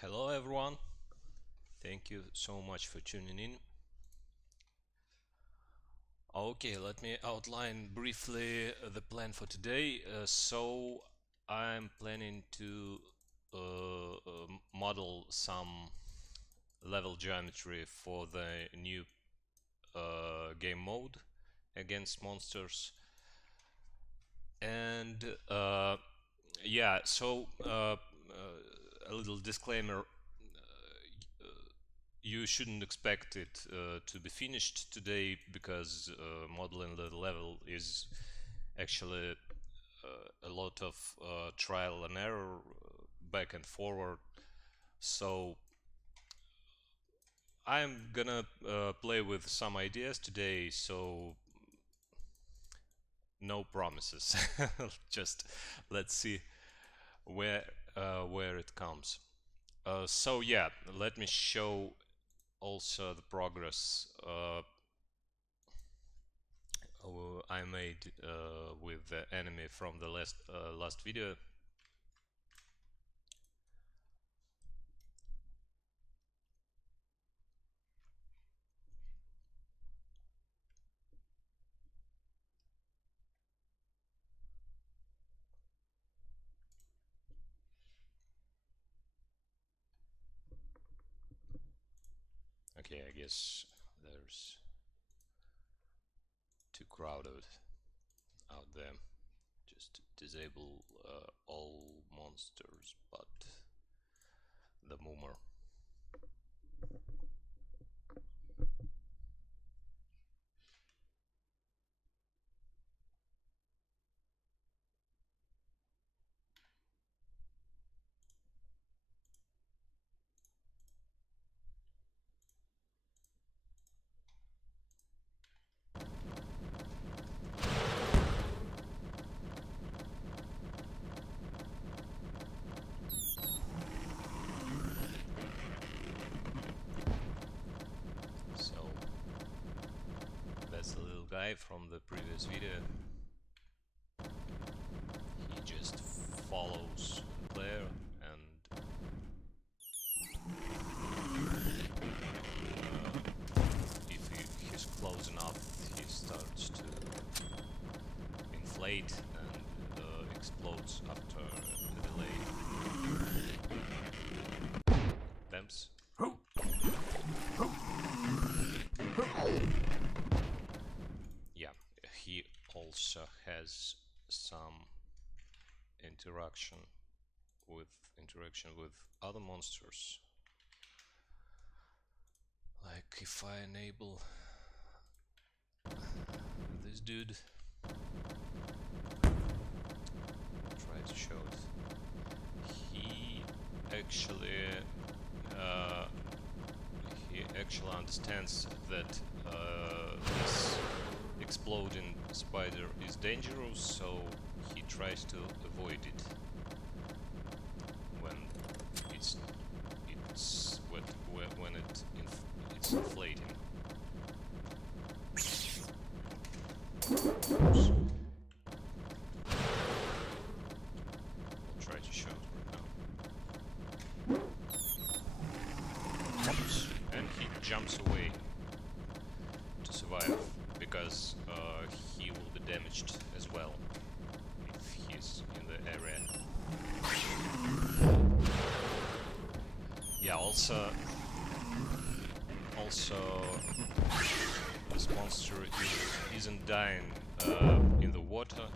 Hello everyone, thank you so much for tuning in. Okay, let me outline briefly the plan for today. So I'm planning to model some level geometry for the new game mode against monsters. And yeah, so a little disclaimer, you shouldn't expect it to be finished today, because modeling the level is actually a lot of trial and error, back and forward. So I'm gonna play with some ideas today, so no promises. Just let's see where it comes. So yeah, let me show also the progress I made with the enemy from the last video. Okay, I guess there's too crowded out there. Just disable all monsters but the moomer. So that's the little guy from the previous video. He just follows the player, and if he's close enough, he starts to inflate and explodes after a delay. Damps. Yeah, he also has some interaction with other monsters. Like if I enable this dude, try to show it. He actually understands that this exploding spider is dangerous, so he tries to avoid it when it's inflating. Oops. I'll try to show it right now. Oops. And he jumps away to survive, because he will be damaged as well if he's in the area. Yeah, also this monster isn't dying in the water.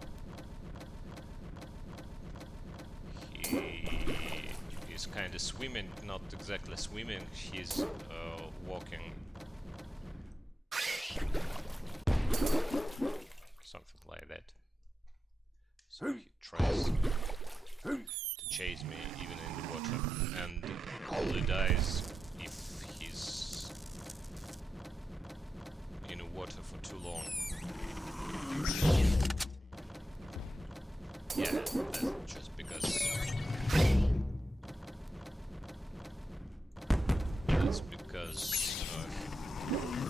He is kind of swimming, not exactly swimming, he's walking. Something like that. So he tries to chase me even in the water, and only dies if he's in the water for too long. Yeah, that's just because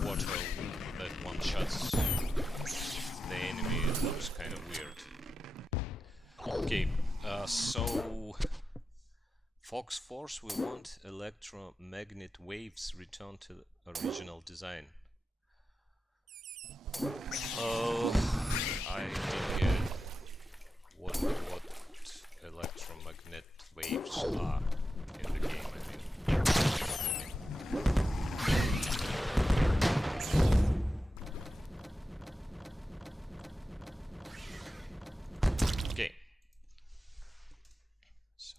water that one shots the enemy looks kind of weird. Okay, so Fox Force, we want electromagnet waves return to the original design. Oh, I didn't get it. What electromagnet waves are in the game, I mean. Okay. So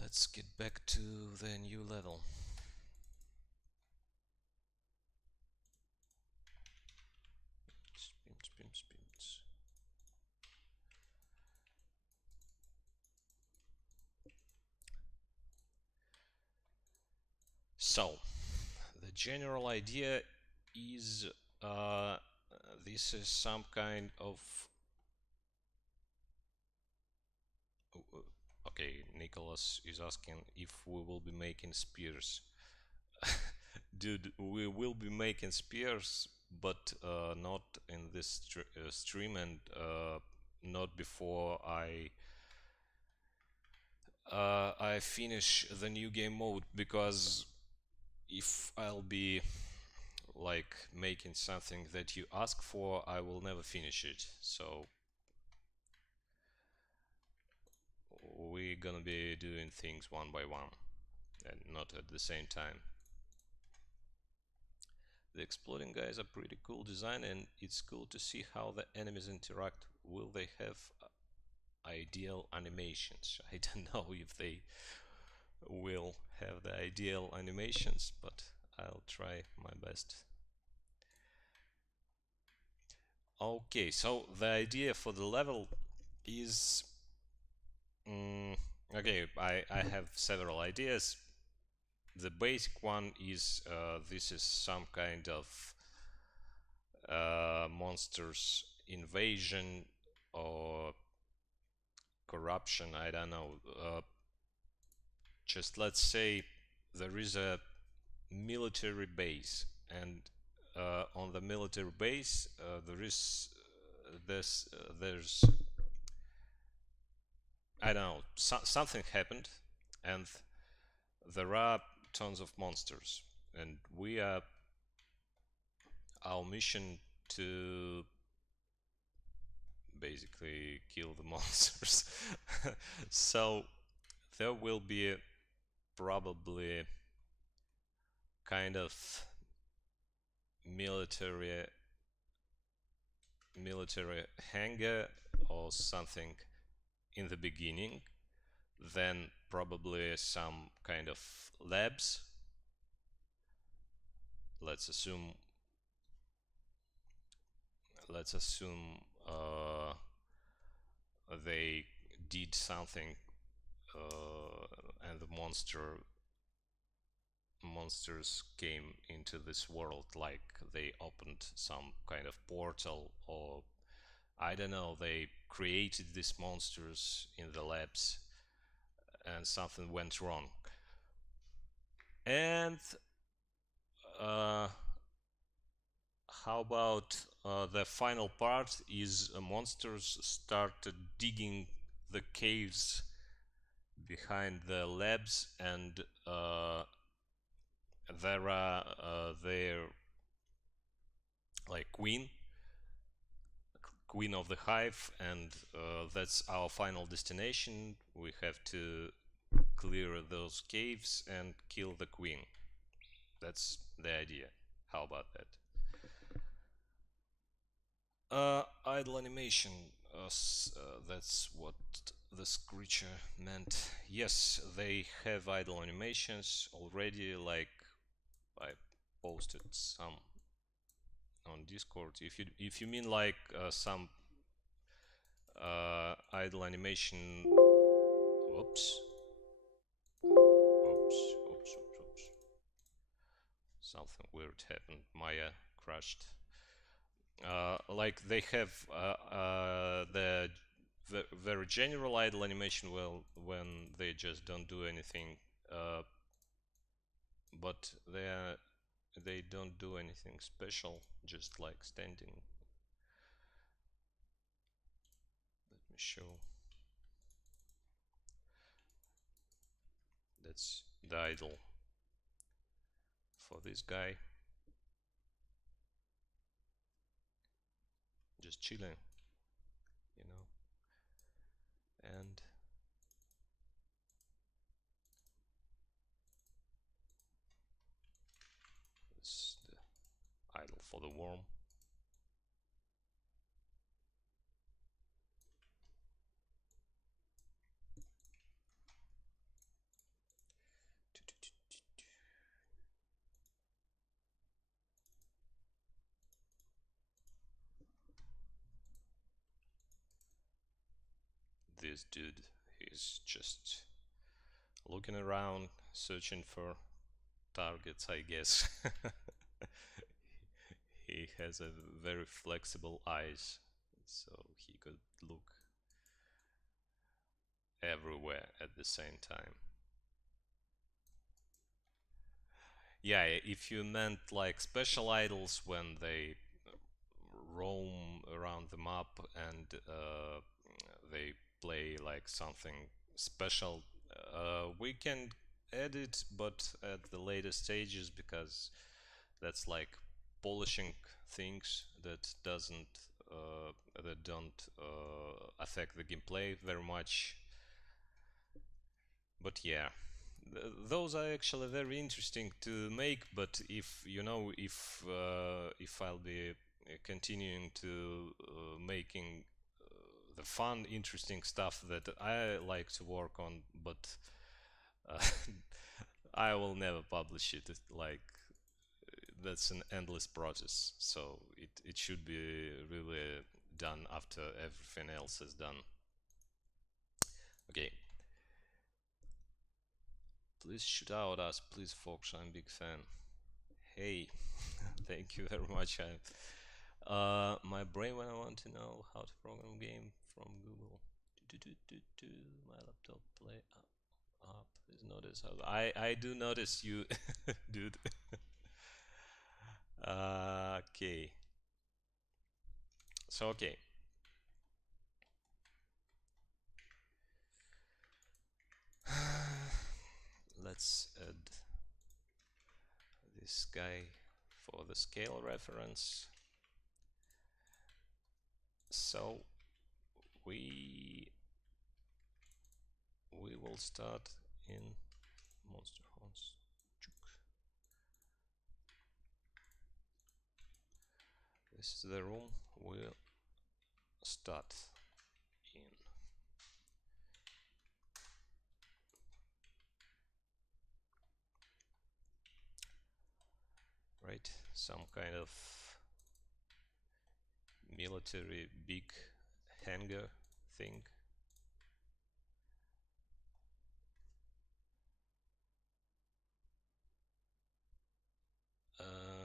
let's get back to the new level. Spins, spins, spins. So, the general idea is this is some kind of okay, Nicholas is asking if we will be making spears. Dude, we will be making spears, but not in this stream and not before I finish the new game mode, because if I'll be like making something that you ask for, I will never finish it. So we're gonna be doing things one by one and not at the same time. The exploding guys are pretty cool design, and it's cool to see how the enemies interact. Will they have ideal animations? I don't know if they will have the ideal animations, but I'll try my best. Okay, so the idea for the level is okay, I have several ideas. The basic one is this is some kind of monsters invasion or corruption, I don't know. Just let's say there is a military base, and on the military base there is there's I don't know, something happened, and there are tons of monsters, and we are our mission to basically kill the monsters. So there will be probably kind of military hangar or something in the beginning, then probably some kind of labs. Let's assume let's assume they did something and the monsters came into this world, like they opened some kind of portal, or I don't know, they created these monsters in the labs and something went wrong. And uh, how about the final part is monsters started digging the caves behind the labs, and there are their like queen of the hive, and that's our final destination. We have to clear those caves and kill the queen. That's the idea. How about that? Idle animation. That's what this creature meant. Yes, they have idle animations already. Like I posted some on Discord. If you mean like some idle animation. Whoops. Oops. Something weird happened. Maya crashed. Like they have the very general idle animation, well, when they just don't do anything, but they don't do anything special, just like standing. show. That's the idle for this guy. Just chilling, you know. And this the idle for the worm. This dude is just looking around, searching for targets, I guess. He has a very flexible eyes, so he could look everywhere at the same time. Yeah, if you meant like special idols when they roam around the map and they play like something special, we can add it, but at the later stages, because that's like polishing things that doesn't that don't affect the gameplay very much. But yeah, those are actually very interesting to make. But if you know, if I'll be continuing to making the fun, interesting stuff that I like to work on, but uh, I will never publish it. Like that's an endless process. So it should be really done after everything else is done. Okay, please shoot out us, please, folks. I'm a big fan. Hey, thank you very much. My brain when I want to know how to program game from Google. My laptop play up. Please notice how I do notice you, dude. Okay. So okay. Let's add this guy for the scale reference. So we will start in monster horns. This is the room we'll start in. Right, some kind of military big hangar thing.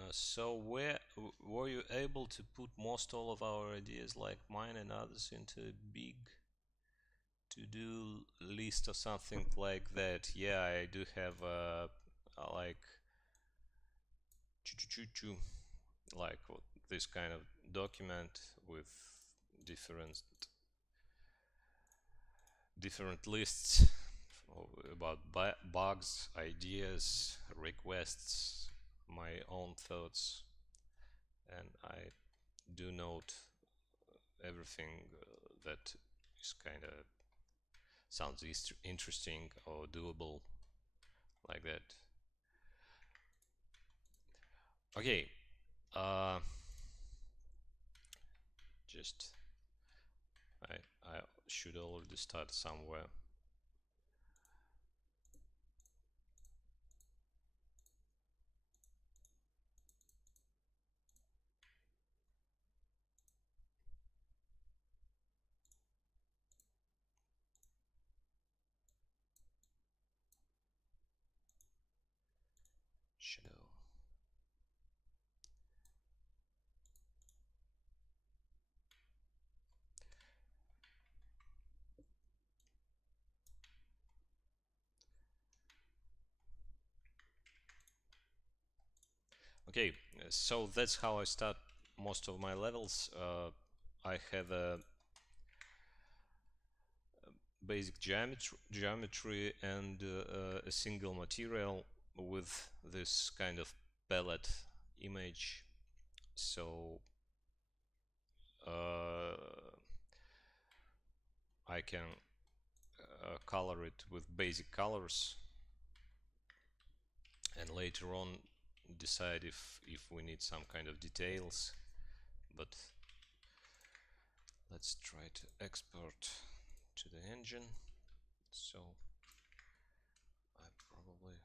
So where were you able to put most all of our ideas like mine and others into a big to-do list or something like that? Yeah, I do have like like this kind of document with different lists about bugs, ideas, requests, my own thoughts, and I do note everything that is kind of sounds interesting or doable, like that. Okay, uh, just I should already start somewhere. Shadow. Okay, so that's how I start most of my levels. I have a basic geometry and a single material with this kind of palette image. So I can color it with basic colors and later on decide if we need some kind of details. But let's try to export to the engine. So I probably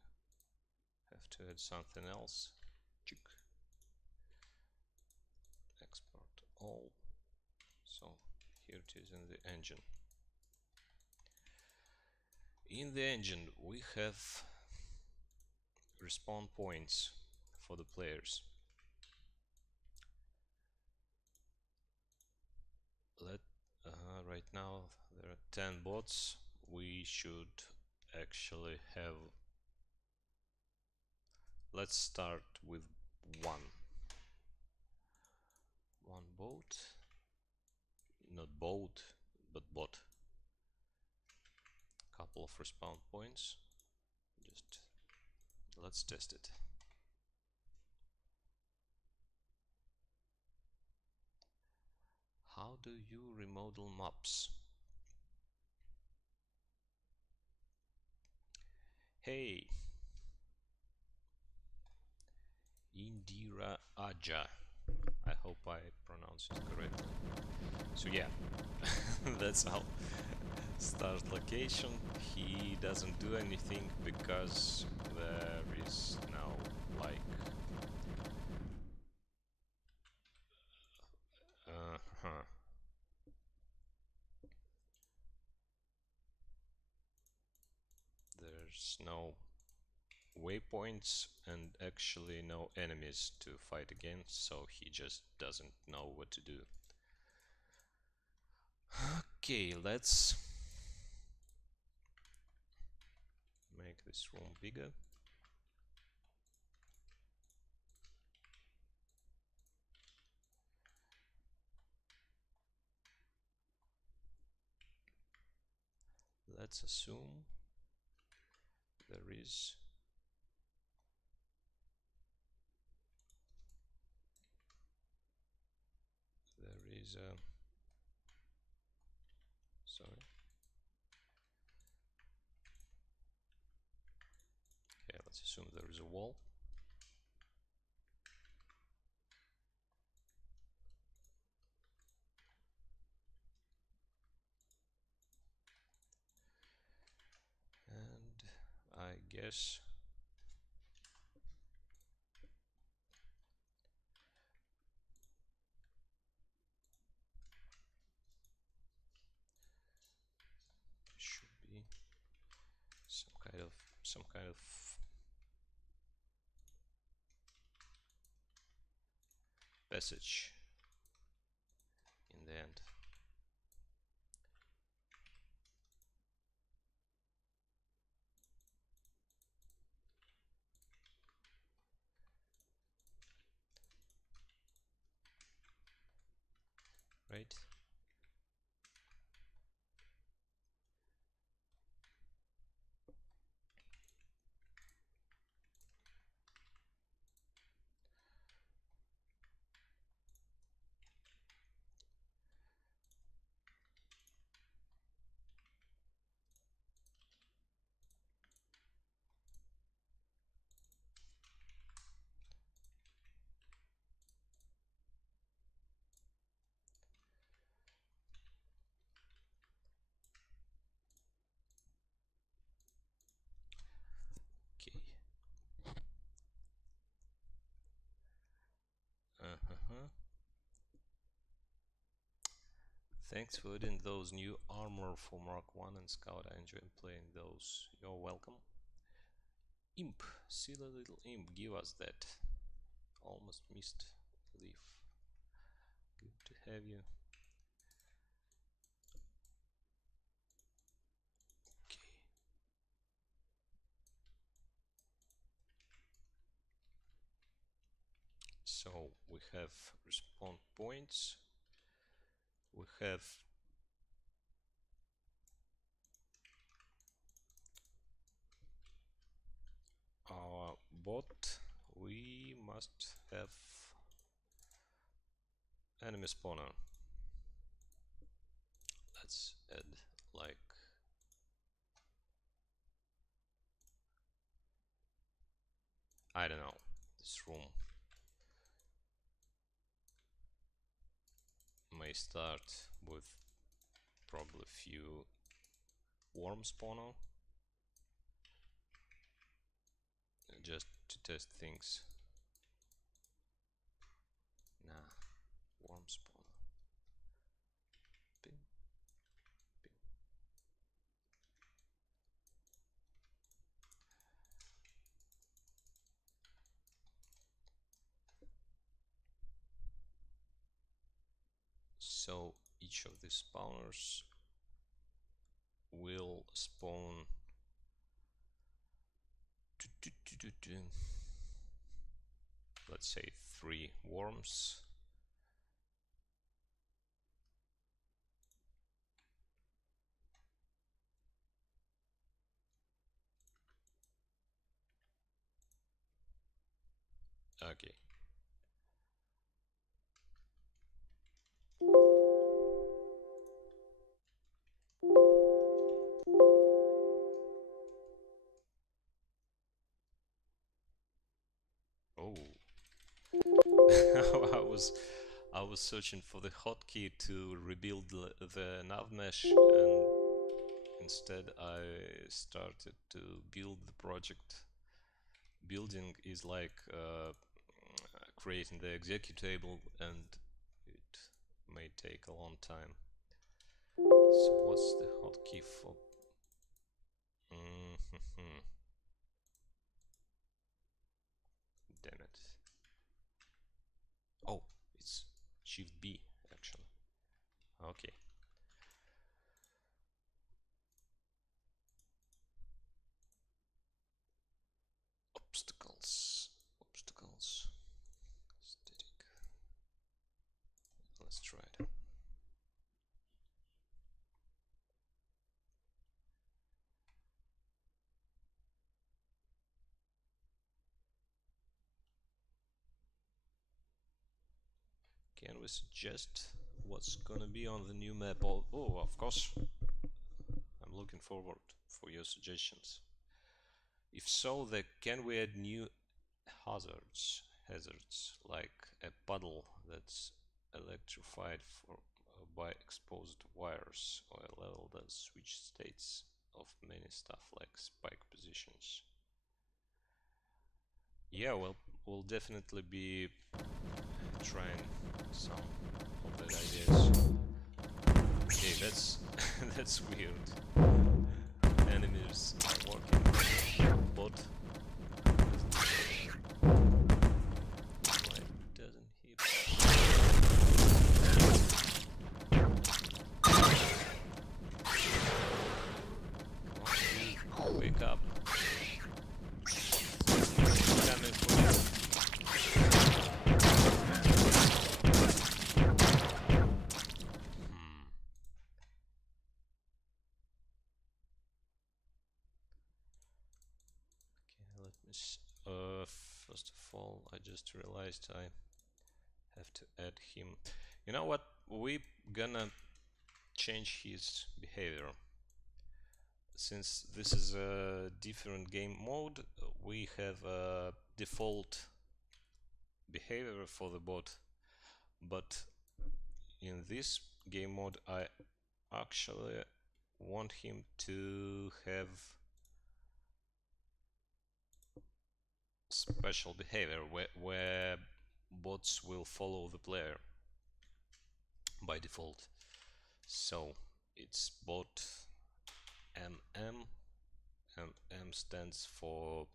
have to add something else. Export all. So here it is in the engine. In the engine we have respawn points for the players. Right now there are 10 bots. We should actually have, let's start with one boat, not boat but bot. Couple of respawn points. Just let's test it. How do you remodel maps? Hey, Indira Aja. I hope I pronounced it correctly. So yeah, that's our start location. He doesn't do anything because there is now like there's no waypoints and actually no enemies to fight against, so he just doesn't know what to do. Okay, let's make this room bigger. Let's assume there is a, sorry. Okay, let's assume there is a wall. And I guess should be some kind of passage in the end. Right? Okay. Thanks for adding those new armor for Mark 1 and Scout. I enjoy playing those. You're welcome. Imp, silly little imp, give us that. Almost missed leaf. Good to have you. Okay. So we have respawn points. We have bot, we must have enemy spawner. Let's add like I don't know, this room may start with probably a few worm spawner just to test things. Nah, worm spawner. Ping, ping. So each of these spawners will spawn let's say 3 worms. Okay. Oh, I was searching for the hotkey to rebuild the nav mesh, and instead I started to build the project. Building is like creating the executable, and it may take a long time. So what's the hotkey for? Damn it. Oh, it's Shift B actually. Okay. Obstacles. Obstacles. Static. Let's try it. Can we suggest what's gonna be on the new map? Oh, of course. I'm looking forward for your suggestions. If so, can we add new hazards? Hazards like a puddle that's electrified by exposed wires, or a level that switch states of many stuff like spike positions. Yeah, well, we'll definitely be trying some of that ideas. Okay, that's that's weird. Enemies are walking. Bot. Why it doesn't hit? Come on, wake up. Coming for you. First of all, I just realized I have to add him. You know what? We're gonna change his behavior. Since this is a different game mode, we have a default behavior for the bot, but in this game mode I actually want him to have special behavior where bots will follow the player by default. So it's bot MM. M stands for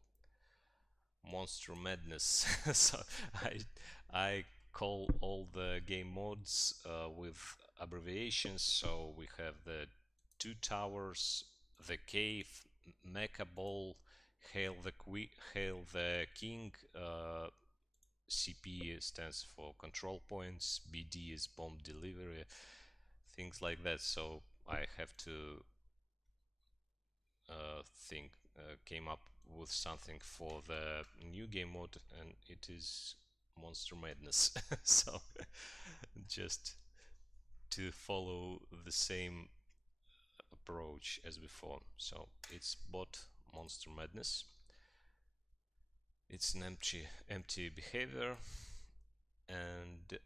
Monster Madness. So I call all the game modes with abbreviations. So we have the two towers, the cave, Mecha Ball, Hail the King. CP stands for control points, BD is bomb delivery, things like that. So I have to think came up with something for the new game mode, and it is Monster Madness. So just to follow the same approach as before. So it's bot Monster Madness. It's an empty behavior, and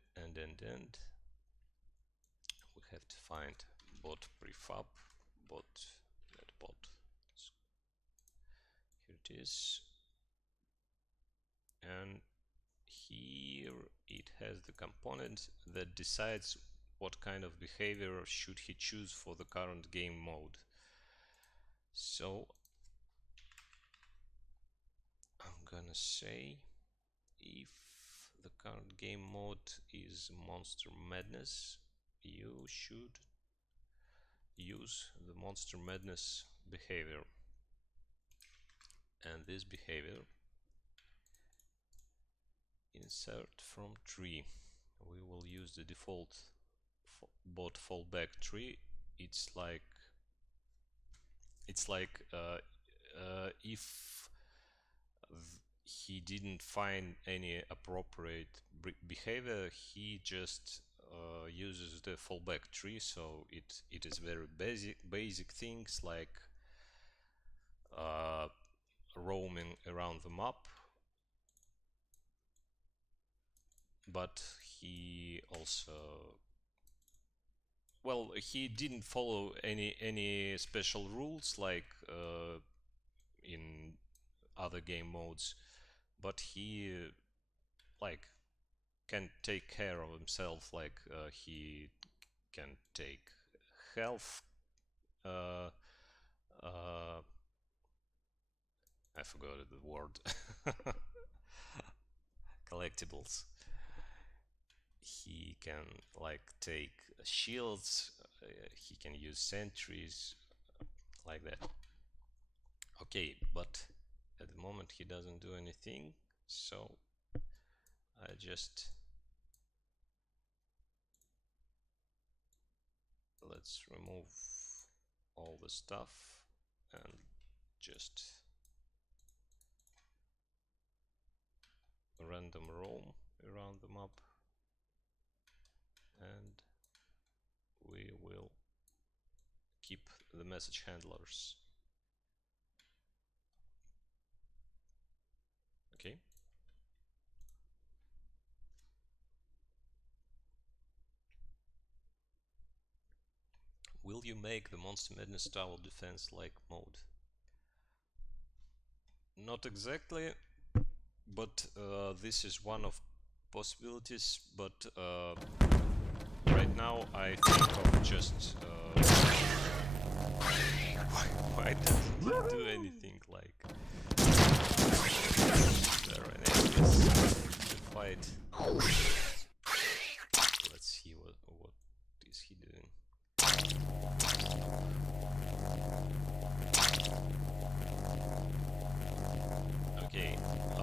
we have to find bot prefab, bot netbot. Here it is, and here it has the component that decides what kind of behavior should he choose for the current game mode. So I'm gonna say if the current game mode is Monster Madness, you should use the Monster Madness behavior, and this behavior insert from tree. We will use the default bot fallback tree. It's like if he didn't find any appropriate behavior, he just uses the fallback tree. So it is very basic things like roaming around the map, but he also, well, he didn't follow any special rules like in other game modes, but he like can take care of himself, like he can take health, uh, I forgot the word, collectibles. He can like take shields, he can use sentries, like that. Okay, but at the moment he doesn't do anything, so I just let's remove all the stuff and just random roam around the map, and we will keep the message handlers. Okay. Will you make the Monster Madness Tower defense like mode? Not exactly, but this is one of possibilities, but right now I think of just why doesn't it do anything like there are enemies to fight. Let's see what is he doing.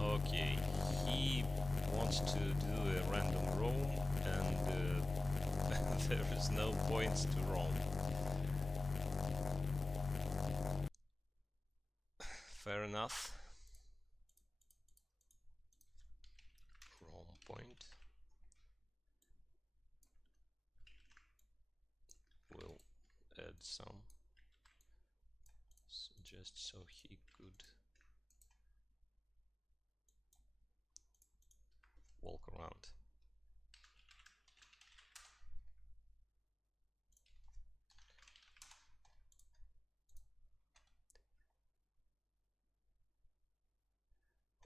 Okay, he wants to do a random roam, and there is no points to roam. Fair enough. Roam point. We'll add some, just so he could walk around.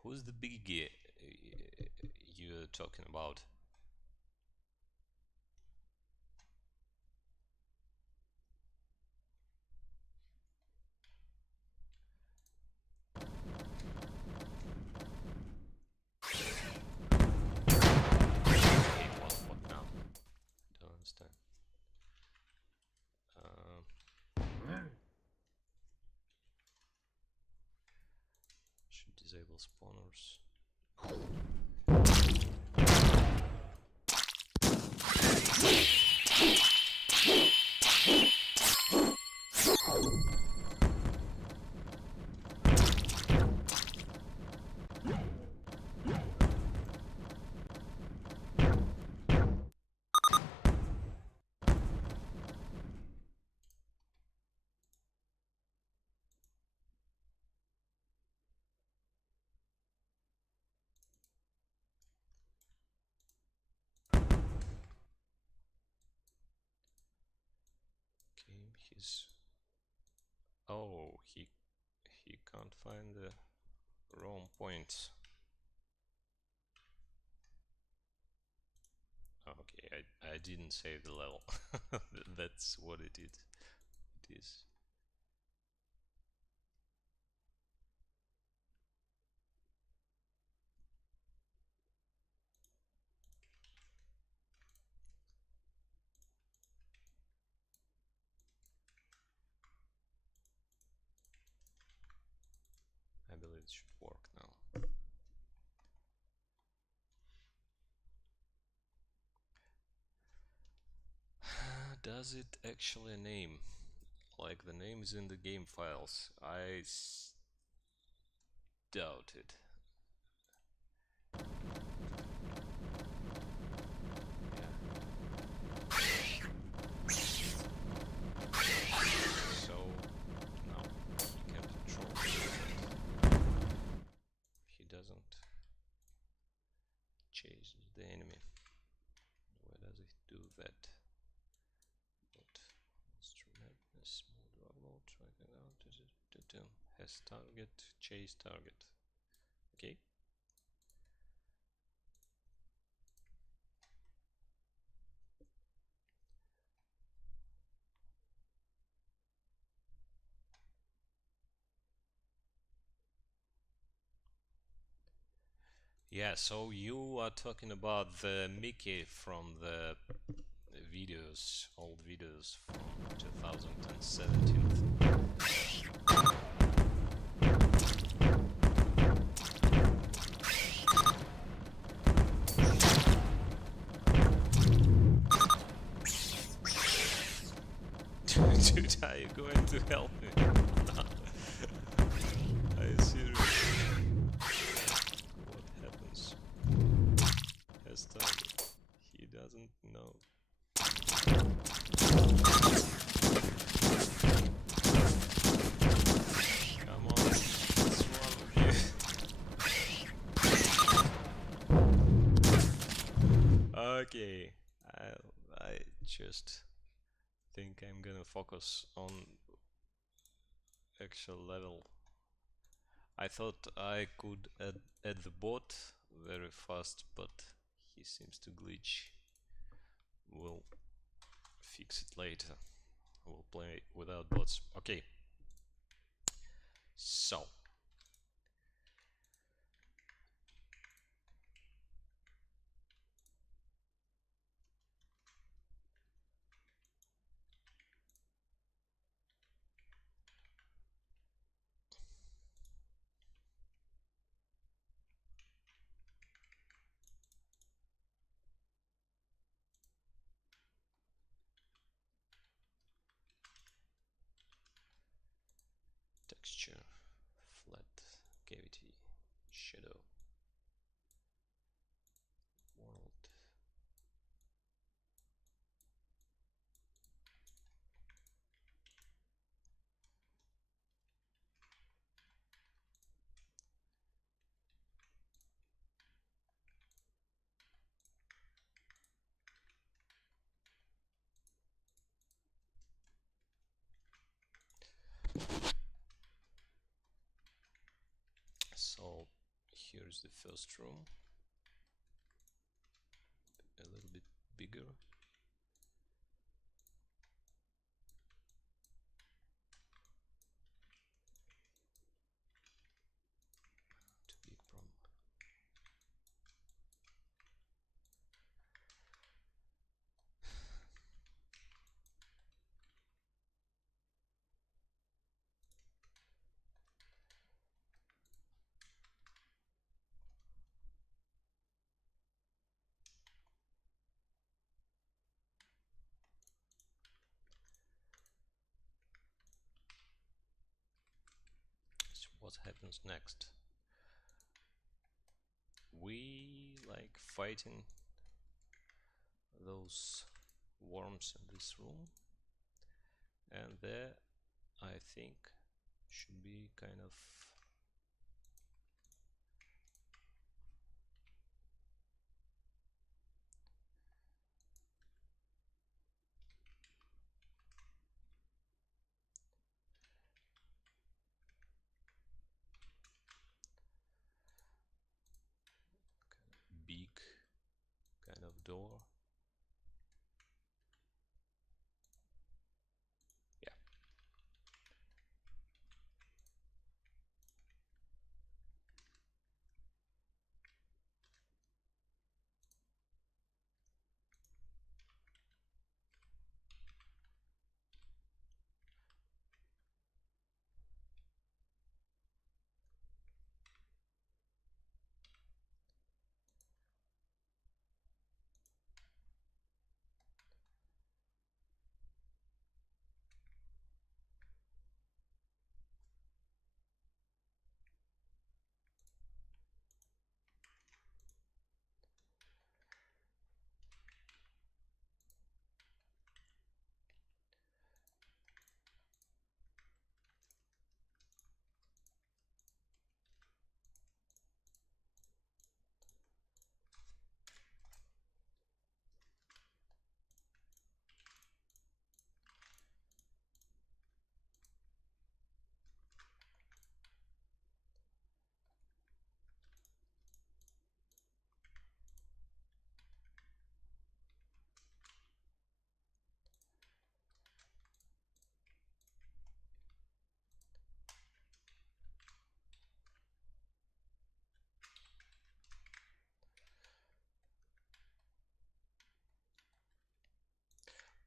Who's the biggie you're talking about? What now? Don't understand. Should disable spawners. is... Oh, he can't find the wrong point. Okay, I didn't save the level. That's what it is. I believe it should work now. Does it actually name? Like the name is in the game files. I doubt it. So now he can control that. He doesn't chase the enemy. Why does he do that? What? Madness, small mode, try it out. Has target, chase target. Okay. Yeah, so you are talking about the Mickey from the videos, old videos from 2017. Dude, are you going to help me? Are you serious? What happens? Has target. He doesn't know. Come on, what's wrong with you? Okay, I just think I'm gonna focus on actual level. I thought I could add the bot very fast, but he seems to glitch. We'll fix it later. We'll play without bots. Okay. So. Texture, flat, cavity, shadow, world. So here's the first room, a little bit bigger. Too big problem. So what happens next? We like fighting those worms in this room, and there I think should be kind of door. Yeah.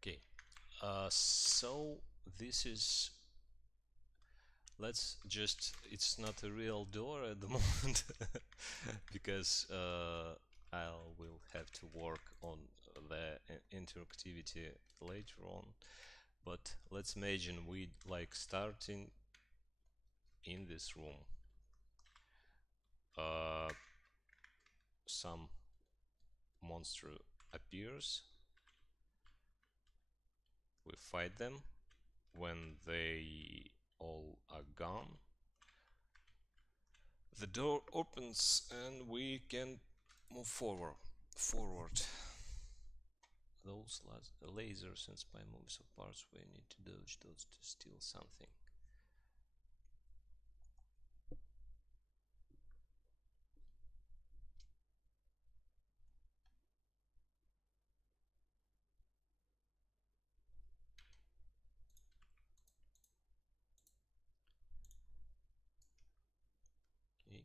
Okay. So this is, let's just, it's not a real door at the moment because I will have to work on the interactivity later on. But let's imagine we like starting in this room. Some monster appears. We fight them. When they all are gone, the door opens and we can move forward. Those lasers and spy moves of parts where you need to dodge those to steal something. Okay.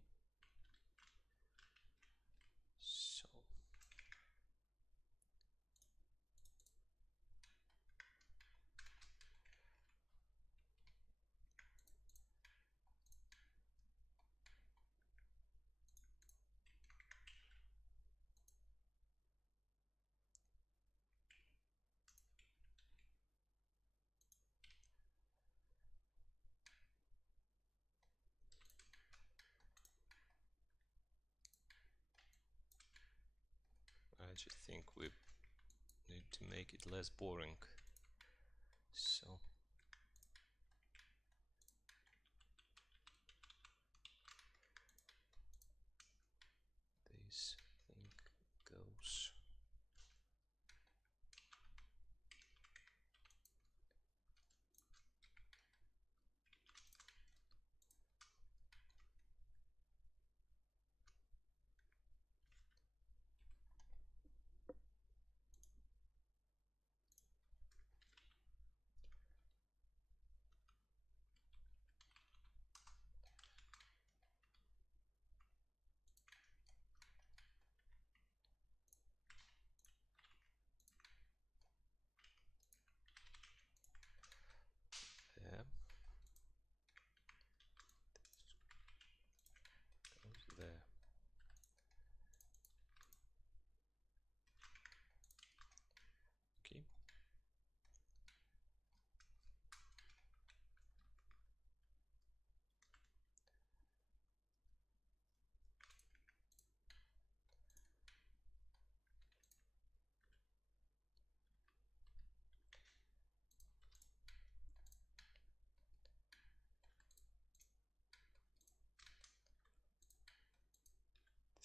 So I just think we need to make it less boring. So this thing goes. Yeah, goes there. Okay.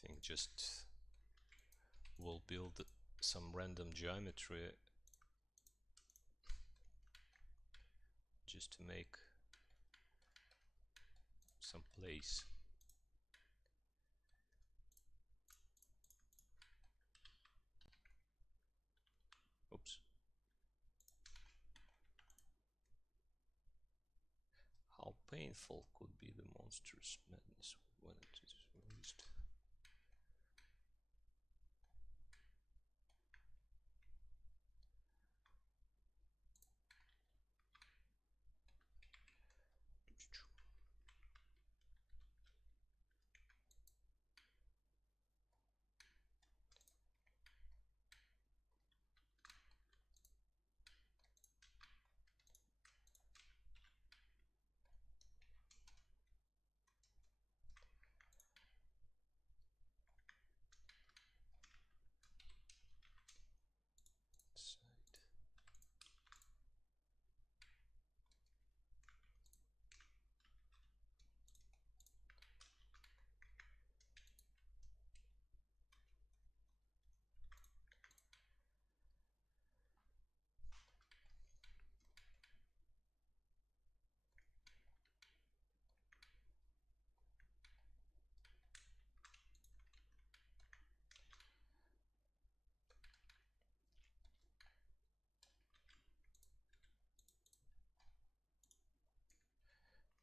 I think just we'll build some random geometry just to make some place. painful could be the monster's madness when it is released.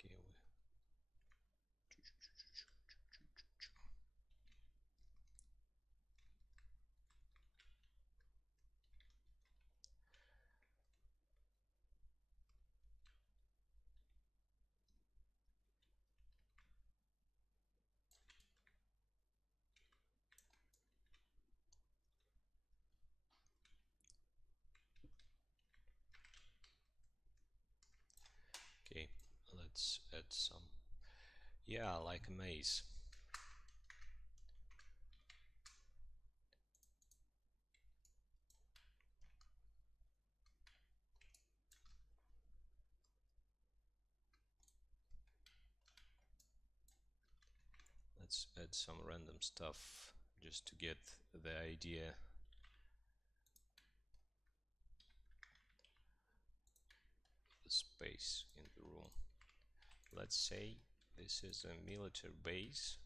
Okay, okay, let's add some. Yeah, like a maze. Let's add some random stuff just to get the idea. The space in the room. Let's say this is a military base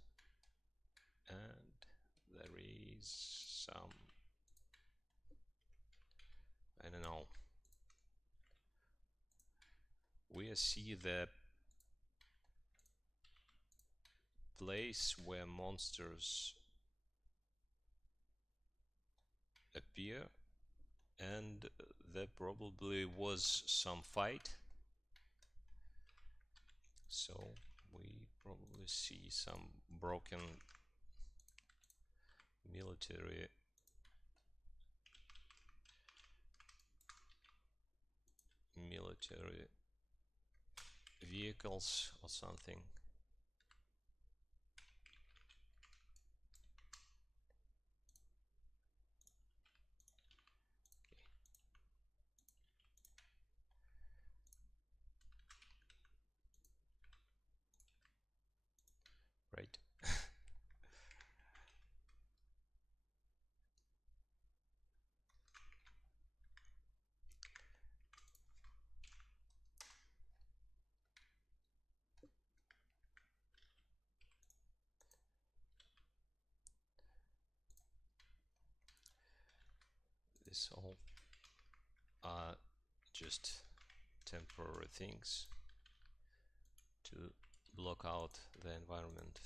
and there is some, I don't know, we see the place where monsters appear, and there probably was some fight, so we probably see some broken military vehicles or something. Right. This all are just temporary things to block out the environment.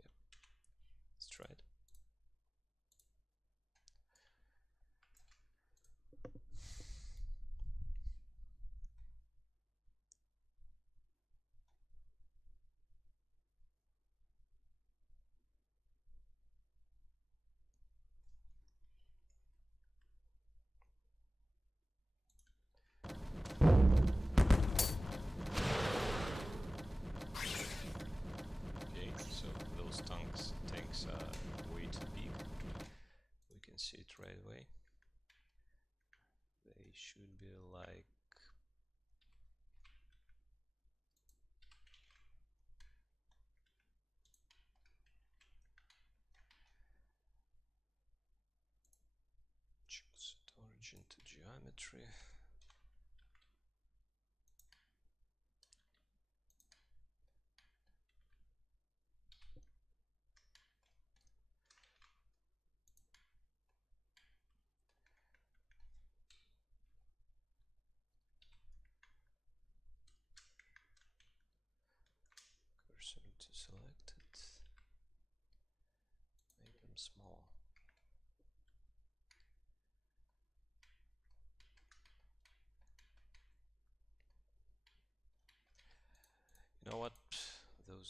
Yep. Let's try it. Okay, so those tanks are way too big. We can see it right away. They should be like choose origin to geometry.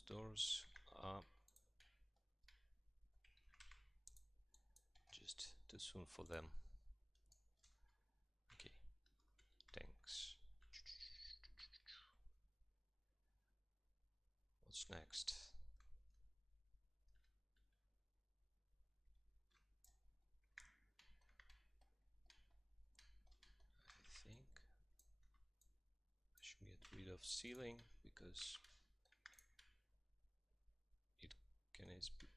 doors are just too soon for them. Okay, thanks. What's next? I think I should get rid of ceiling because it can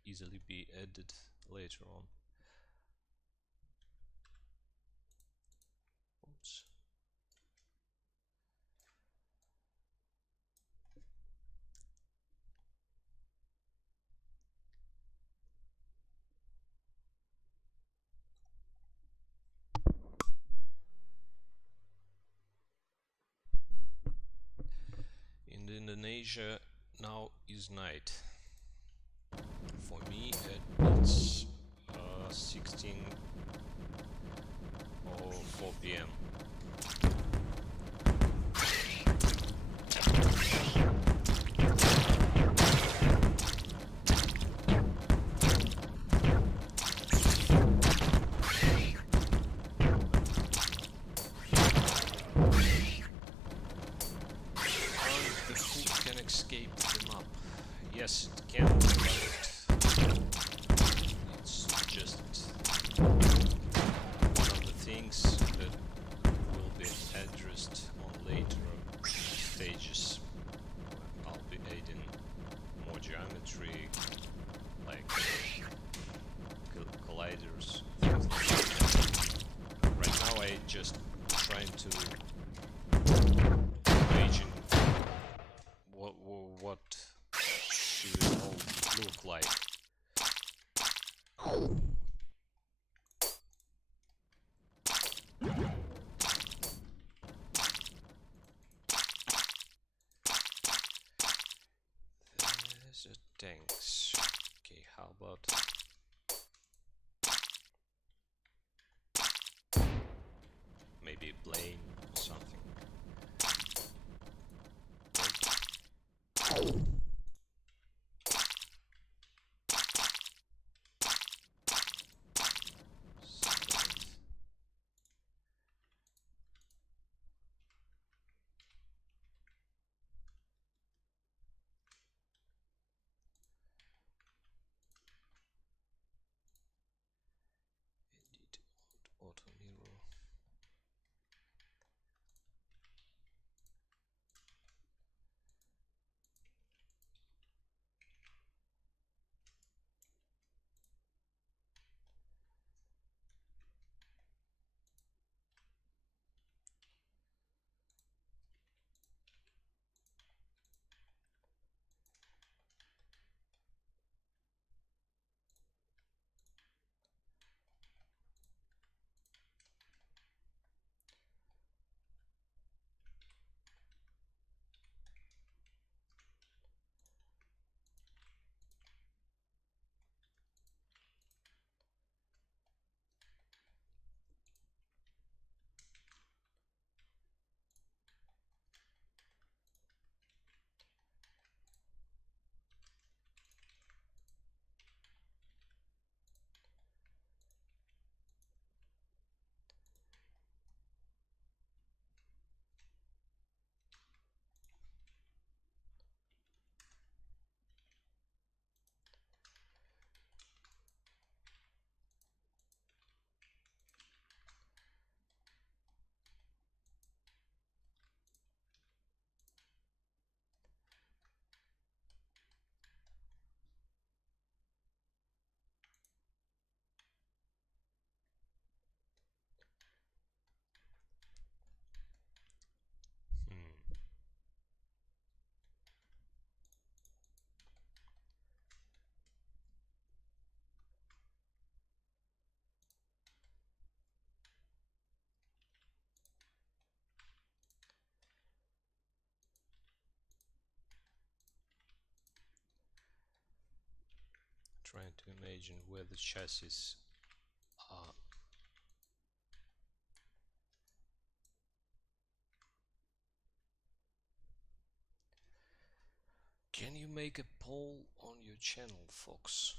easily be added later on. Oops. In Indonesia now is night. For me it's 16 or 4 p.m. The food can escape the map. Yes, it can, but it's just one of the things that will be addressed on later stages. I'll be adding more geometry, like colliders, things like that. Right now I just trying to imagine what should it all look like. There's a tanks. Okay, how about maybe a plane or something? Edit auto mirror. Hmm. Trying to imagine where the chassis are. Can you make a poll on your channel, Fox?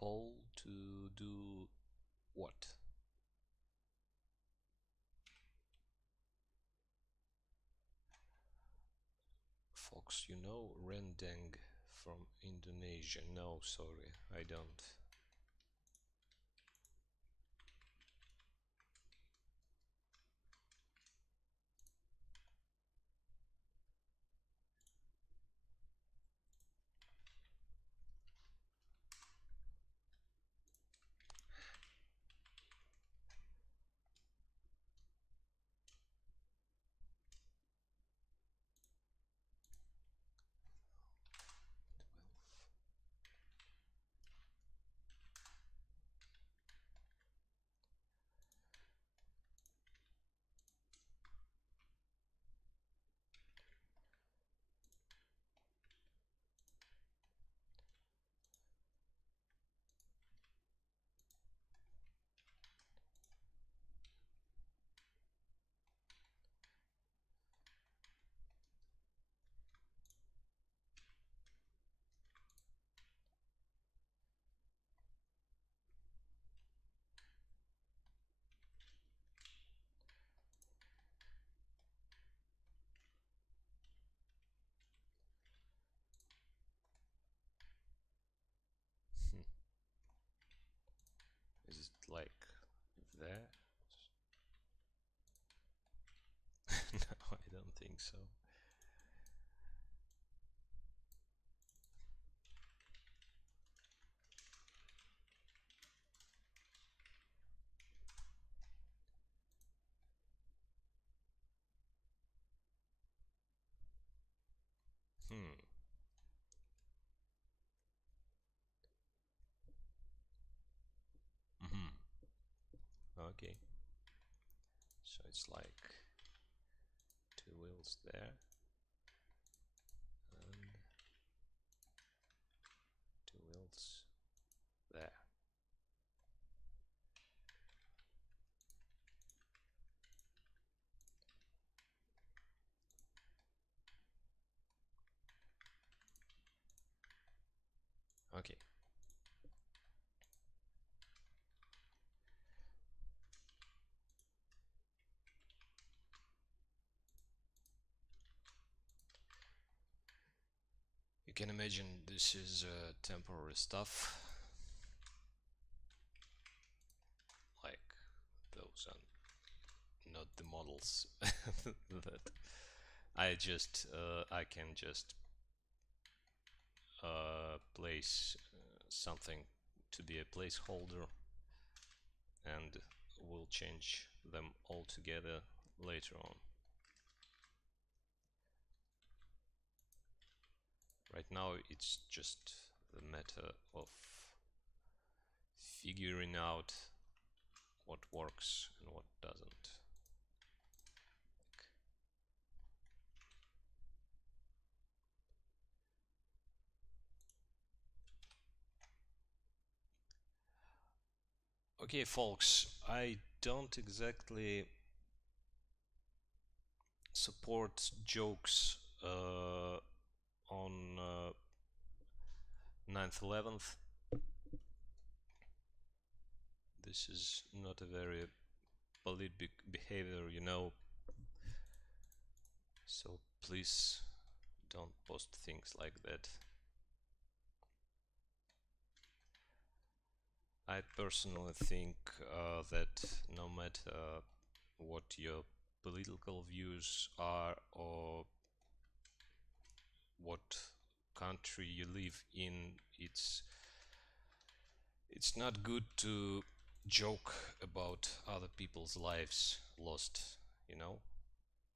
Poll to do what? Fox, you know rendang from Indonesia? No, sorry, I don't. Is it like there? No, I don't think so. Hmm. Mm-hmm. Okay. So it's like two wheels there and two wheels there. Okay. You can imagine this is temporary stuff, like those are not the models that I can just place something to be a placeholder and we'll change them all together later on. Right now it's just the matter of figuring out what works and what doesn't. Okay, folks, I don't exactly support jokes on 9th 11th. This is not a very polite behavior, you know, so please don't post things like that. I personally think that no matter what your political views are or what country you live in, it's not good to joke about other people's lives lost, you know.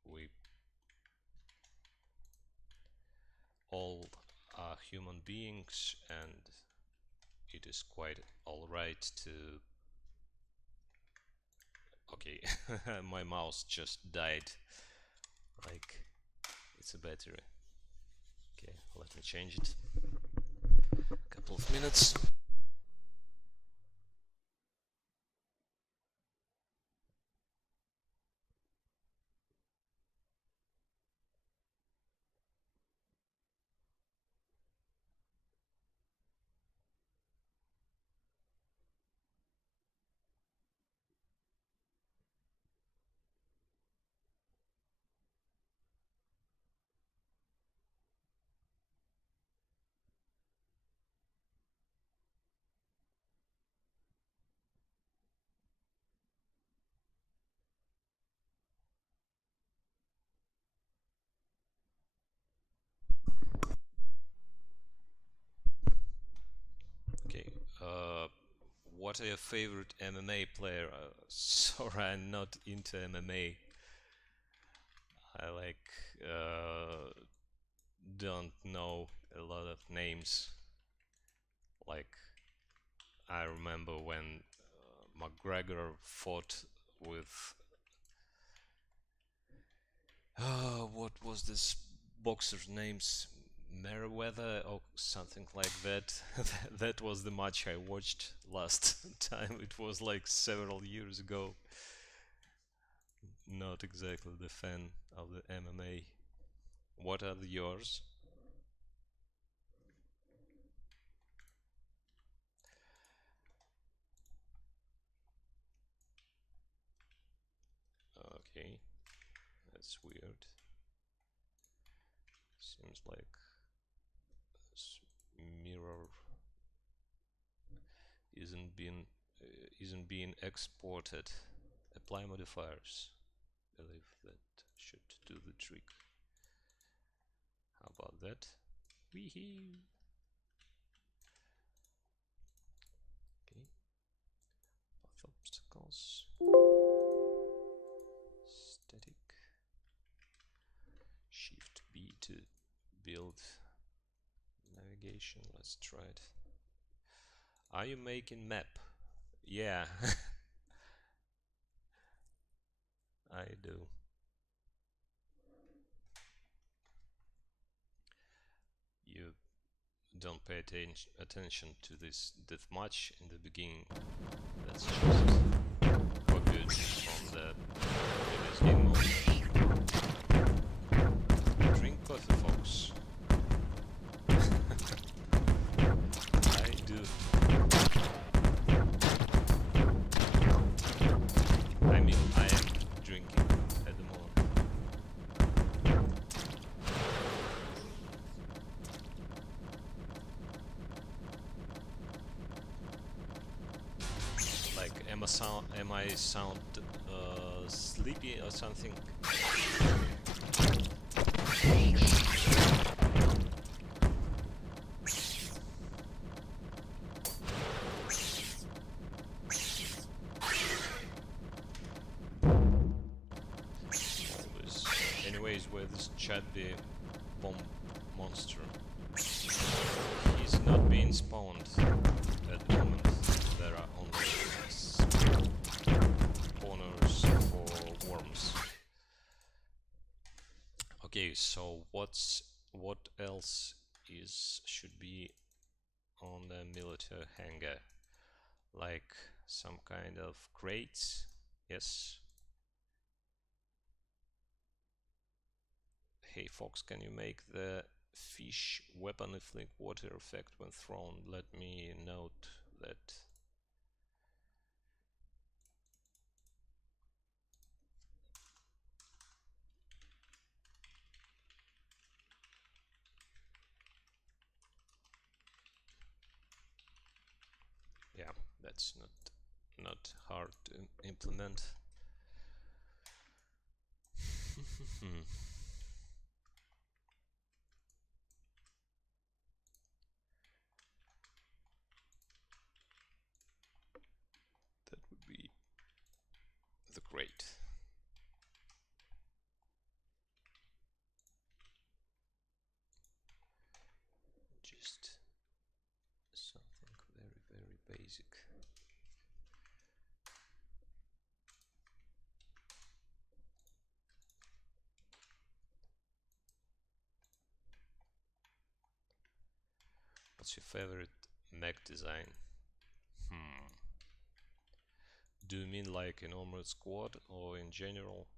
We all are human beings and it is quite alright to... Okay, my mouse just died. like it's a battery. Okay, let me change it. Couple of minutes. Okay, what are your favorite MMA player? Sorry, I'm not into MMA. I like don't know a lot of names. Like I remember when McGregor fought with what was this boxer's names? Meriwether or something like that. That was the match I watched last time. It was like several years ago. Not exactly the fan of the MMA. What are yours? Okay, that's weird. Seems like this mirror isn't being isn't being exported. Apply modifiers. Believe that should do the trick. How about that? Weehee! Okay, path obstacles. Static. Shift B to build navigation. Let's try it. Are you making map? Yeah, I do. You don't pay attention to this that much in the beginning. That's just for good from the previous game mode. Drink coffee, folks. I do. I mean, I am drinking at the moment. Like, am I sound sleepy or something? Always. Anyways, where this Chadby bomb monster? He's not being spawned at the moment. There are only spawners for worms. Okay, so what else should be on the military hangar? Like some kind of crates? Yes. Hey Fox, can you make the fish weapon inflict water effect when thrown? Let me note that. Yeah, that's not hard to implement. That would be the crate. Just something very basic. What's your favorite mech design? Hmm. Do you mean like in Armored Squad or in general?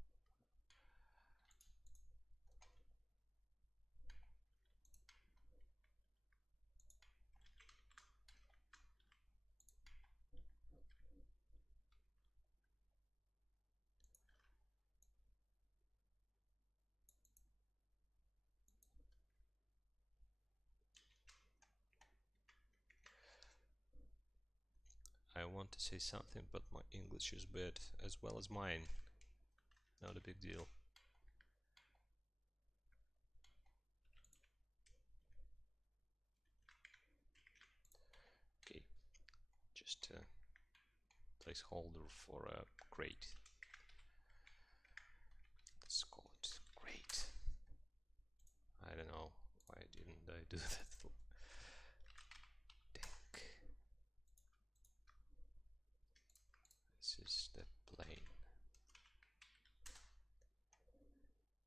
I want to say something, but my English is bad, as well as mine. Not a big deal. Okay, just a placeholder for a crate. Let's call it crate. I don't know why didn't I do that. Tank. This is the plane.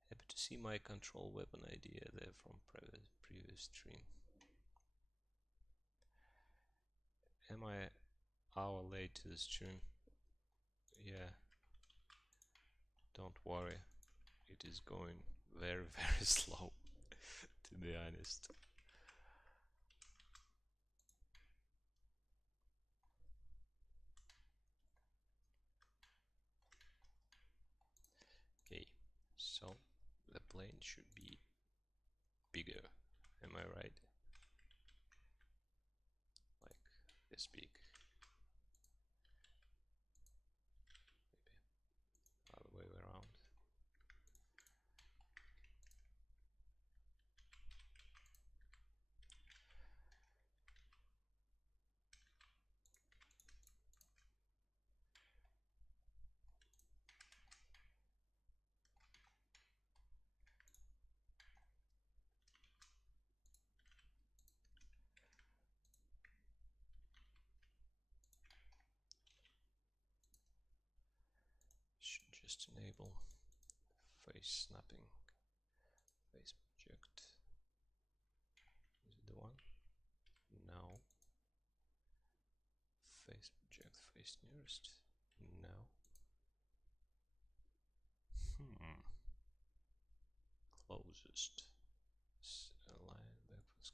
Happy to see my control weapon idea there from previous stream. Am I hour late to the stream? Yeah. Don't worry. It is going very very slow, to be honest. Okay, so the plane should be bigger. Am I right? Like this big. Maybe other way around. Should just enable face snapping. Face project. Is it the one? No. Face project face nearest. No. Closest. Align backwards.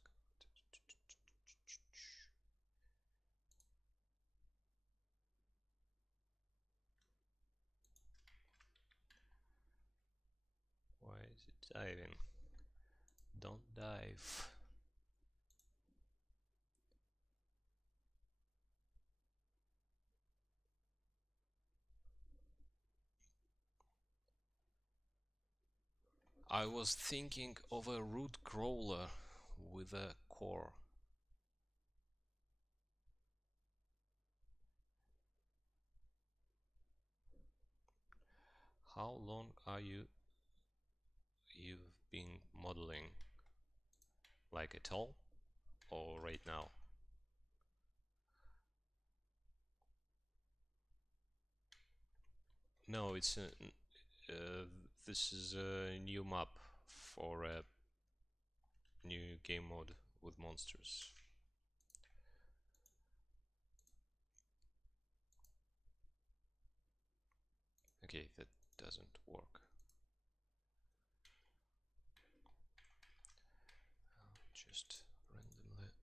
Why is it diving? Don't dive. I was thinking of a root crawler with a core. How long are you've been modeling? Like at all? Or right now? No, it's a, this is a new map for a new game mode with monsters. Okay, that doesn't work. I'll just randomly make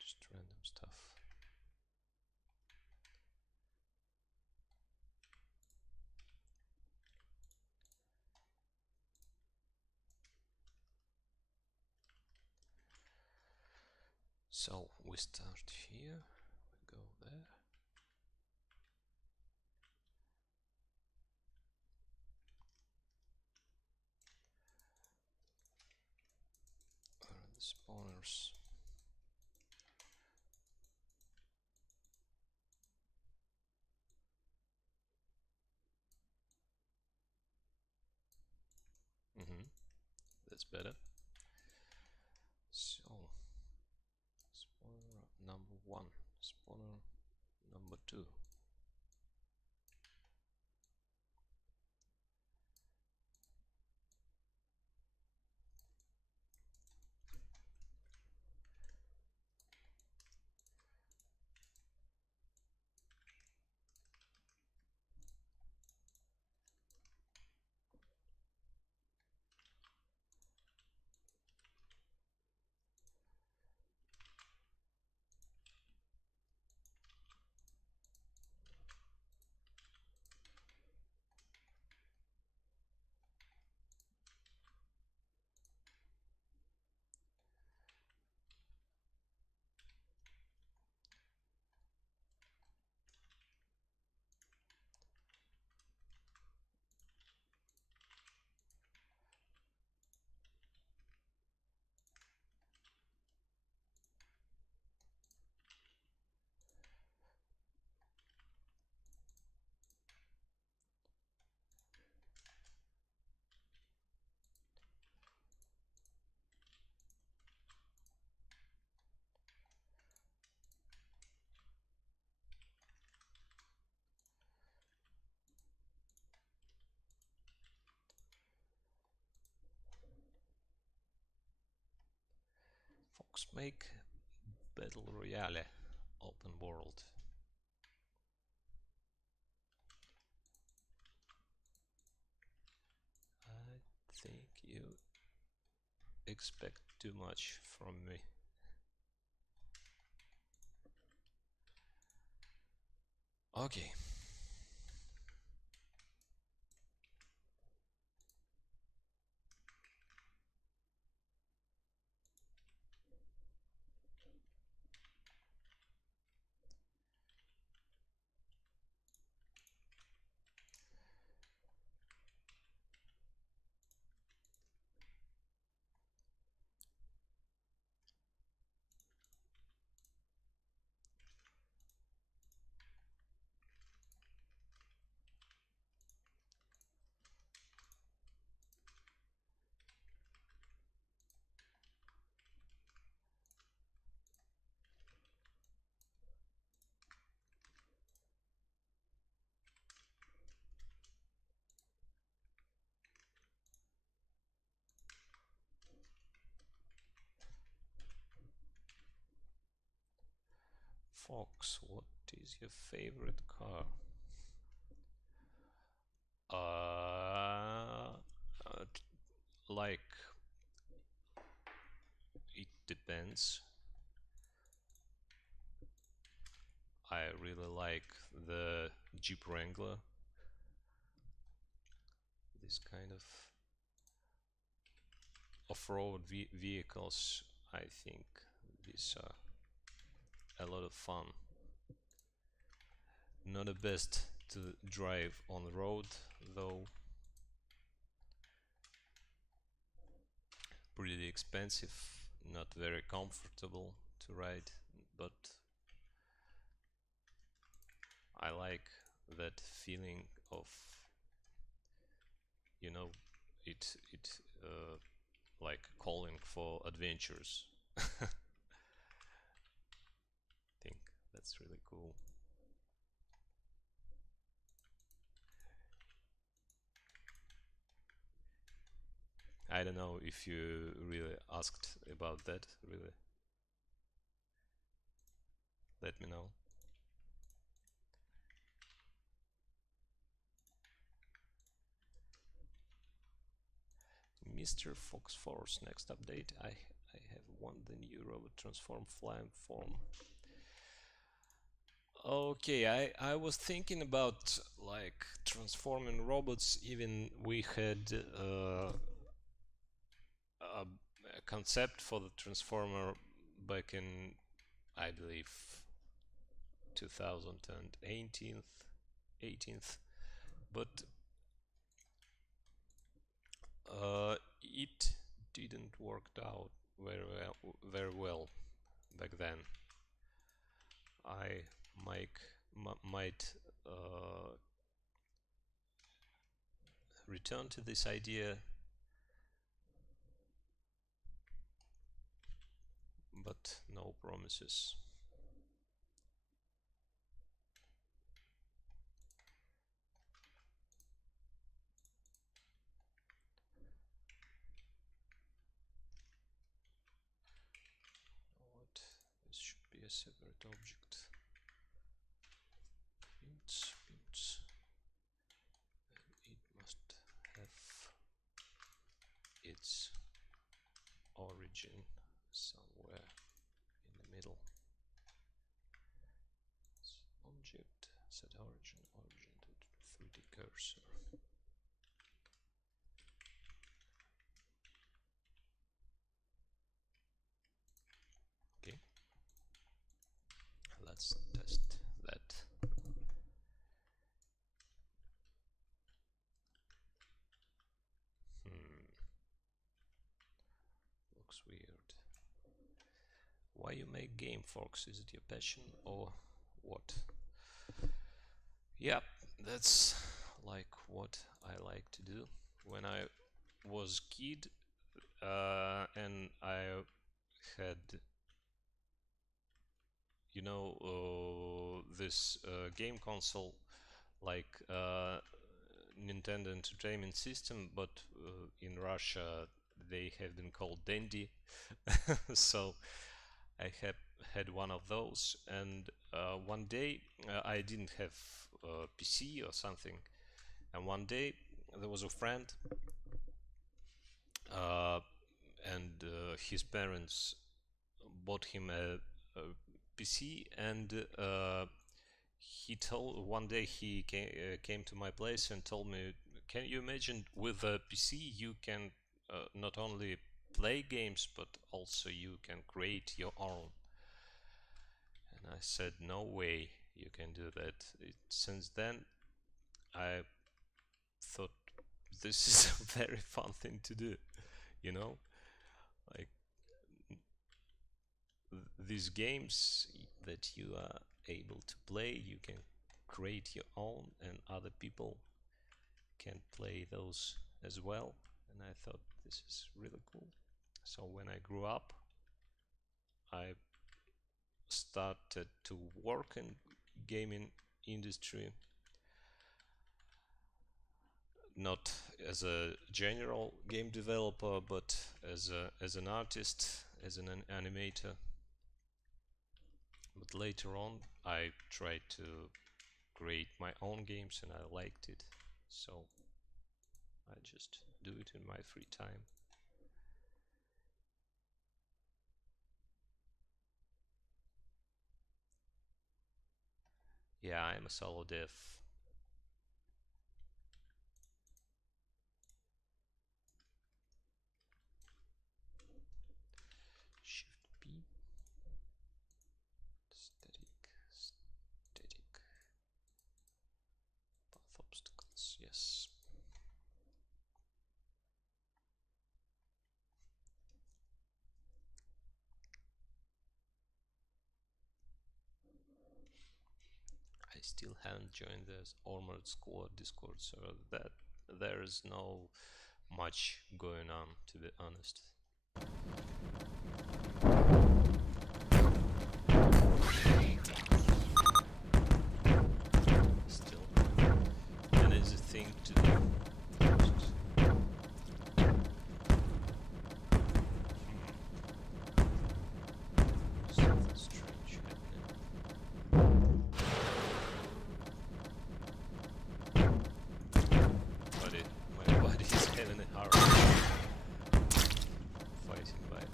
just random stuff. So we start here, we go there. Spawners. That's better. So, spawner number 1, spawner number 2. Fox make Battle Royale open world. I think you expect too much from me. Okay. Fox, what is your favorite car? Like, it depends. I really like the Jeep Wrangler. This kind of off-road vehicles, I think these are a lot of fun. Not the best to drive on the road, though. Pretty expensive, not very comfortable to ride, but I like that feeling of, you know, it like calling for adventures. I think that's really cool. I don't know if you really asked about that, really. Let me know. Mr. Fox Force, next update. I have won the new robot transform flying form. Okay, I was thinking about like transforming robots. Even we had a concept for the transformer back in, I believe, 2018, 18th, but it didn't work out very well back then. I might return to this idea, but no promises. What? This should be a separate object. Builds, and it must have its origin somewhere in the middle. Object, set origin to 3D cursor. Okay, let's test that. Looks weird. Why you make game, Fox? Is it your passion or what? Yeah, that's like what I like to do. When I was kid, and I had, you know, this game console like Nintendo Entertainment System, but in Russia they have been called Dendy. So I have had one of those, and one day I didn't have a PC or something, and one day there was a friend, uh, and his parents bought him a PC, and he told one day he came to my place and told me, "Can you imagine with a PC you can not only play games but also you can create your own?" And I said, "No way you can do that." Since then, I thought this is a very fun thing to do, you know, like these games that you are able to play, you can create your own, and other people can play those as well. And I thought this is really cool. So when I grew up, I started to work in gaming industry, not as a general game developer, but as an artist, as an animator. But later on, I tried to create my own games, and I liked it, so I just do it in my free time. Yeah, I'm a solo dev. Shift B. Static path obstacles. Yes. I still haven't joined the Armored Squad Discord server. That there is no much going on, to be honest. Still, and it's a thing to do. Something strange happening. My body is having a hard time fighting back.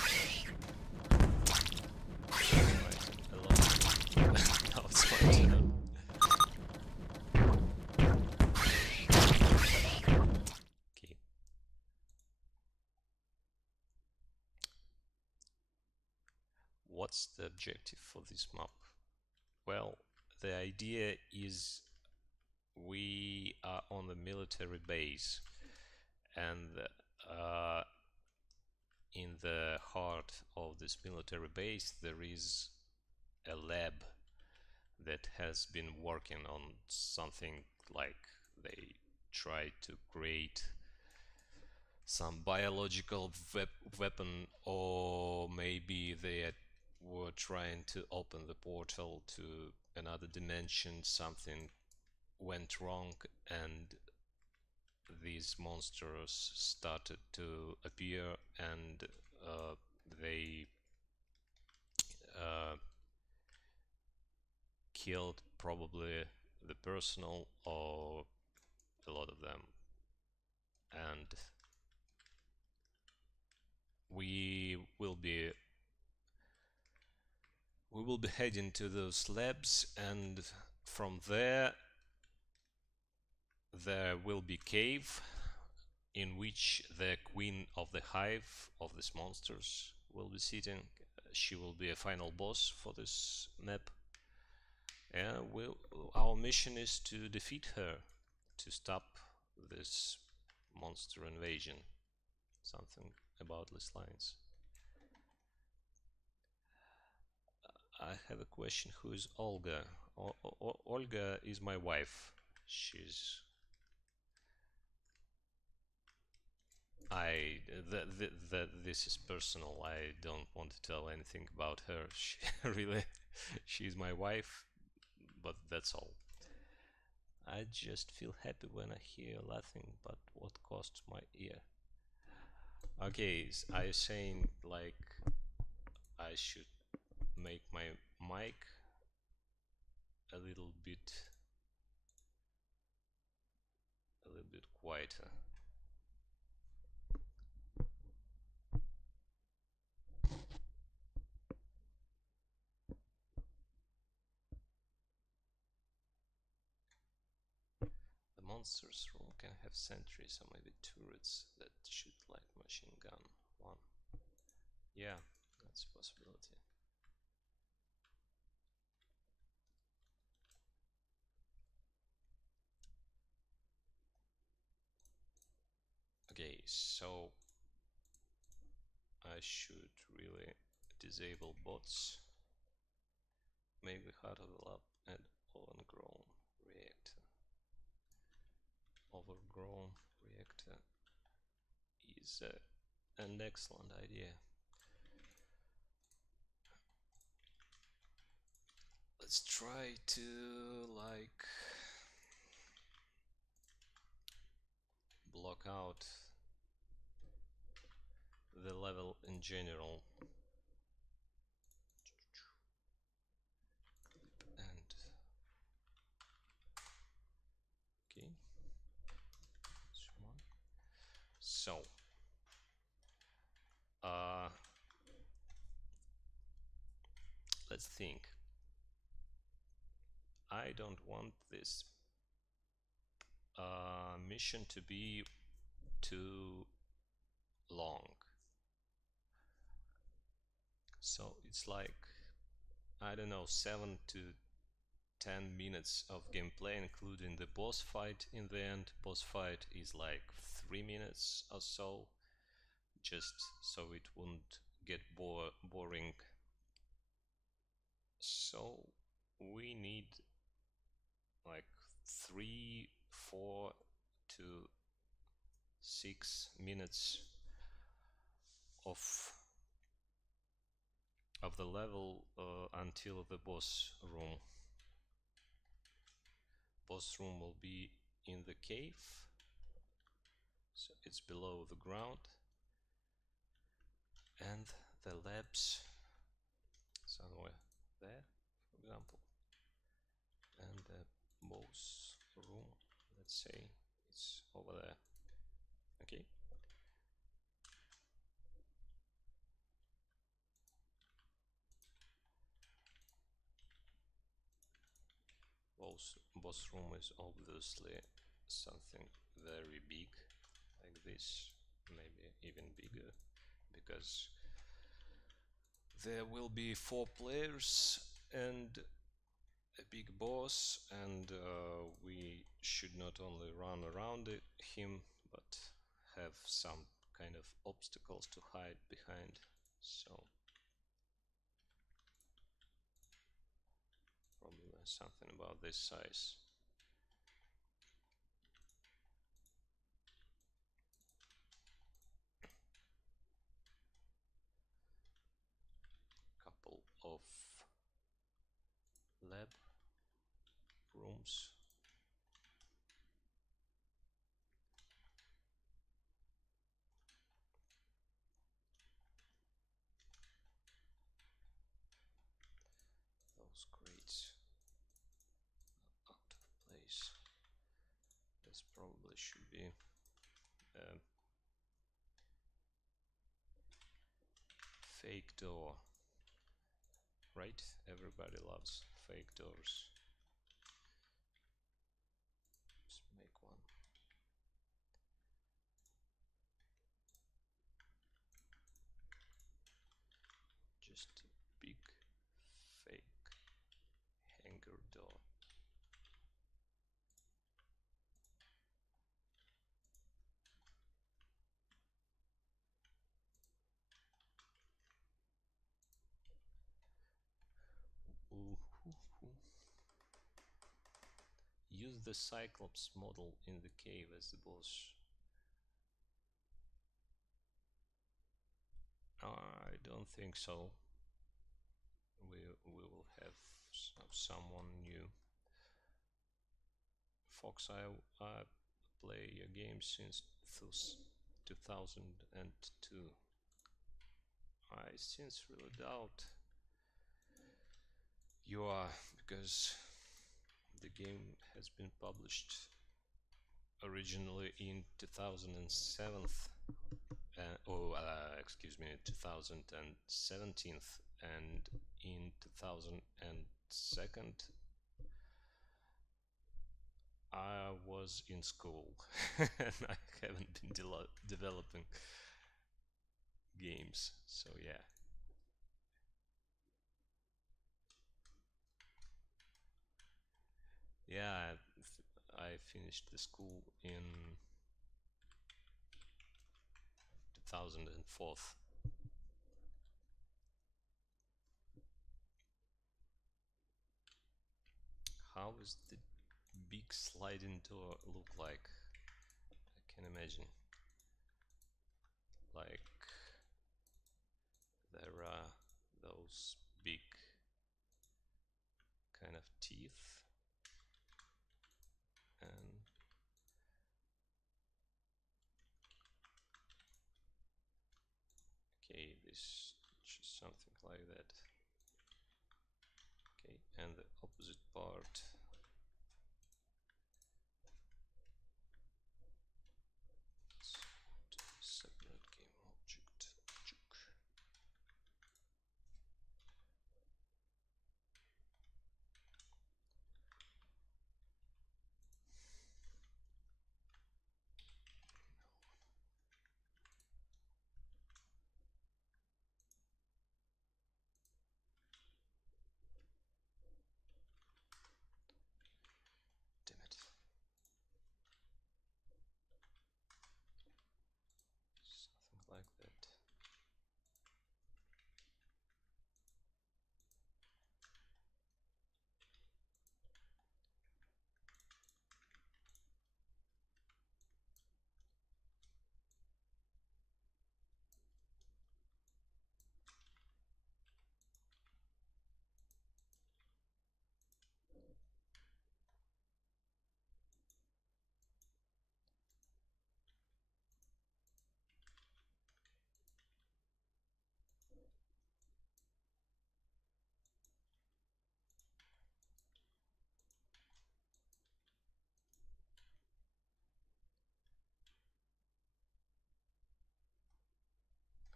Fighting alone. Now it's my turn. Okay. What's the objective for this map? Well, the idea is we are on the military base, and uh, in the heart of this military base there is a lab that has been working on something like they try to create some biological weapon, or maybe they were trying to open the portal to another dimension. Something went wrong, and these monsters started to appear, and they uh, killed probably the personnel or a lot of them. And we will be we will be heading to those labs, and from there will be cave in which the queen of the hive of these monsters will be sitting. She will be a final boss for this map, and our mission is to defeat her, to stop this monster invasion. Something about these lines. I have a question. Who is Olga? Olga is my wife. She's I this is personal. I don't want to tell anything about her. She really, she's my wife, but that's all. I just feel happy when I hear laughing, but what costs my ear? Okay, are you saying like I should make my mic a little bit quieter? The monsters room can have sentries or maybe turrets that shoot like machine gun. One. Yeah, that's a possibility. Okay, so I should really disable bots, make the heart of the lab, and overgrown reactor. Overgrown reactor is an excellent idea. Let's try to like block out the level in general. And okay, so let's think. I don't want this mission to be too long. So it's like, I don't know, 7 to 10 minutes of gameplay, including the boss fight in the end. Boss fight is like 3 minutes or so, just so it wouldn't get boring. So we need like 3, 4 to 6 minutes of the level until the boss room. Boss room will be in the cave, so it's below the ground, and the labs somewhere there, for example, and the boss room, let's say it's over there. Okay. Boss room is obviously something very big, like this, maybe even bigger, because there will be 4 players and a big boss, and we should not only run around him, but have some kind of obstacles to hide behind. So probably something about this size. Couple of lab rooms. Those crates are out of place. This probably should be fake door, right? Everybody loves fake doors. Let's make one. Just a big fake hanger door. Ooh, ooh, ooh. Use the Cyclops model in the cave as the boss. I don't think so. We will have someone new. Fox, I play your game since 2002. I sincerely doubt you are, because the game has been published originally in 2007, excuse me, 2017, and in 2002 I was in school and I haven't been developing games, so yeah. Yeah, I finished the school in 2004. How is the big sliding door look like? I can imagine. Like there are those big kind of teeth, and okay, this is something like that. Okay, and the opposite part. Separate game object. Damn it. Something like that.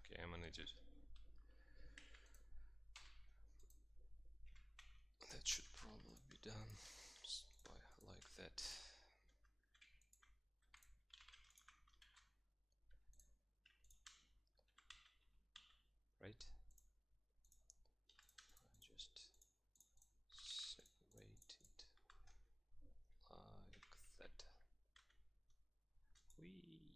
Okay, I managed it. That should probably be done by like that. Right? I just separate it like that. Whee!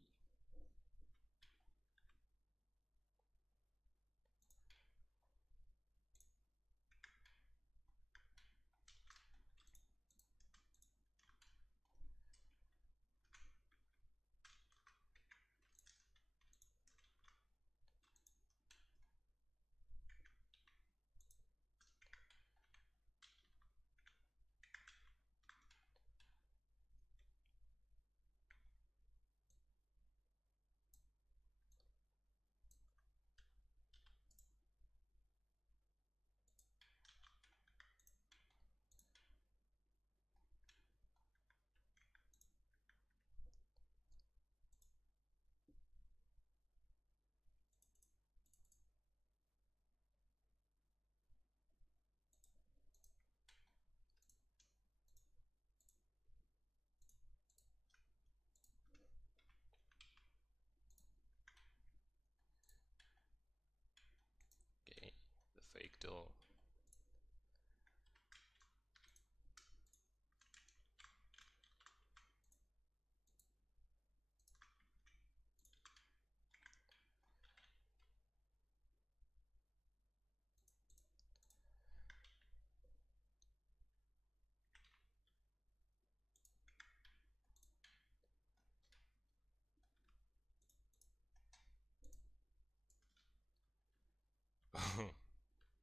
fake door.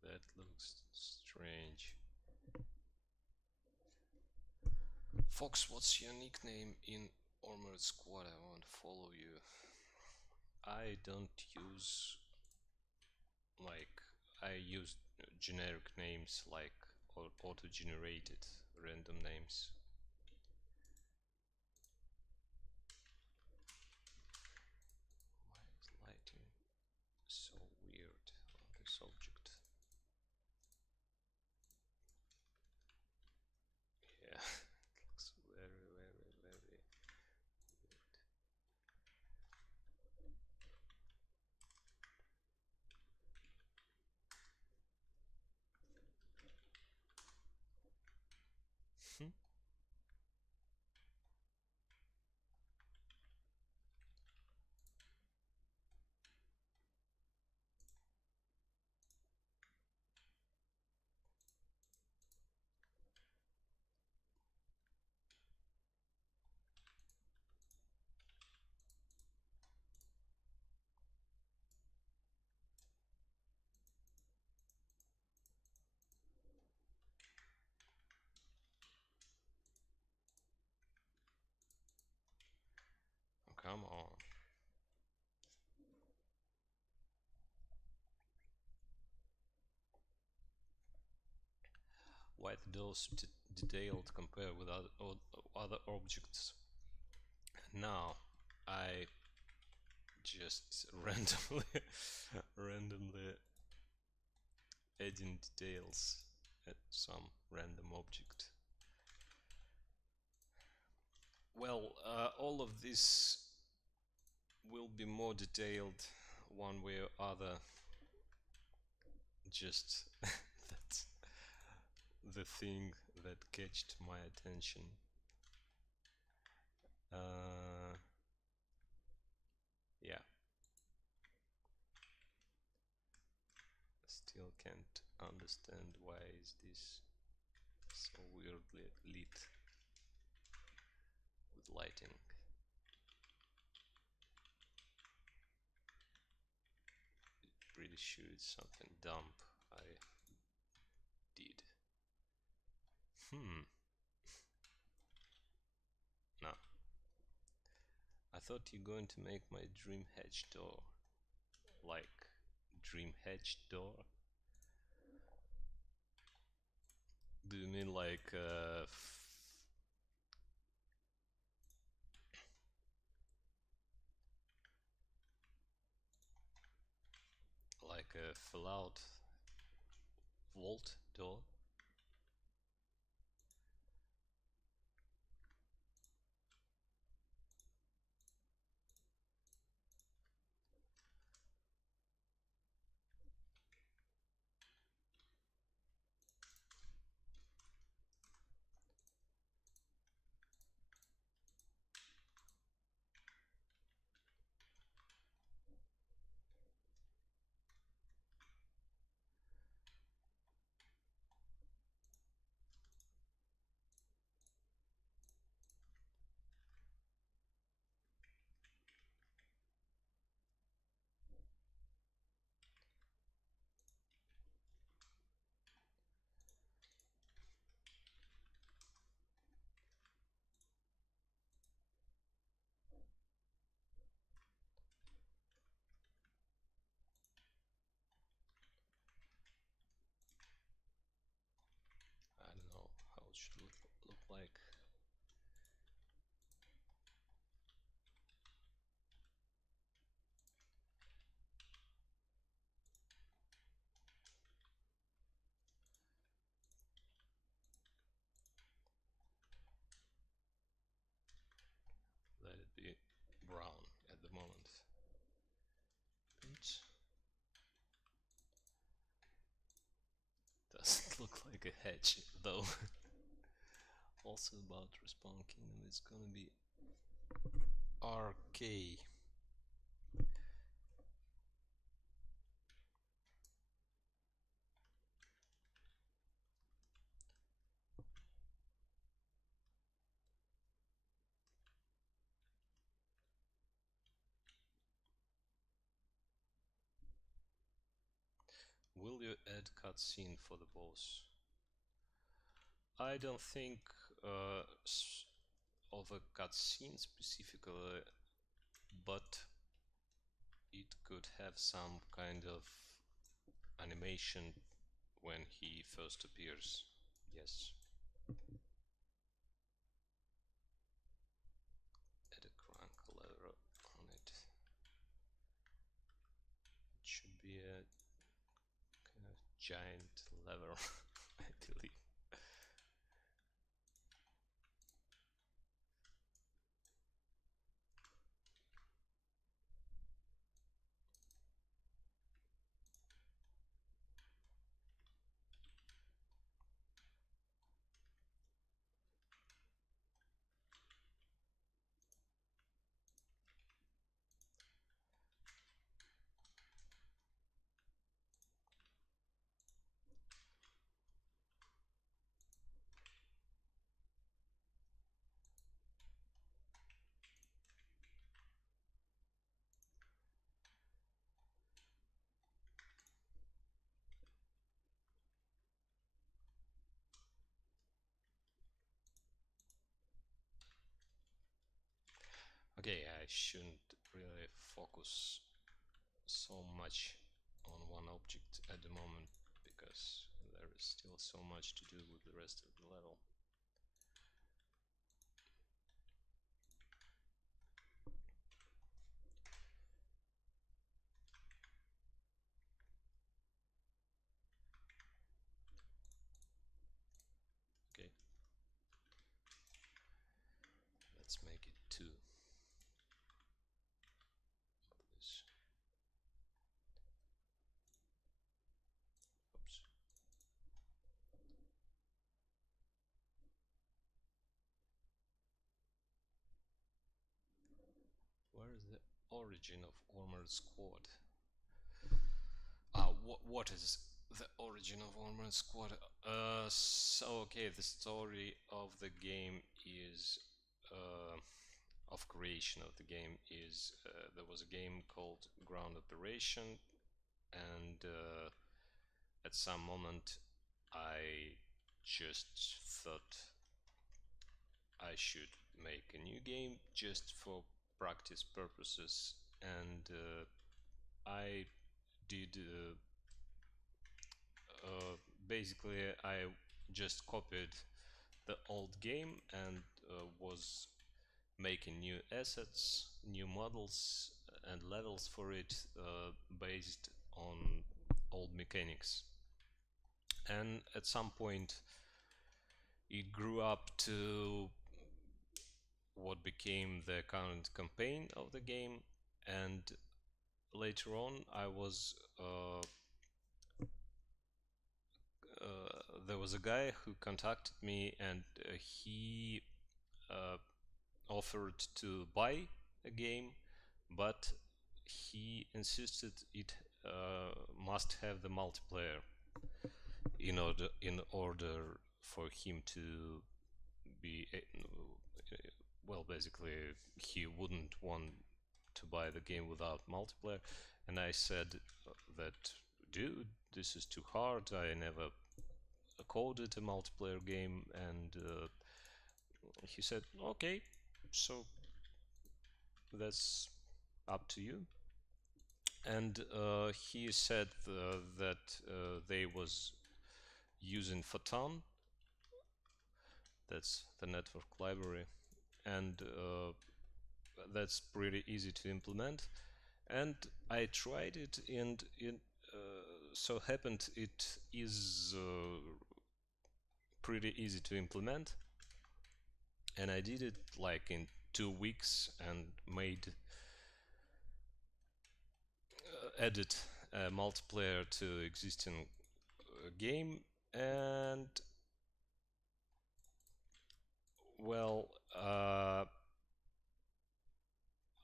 That looks strange. Fox, what's your nickname in Armored Squad? I want to follow you. I don't use, like, I use generic names like auto-generated random names. Why is lighting so weird on this object? Yeah, it looks very, very, very weird. Hmm. Oh, come on. Why the doors detailed compared with other objects? Now, I just randomly adding details at some random object. Well, all of this will be more detailed one way or other. Just that's the thing that catched my attention. Yeah, still can't understand why is this so weirdly lit with lighting. Pretty sure it's something dumb I did. No. I thought you're going to make my dream hatch door. Like, dream hatch door? Do you mean like like a Fallout vault door? like a hedge, though. Also about Respawn Kingdom, it's gonna be RK. Will you add cutscene for the boss? I don't think uh, of a cutscene specifically, but it could have some kind of animation when he first appears. Yes. Add a crank lever on it. It should be a kind of giant lever, I believe. Okay, I shouldn't really focus so much on one object at the moment because there is still so much to do with the rest of the level. Okay, let's make it 2. Please. Oops. Where is the origin of Armored Squad? What is the origin of Armored Squad? So okay, the story of the game is of creation of the game is there was a game called Ground Operation, and at some moment I just thought I should make a new game just for practice purposes, and I did basically I just copied the old game and was making new assets, new models and levels for it based on old mechanics. And at some point it grew up to what became the current campaign of the game, and later on I was there was a guy who contacted me, and he uh, offered to buy a game, but he insisted it must have the multiplayer in order for him to be well, basically he wouldn't want to buy the game without multiplayer. And I said that, dude, this is too hard, I never coded a multiplayer game. And he said, okay, so that's up to you. And he said that they was using Photon, that's the network library, and that's pretty easy to implement. And I tried it, and it so happened it is pretty easy to implement. And I did it like in 2 weeks and made added multiplayer to existing game, And well,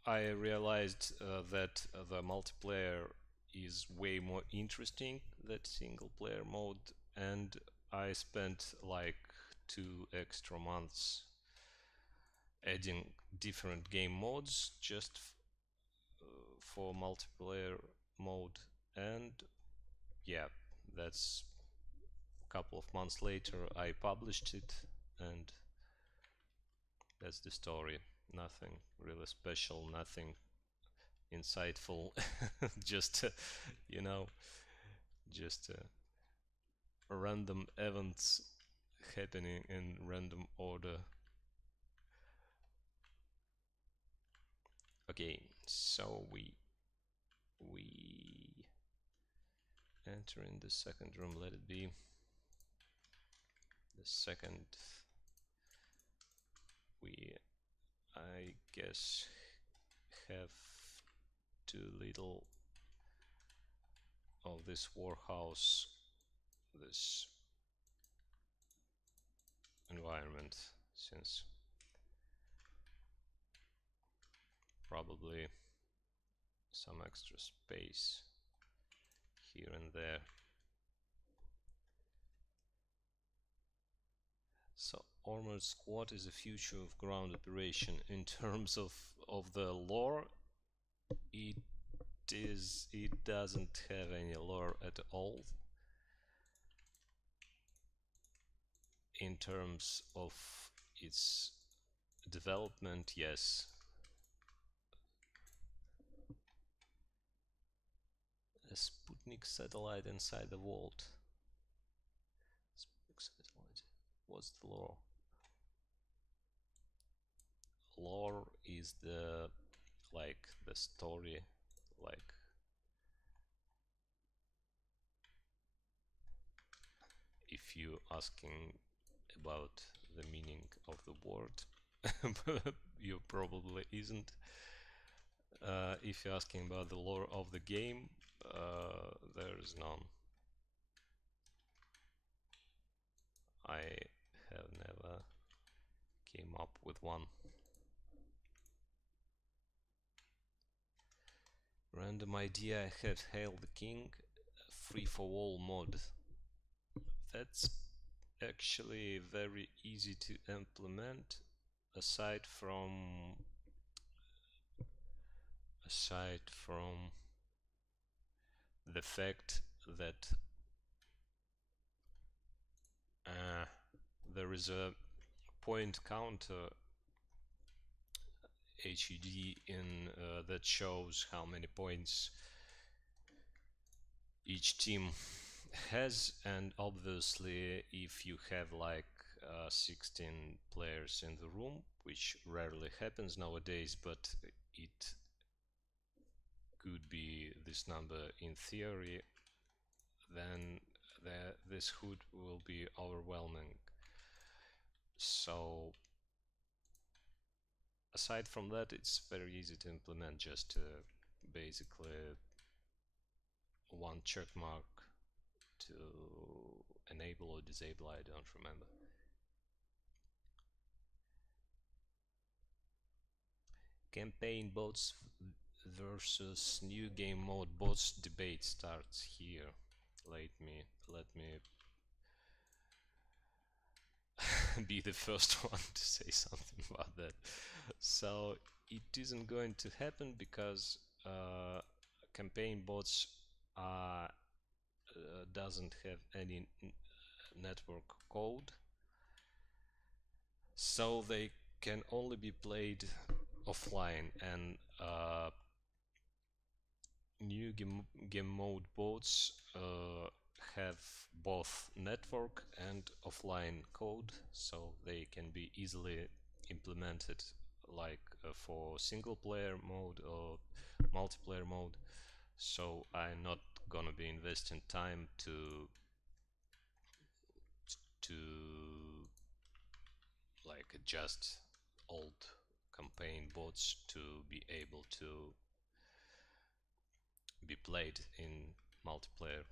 I realized that the multiplayer is way more interesting than single player mode, and I spent like 2 extra months adding different game modes just for multiplayer mode. And yeah, that's a couple of months later I published it, and that's the story. Nothing really special, nothing insightful. Just you know, just random events happening in random order. Okay, so we enter in the second room. Let it be the second. We, I guess, have too little of this warehouse, this environment, since probably some extra space here and there. So Armored Squad is the future of ground operation. In terms of the lore, it it doesn't have any lore at all. In terms of its development, yes. A Sputnik satellite inside the vault. Sputnik satellite. What's the lore? Lore is the like the story, like if you asking about the meaning of the word, you probably isn't. If you're asking about the lore of the game, there's none. I have never came up with one. Random idea, I have Hail the King free for all mod. That's actually very easy to implement, aside from the fact that uh, there is a point counter HUD in that shows how many points each team has, and obviously if you have like 16 players in the room, which rarely happens nowadays, but it could be this number in theory, then this HUD will be overwhelming. So aside from that, it's very easy to implement, just basically one check mark to enable or disable, I don't remember. Campaign bots versus new game mode bots debate starts here. Let me be the first one to say something about that. So it isn't going to happen because campaign bots are doesn't have any network code, so they can only be played offline, and new game mode bots have both network and offline code, so they can be easily implemented, like for single player mode or multiplayer mode. So I'm not gonna be investing time to like adjust old campaign bots to be able to be played in multiplayer.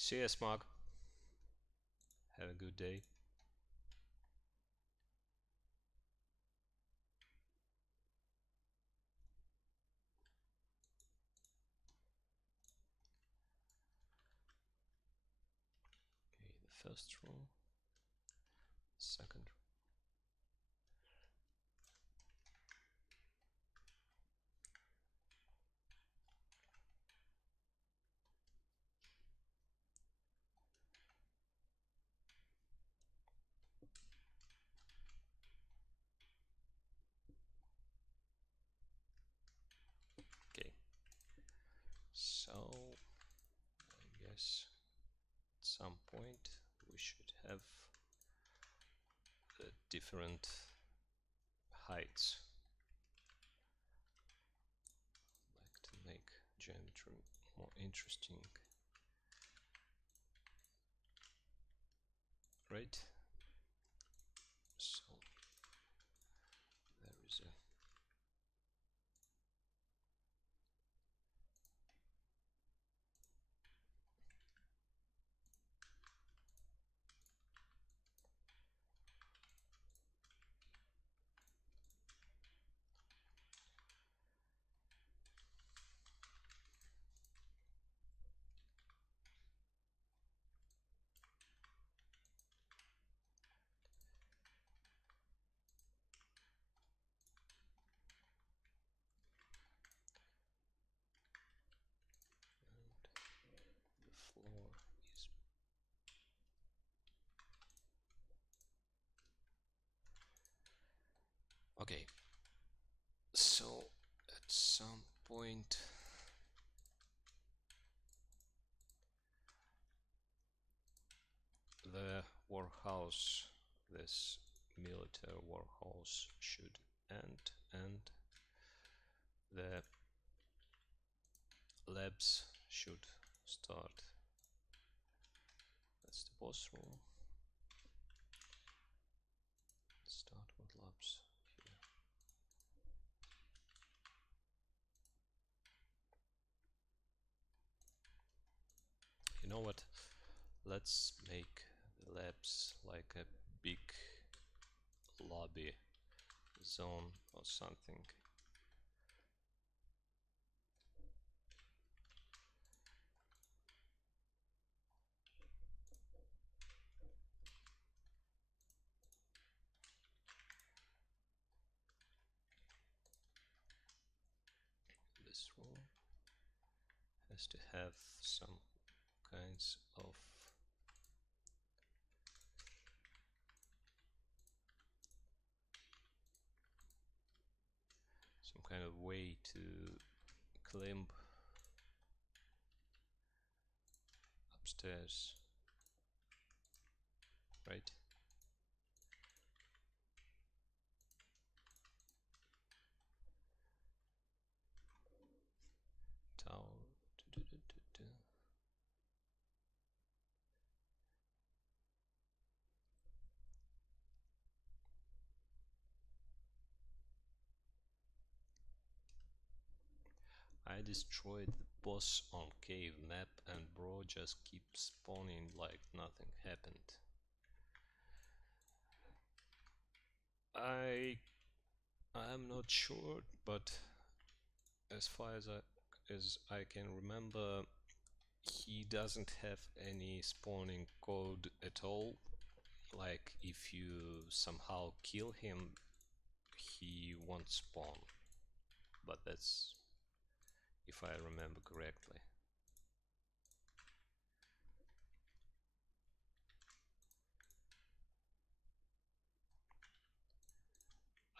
See you, Smog. Have a good day. Okay, the first row, second. Okay, so I guess at some point we should have different heights. I'd like to make geometry more interesting, right? So there is a the floor is okay. So at some point the warehouse, this military warehouse, should end, and the labs should start. That's the boss room. Let's start with labs here. You know what? Let's make the labs like a big lobby zone or something. This room has to have some kinds of way to climb upstairs, right? Tower. I destroyed the boss on cave map and bro just keeps spawning like nothing happened. I'm not sure, but as far as I can remember, he doesn't have any spawning code at all. Like if you somehow kill him, he won't spawn. But that's if I remember correctly.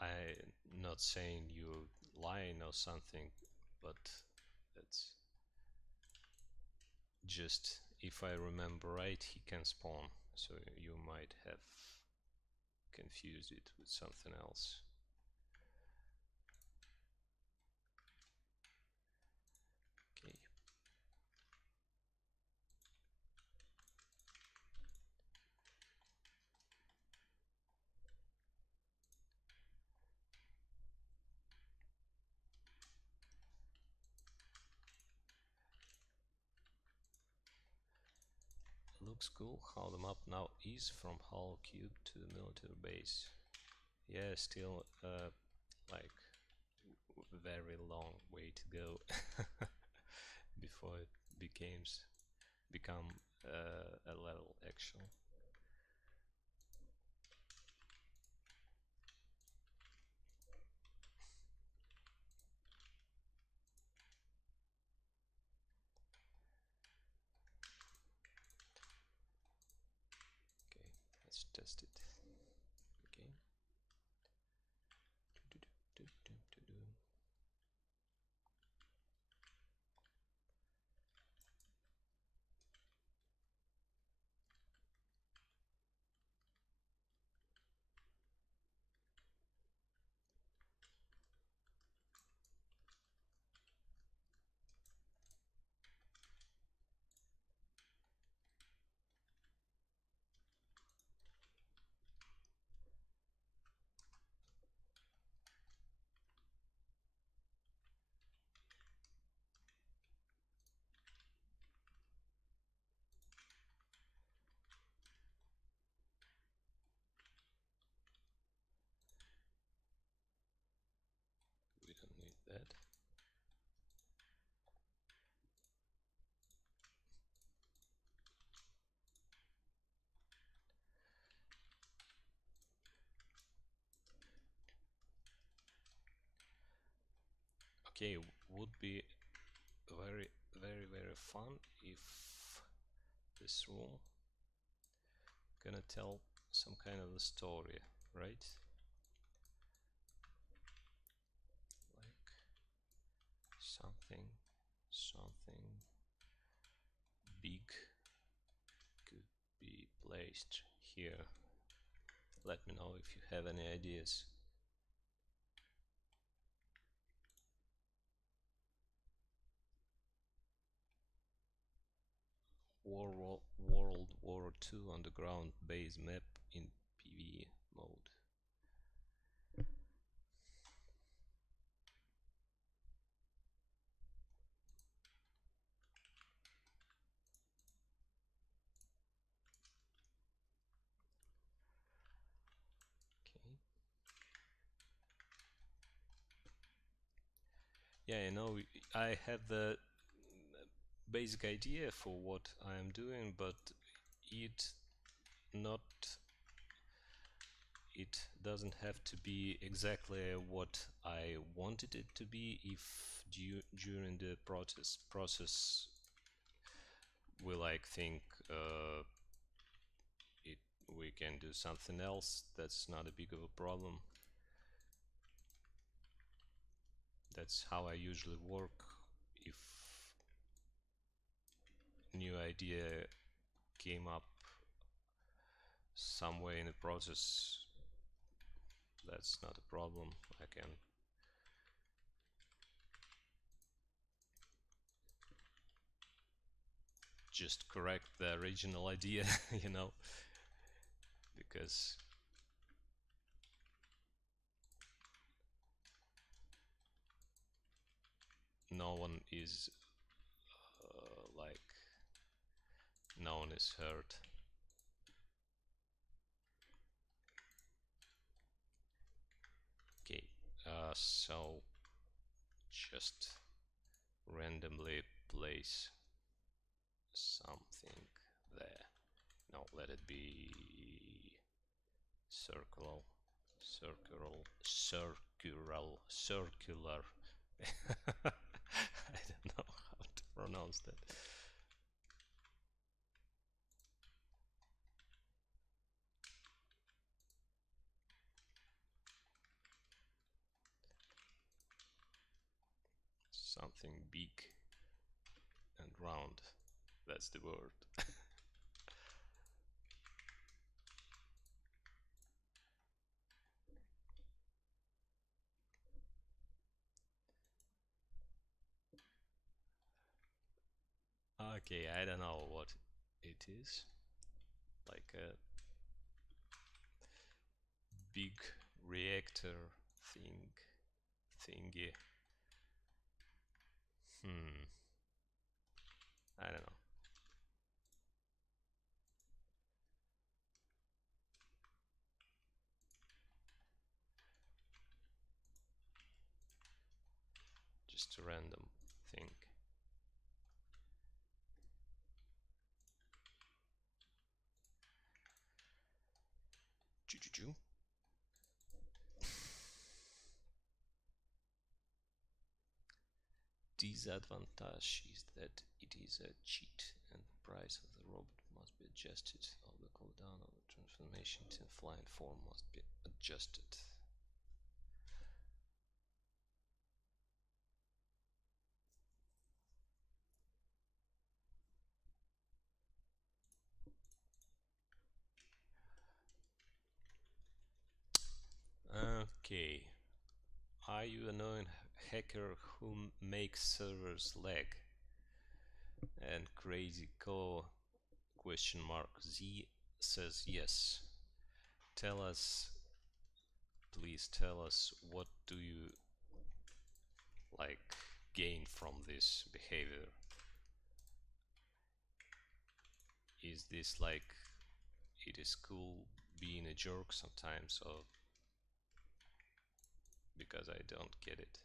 I'm not saying you're lying or something, but that's just if I remember right, he can spawn, so you might have confused it with something else. Okay. looks cool how the map now is from Hollow Cube to the military base. Yeah, still like very long way to go before it become a level actually. Okay, let's test it again. We don't need that. Okay, would be very fun if this room gonna tell some kind of a story, right? Like something big could be placed here. Let me know if you have any ideas. World War II underground base map in PVE mode. Okay. Yeah, you know, I have the basic idea for what I am doing, but it not it doesn't have to be exactly what I wanted it to be if during the process we like think it we can do something else. That's not a big of a problem. That's how I usually work. If new idea came up somewhere in the process, that's not a problem. I can just correct the original idea, you know, because no one is like no one is hurt. Okay, so just randomly place something there. No, let it be circular, circular. I don't know how to pronounce that. Something big and round. That's the word. Okay, I don't know what it is. Like a big reactor thingy. I don't know. just a random thing. Choo-choo-choo. Disadvantage is that it is a cheat and the price of the robot must be adjusted. All the cooldown of the transformation to flying form must be adjusted. Okay. Are you an annoying hacker who makes servers lag? And crazy co question mark Z says yes. Tell us, please tell us, what do you like gain from this behavior? Is this like it is cool being a jerk sometimes, or because I don't get it?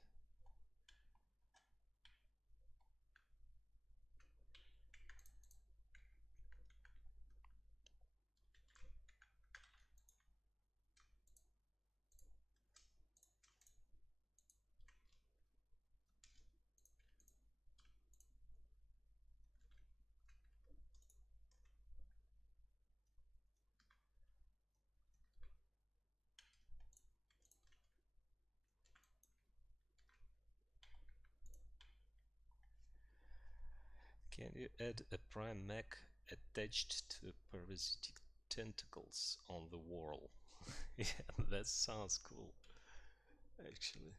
Can you add a prime mech attached to parasitic tentacles on the wall? Yeah, that sounds cool, actually.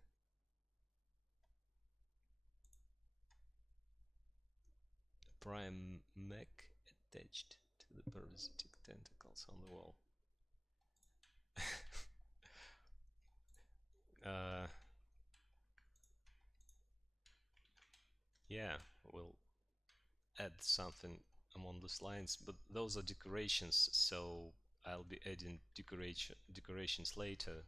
Prime mech attached to the parasitic tentacles on the wall. uh, yeah, we'll add something along those lines, but those are decorations, so I'll be adding decorations later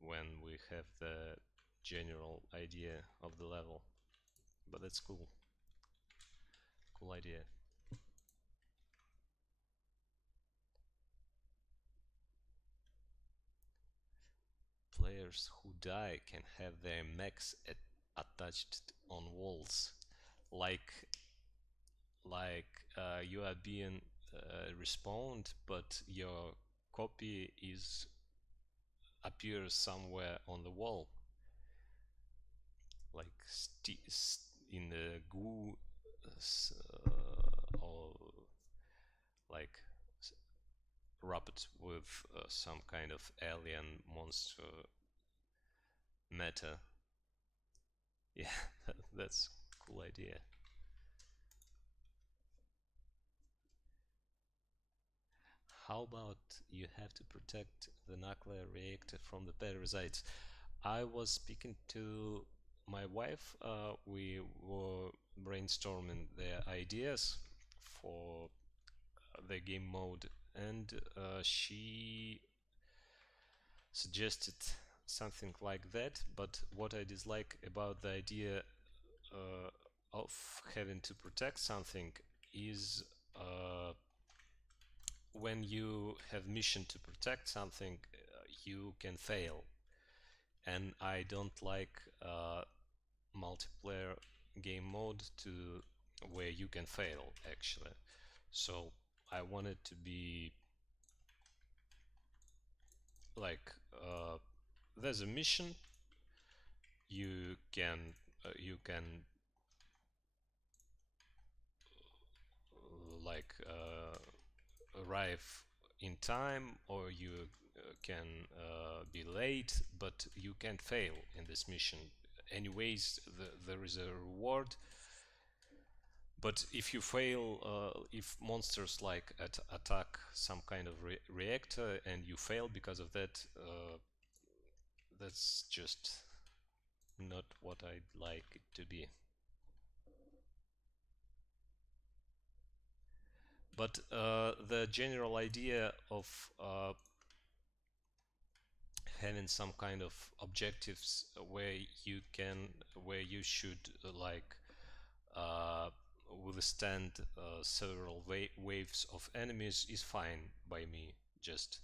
when we have the general idea of the level. But that's cool. Cool idea. Players who die can have their mechs attached on walls, like you are being respawned, but your copy is appears somewhere on the wall, like in the goo, or like wrapped with some kind of alien monster meta. Yeah, that's a cool idea. How about you have to protect the nuclear reactor from the parasites? I was speaking to my wife. We were brainstorming the ideas for the game mode, and she suggested something like that. But what I dislike about the idea of having to protect something is when you have mission to protect something, you can fail, and I don't like multiplayer game mode to where you can fail actually. So I want it to be like there's a mission, you can like arrive in time, or you can be late, but you can't fail in this mission. Anyways, there is a reward. But if you fail, if monsters like attack some kind of reactor and you fail because of that, that's just not what I'd like it to be. But the general idea of having some kind of objectives where you should uh, withstand several waves of enemies is fine by me. Just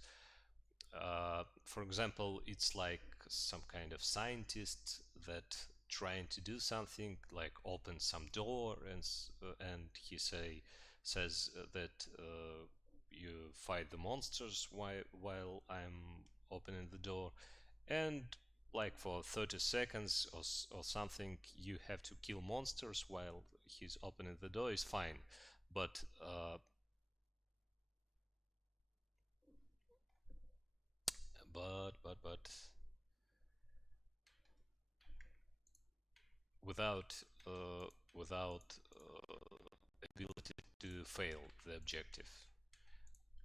for example, it's like some kind of scientist that trying to do something like open some door, and he says that you fight the monsters while I'm opening the door, and like for 30 seconds or something you have to kill monsters while he's opening the door is fine, but but without without ability to fail the objective.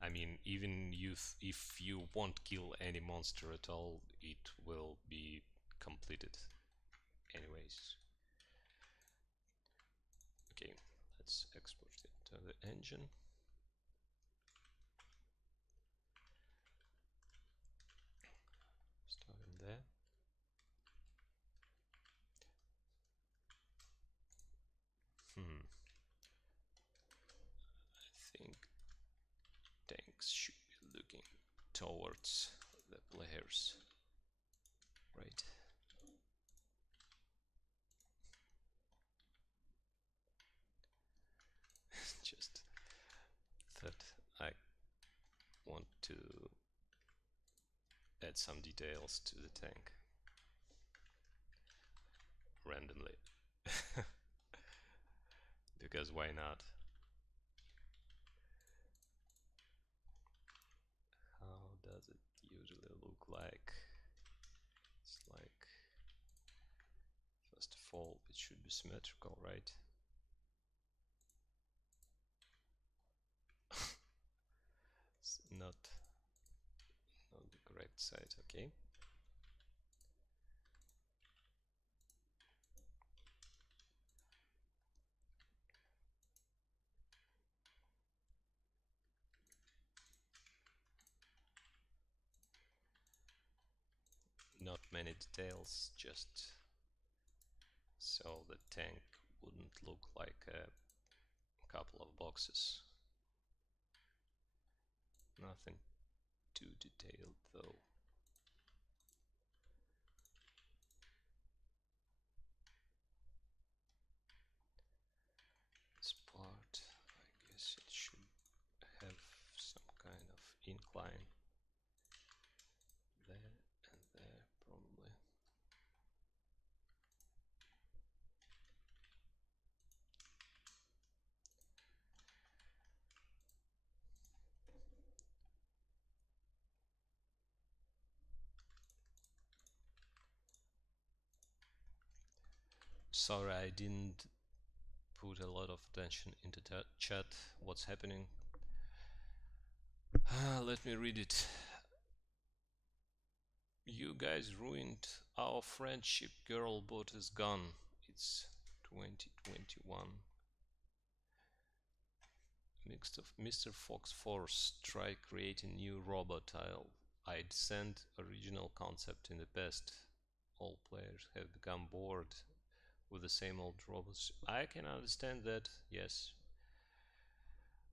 I mean, even if you won't kill any monster at all, it will be completed anyways. Okay, let's export it to the engine. Starting there. I think tanks should be looking towards the players, right? Just that I want to add some details to the tank randomly. Because why not? How does it usually look like? It's like, first of all, it should be symmetrical, right? It's not the correct side, okay. Not many details, just so the tank wouldn't look like a couple of boxes. Nothing too detailed though. This part, I guess it should have some kind of incline there and there probably. Sorry, I didn't put a lot of attention into that chat. What's happening? Let me read it. You guys ruined our friendship. Girl bot is gone. It's 2021. Mixed of Mr. Fox Force. Try creating new robot. I'd send original concept in the past. All players have become bored with the same old robots. I can understand that, yes.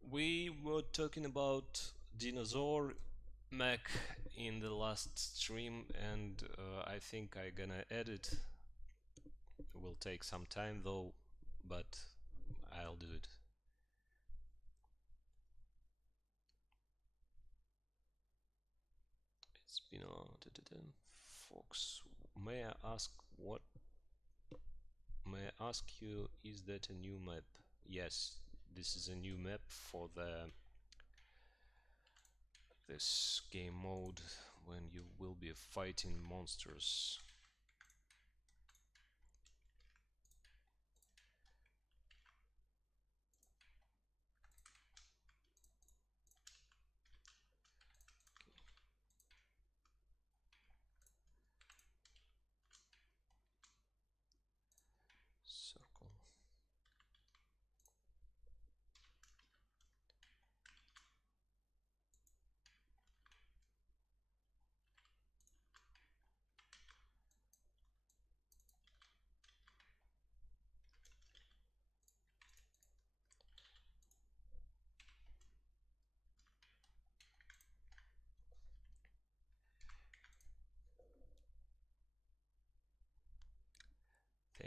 We were talking about dinosaur mech in the last stream, and I think I gonna edit. It will take some time though, but I'll do it. It's been a Fox. May I ask what? May I ask you, is that a new map? Yes, this is a new map for this game mode when you will be fighting monsters. Circle.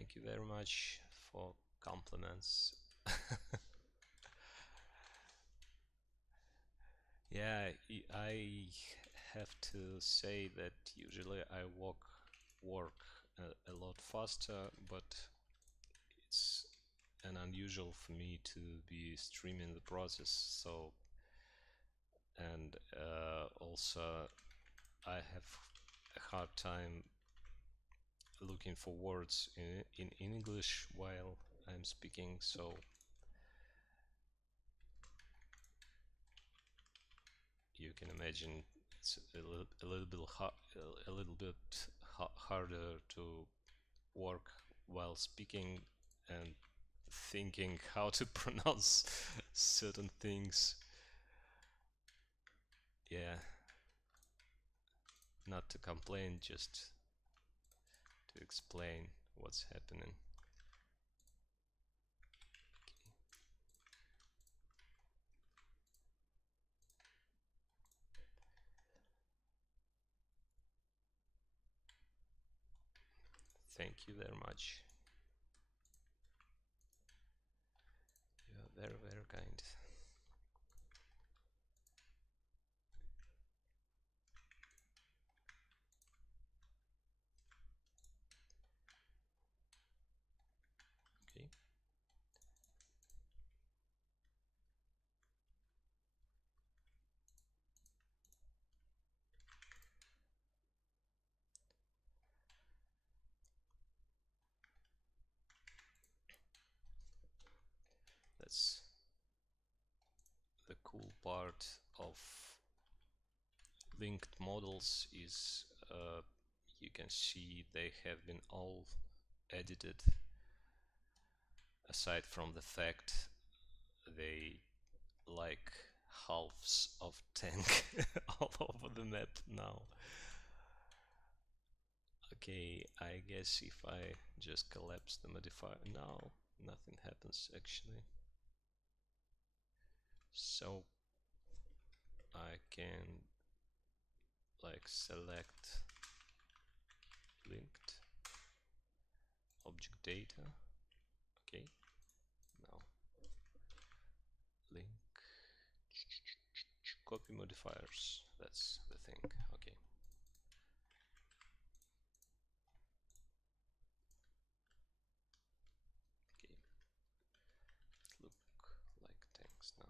Thank you very much for compliments. Yeah, I have to say that usually I work a lot faster, but it's an unusual for me to be streaming the process. So, and also I have a hard time looking for words in English while I'm speaking. So you can imagine it's a little bit harder to work while speaking and thinking how to pronounce certain things. Yeah, not to complain, just to explain what's happening. Thank you very much. You are very, very kind. Okay, that's the cool part of linked models is you can see they have been all edited aside from the fact they like halves of tank all over the map now. Okay, I guess if I just collapse the modifier now, nothing happens actually. So I can like select linked object data. Okay, now link copy modifiers. That's the thing. Okay. Okay. Look like tanks now.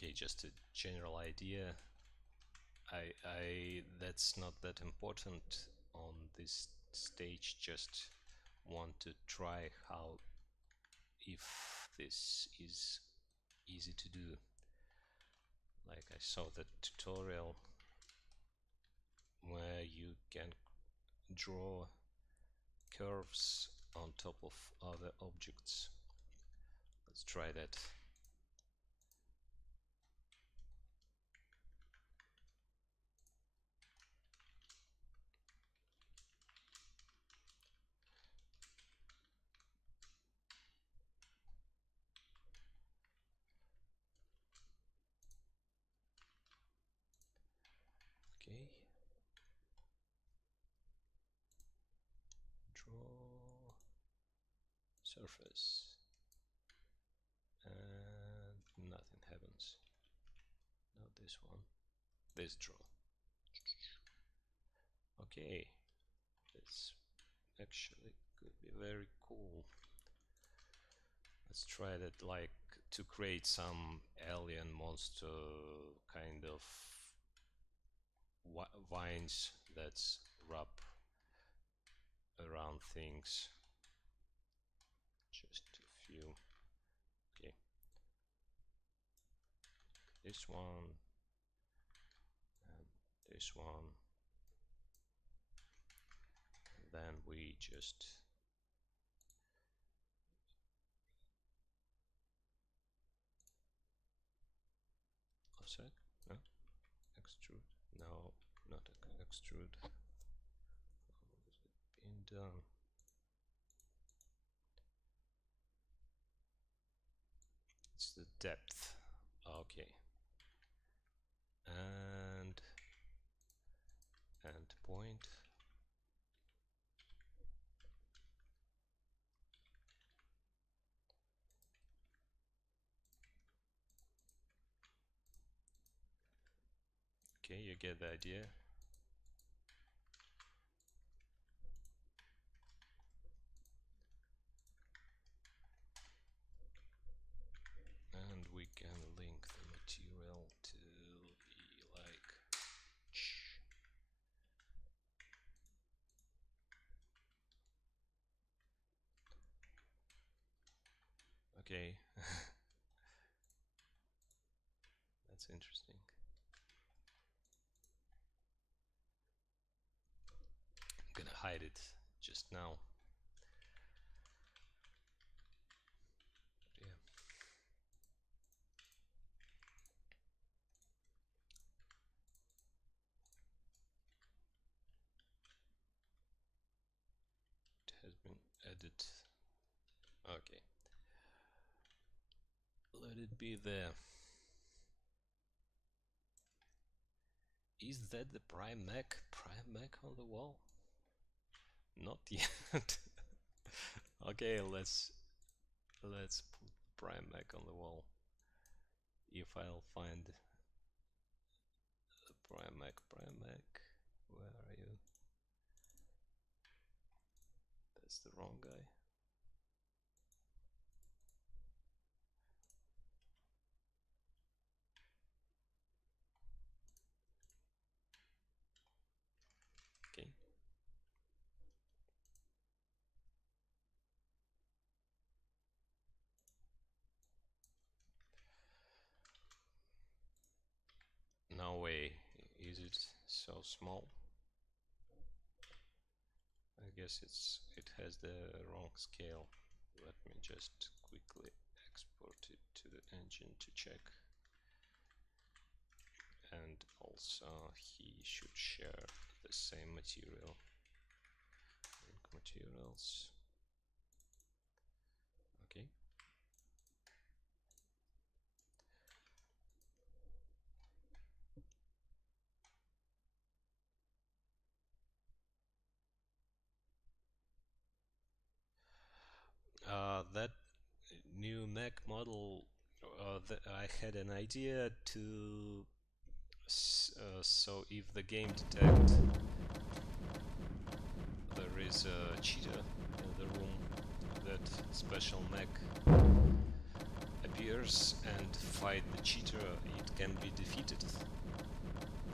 Okay, just a general idea. I that's not that important on this stage. Just want to try how if this is easy to do. Like I saw the tutorial where you can draw curves on top of other objects. Let's try that. Okay. Draw surface. And nothing happens. Not this one. This draw. Okay. This actually could be very cool. Let's try that, like to create some alien monster kind of vines that's wrap around things. Just a few. Okay. This one and this one. And then we just offset. No? and it's the depth. Okay, and point. Okay, you get the idea. And we can link the material to the like. Okay, that's interesting. I'm gonna hide it just now. Yeah. It has been added. Okay. Let it be there. Is that the prime mech? Prime mech on the wall? Not yet. Okay, let's put prime mech on the wall. If I'll find the prime mech, where are you? That's the wrong guy. Okay. No way. Is it so small? I guess it has the wrong scale. Let me just quickly export it to the engine to check. And also he should share the same material. Link materials. Okay. That new mech model, I had an idea to so if the game detects there is a cheater in the room, that special mech appears and fight the cheater, it can be defeated,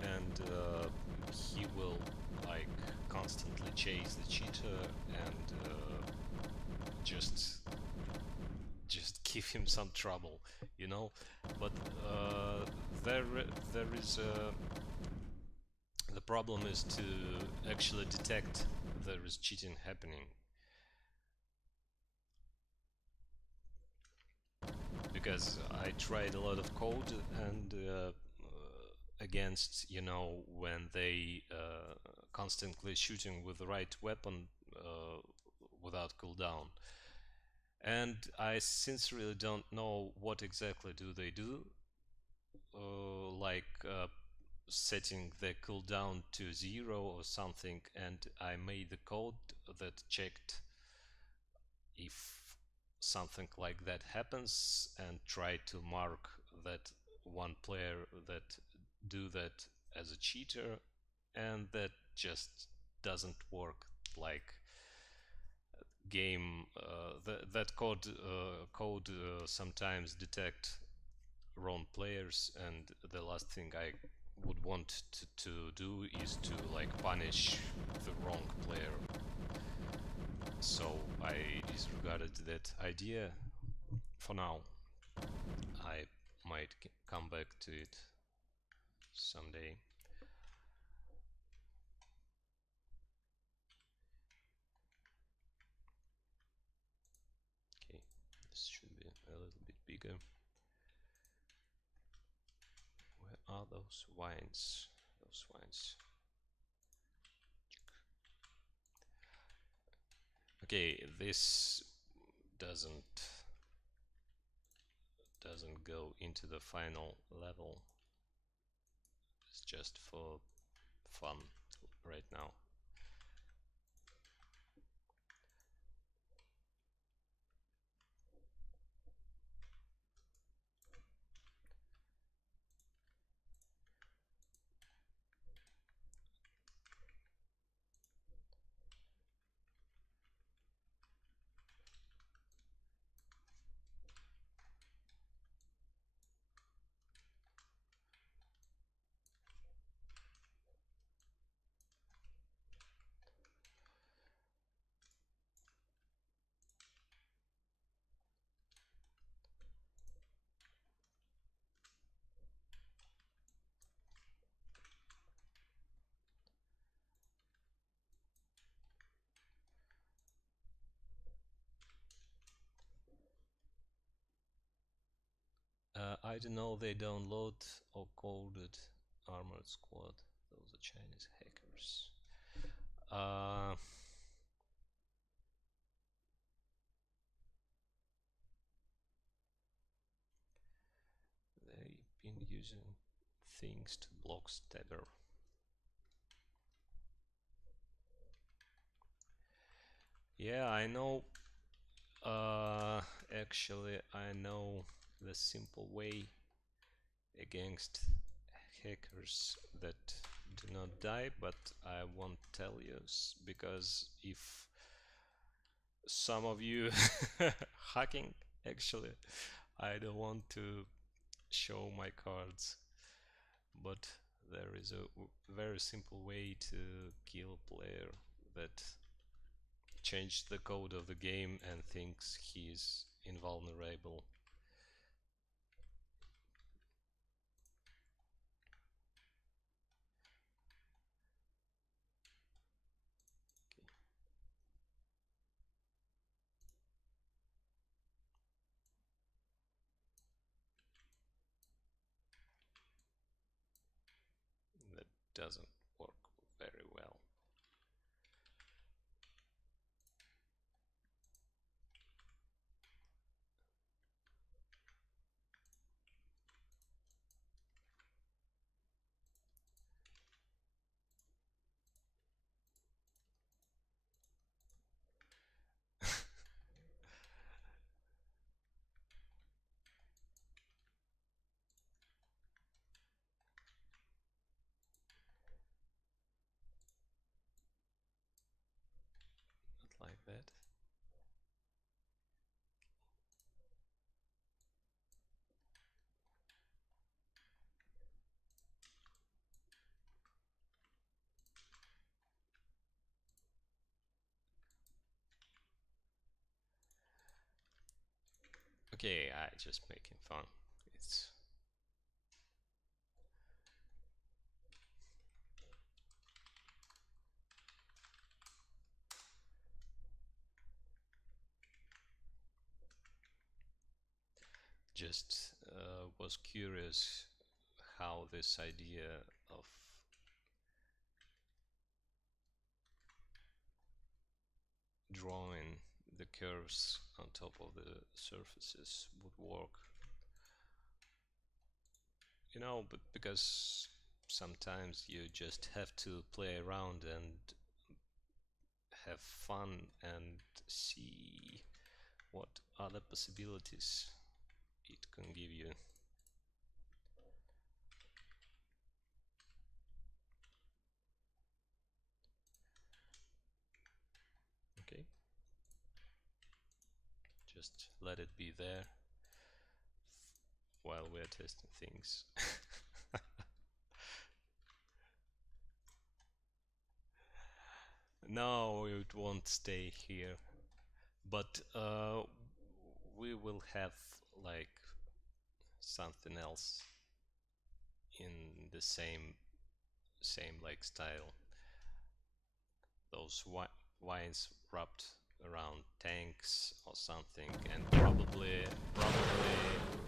and he will like constantly chase the cheater and just give him some trouble, you know. But there is the problem is to actually detect there is cheating happening, because I tried a lot of code and against, you know, when they constantly shooting with the right weapon without cooldown, and I sincerely don't know what exactly do they do, like setting the cooldown to 0 or something, and I made the code that checked if something like that happens and try to mark that one player that do that as a cheater, and that just doesn't work. Like game that code sometimes detect wrong players, and the last thing I would want to do is to like punish the wrong player. So I disregarded that idea for now. I might come back to it someday. Okay, this should be a little bit bigger. Where are those wines? Those wines. Okay, this doesn't go into the final level. It's just for fun right now. I don't know, they download or coded Armored Squad. Those are Chinese hackers. Uh, they've been using things to block Stabber. Yeah, I know. Actually, I know the simple way against hackers that do not die, but I won't tell you because if some of you hacking, actually, I don't want to show my cards, but there is a very simple way to kill a player that changed the code of the game and thinks he's invulnerable. That doesn't work very well. Not like that. Okay, I just making fun. It's just was curious how this idea of drawing the curves on top of the surfaces would work. You know, but because sometimes you just have to play around and have fun and see what other possibilities it can give you. Okay, just let it be there while we're testing things. No, it won't stay here, but we will have like something else in the same like style. Those vines wrapped around tanks or something, and probably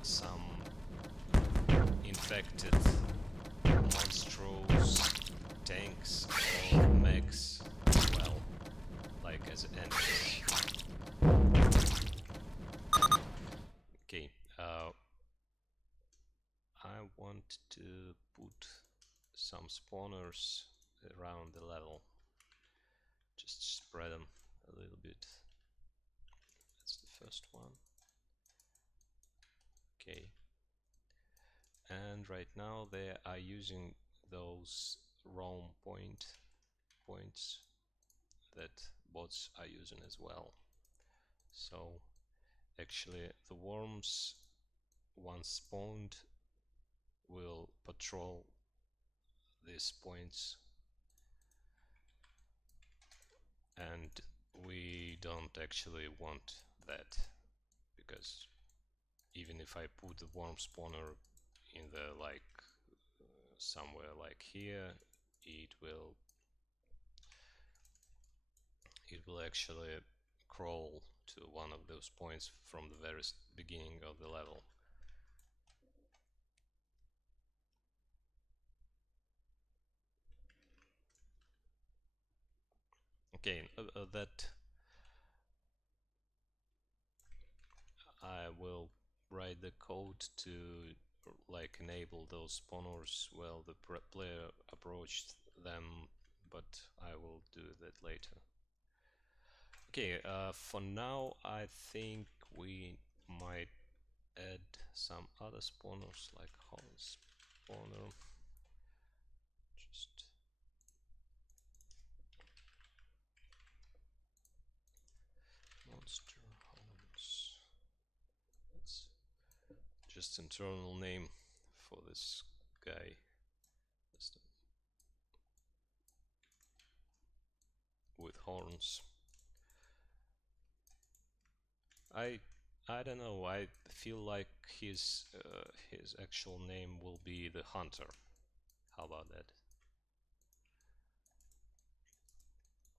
some infected monstrous tanks or mechs, well, like as an okay, I want to put some spawners around the level, just spread them a little bit. That's the first one. Okay, and right now they are using those roam points that bots are using as well. So actually the worms, once spawned, will patrol these points, and we don't actually want that, because even if I put the worm spawner in the somewhere like here, it will actually crawl to one of those points from the very beginning of the level. Okay, that I will write the code to like enable those spawners while the player approached them, but I will do that later. Okay, for now I think we might add some other spawners like horn spawner. Just monster horns. That's just internal name for this guy. With horns. I I don't know. I feel like his actual name will be the hunter. How about that?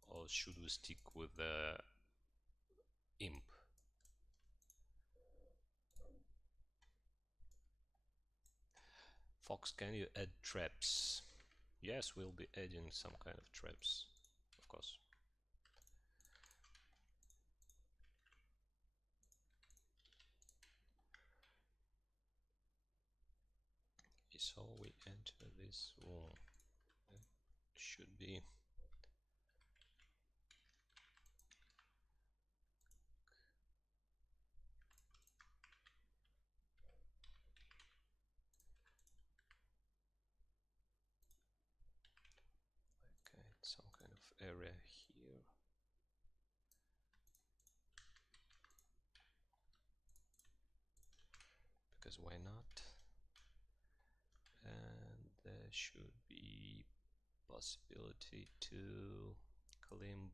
Or should we stick with the imp? Fox, can you add traps? Yes, we'll be adding some kind of traps, of course. So we enter this room. It should be okay, some kind of area here. Because why not? And there should be possibility to climb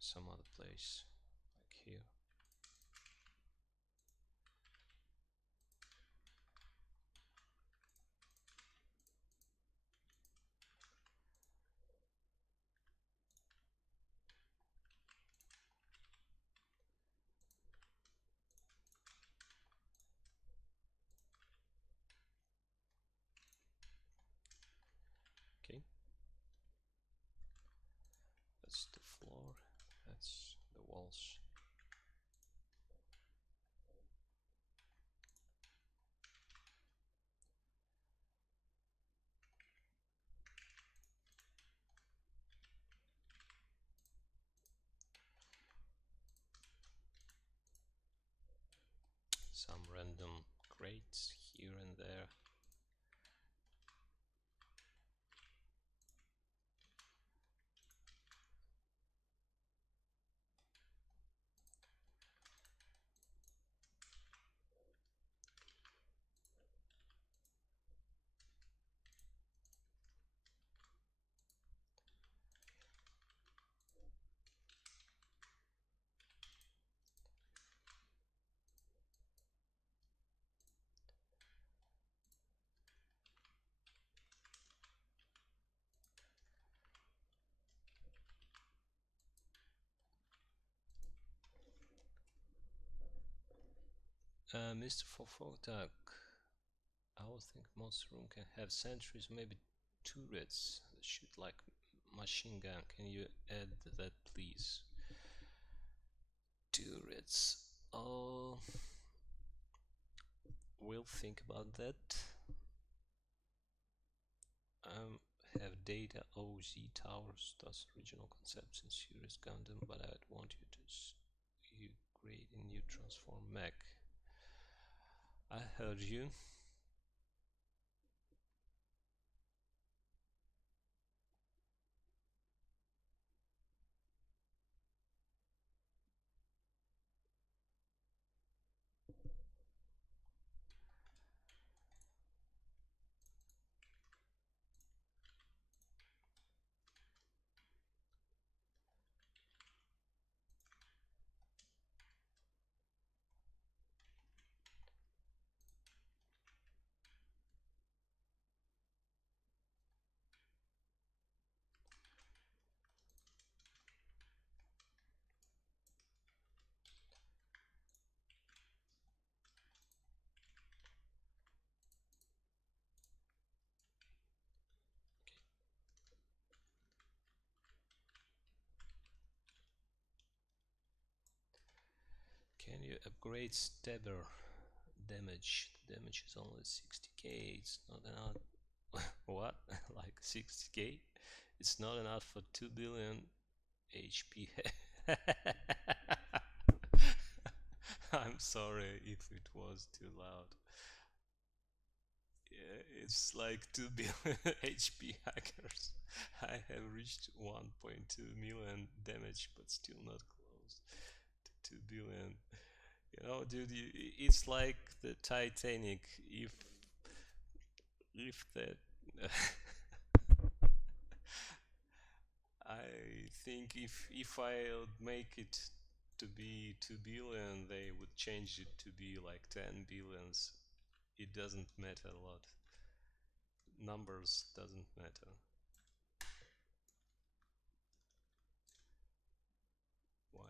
some other place, like here. Okay, that's the floor, that's the walls. Some random crates here and there. Mr. Fofotak, I would think most room can have sentries, maybe turrets that shoot like machine gun. Can you add that, let's we'll think about that. Have data OZ towers, thus original concepts in Serious Gundam, but I'd want you to you create a new transform mech. I heard you. Can you upgrade stabber damage? The damage is only 60k. It's not enough. What? Like 60k? It's not enough for 2 billion HP. I'm sorry if it was too loud. Yeah, it's like 2 billion HP hackers. I have reached 1.2 million damage, but still not close to 2 billion. You know, dude, it's like the Titanic. If that, I think if I'll make it to be 2 billion, they would change it to be like 10 billions. It doesn't matter a lot. Numbers doesn't matter. Why?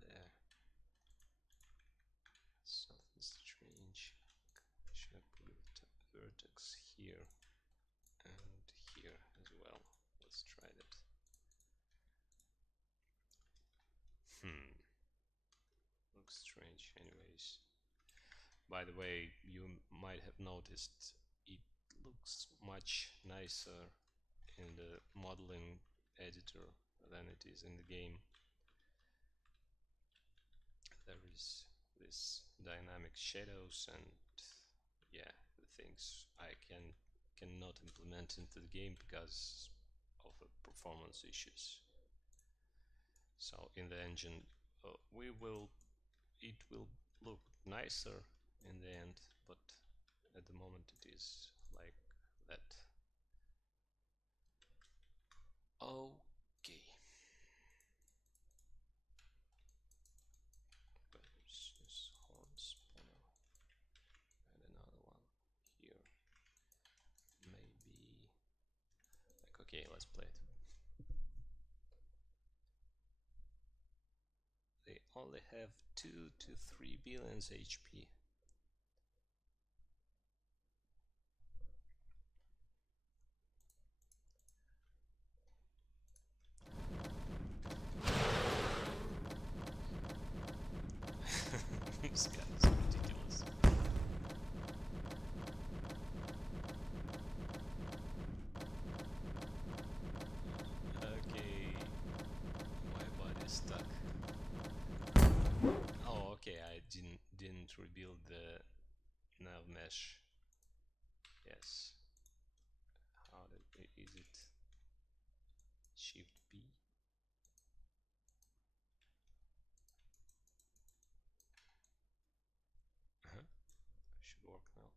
There. Something strange. Should I put a vertex here and here as well? Let's try that. Looks strange anyways. By the way, you might have noticed it looks much nicer in the modeling editor than it is in the game. There is this dynamic shadows and yeah, the things I cannot implement into the game because of the performance issues. So in the engine it will look nicer in the end, but at the moment it is like that. Okay. Where's this horn spawner? And another one here. Maybe like okay, let's play it. They only have 2 to 3 billions HP. This guy is ridiculous. Okay, my body's stuck. Oh, okay, I didn't rebuild the nav mesh. Yes. How is it? Shift B. Should work now.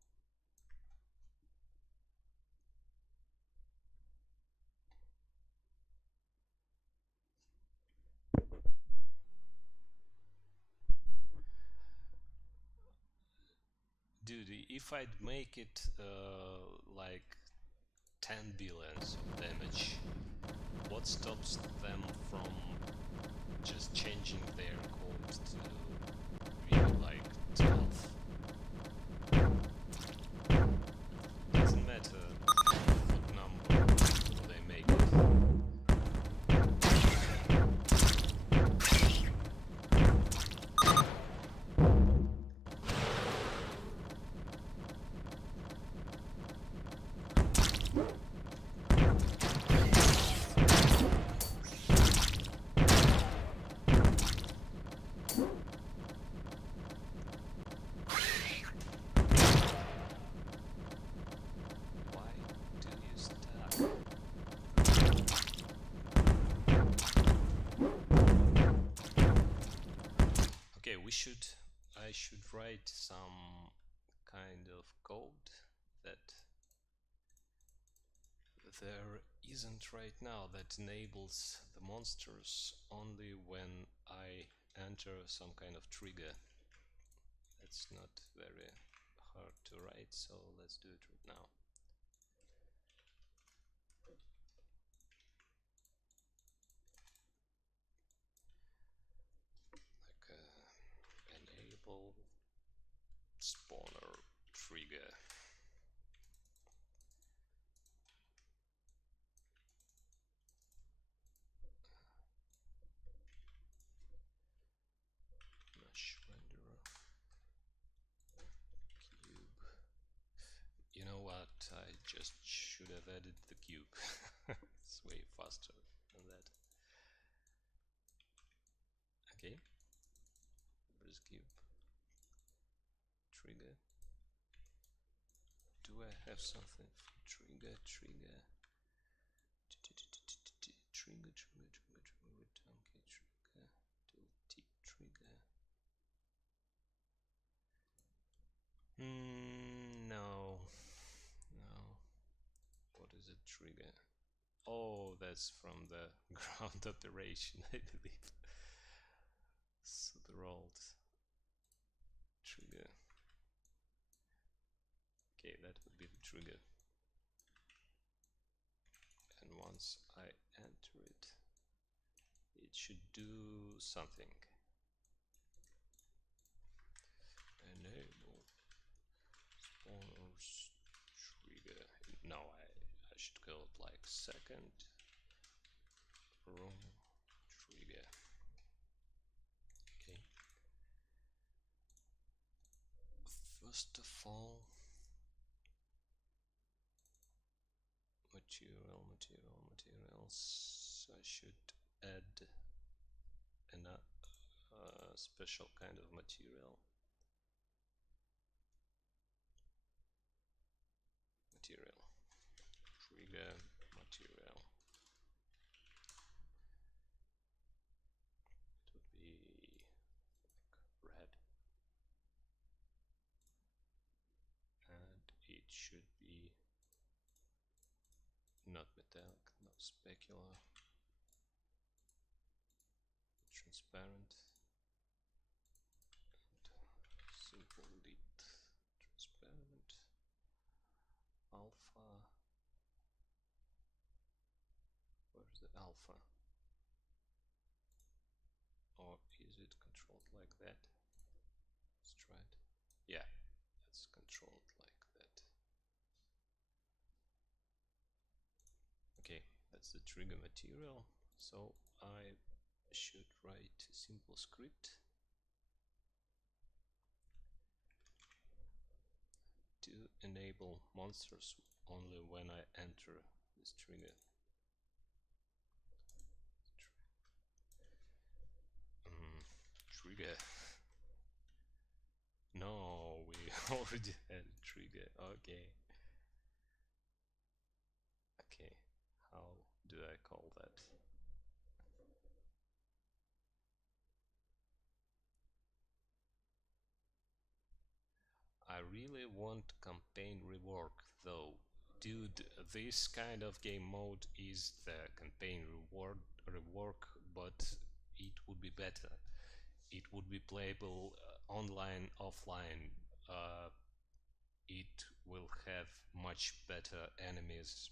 Dude, if I'd make it like 10 billions of damage, what stops them from just changing their code to be like 12? Doesn't matter what number they make it. Okay, I should write some kind of code that there isn't right now that enables the monsters only when I enter some kind of trigger. It's not very hard to write, so let's do it right now. Like enable spawner trigger. Mesh renderer cube. You know what? I just should have added the cube. It's way faster than that. Okay. Where's cube? Trigger. Do I have something? Trigger. Trigger, return key trigger, do T trigger. No. No. What is a trigger? Oh, that's from the ground operation, I believe. So the rolled trigger. Okay, that would be the trigger. And once I enter it, it should do something. Enable spawners trigger. No, I should call it like second row trigger. Okay. First of all, materials. I should add a special kind of material. Trigger material. It would be like red, and it should be not metallic, not specular, transparent, and simple lit. Transparent, alpha. Where's the alpha? Or is it controlled like that? Let's try it. Yeah, it's controlled like that. Okay, that's the trigger material. So I should write a simple script to enable monsters only when I enter this trigger. Trigger. No, we already had a trigger. Okay. Okay, how do I call that? I really want campaign rework though. Dude, this kind of game mode is the campaign rework, but it would be better. It would be playable online, offline. Uh, it will have much better enemies,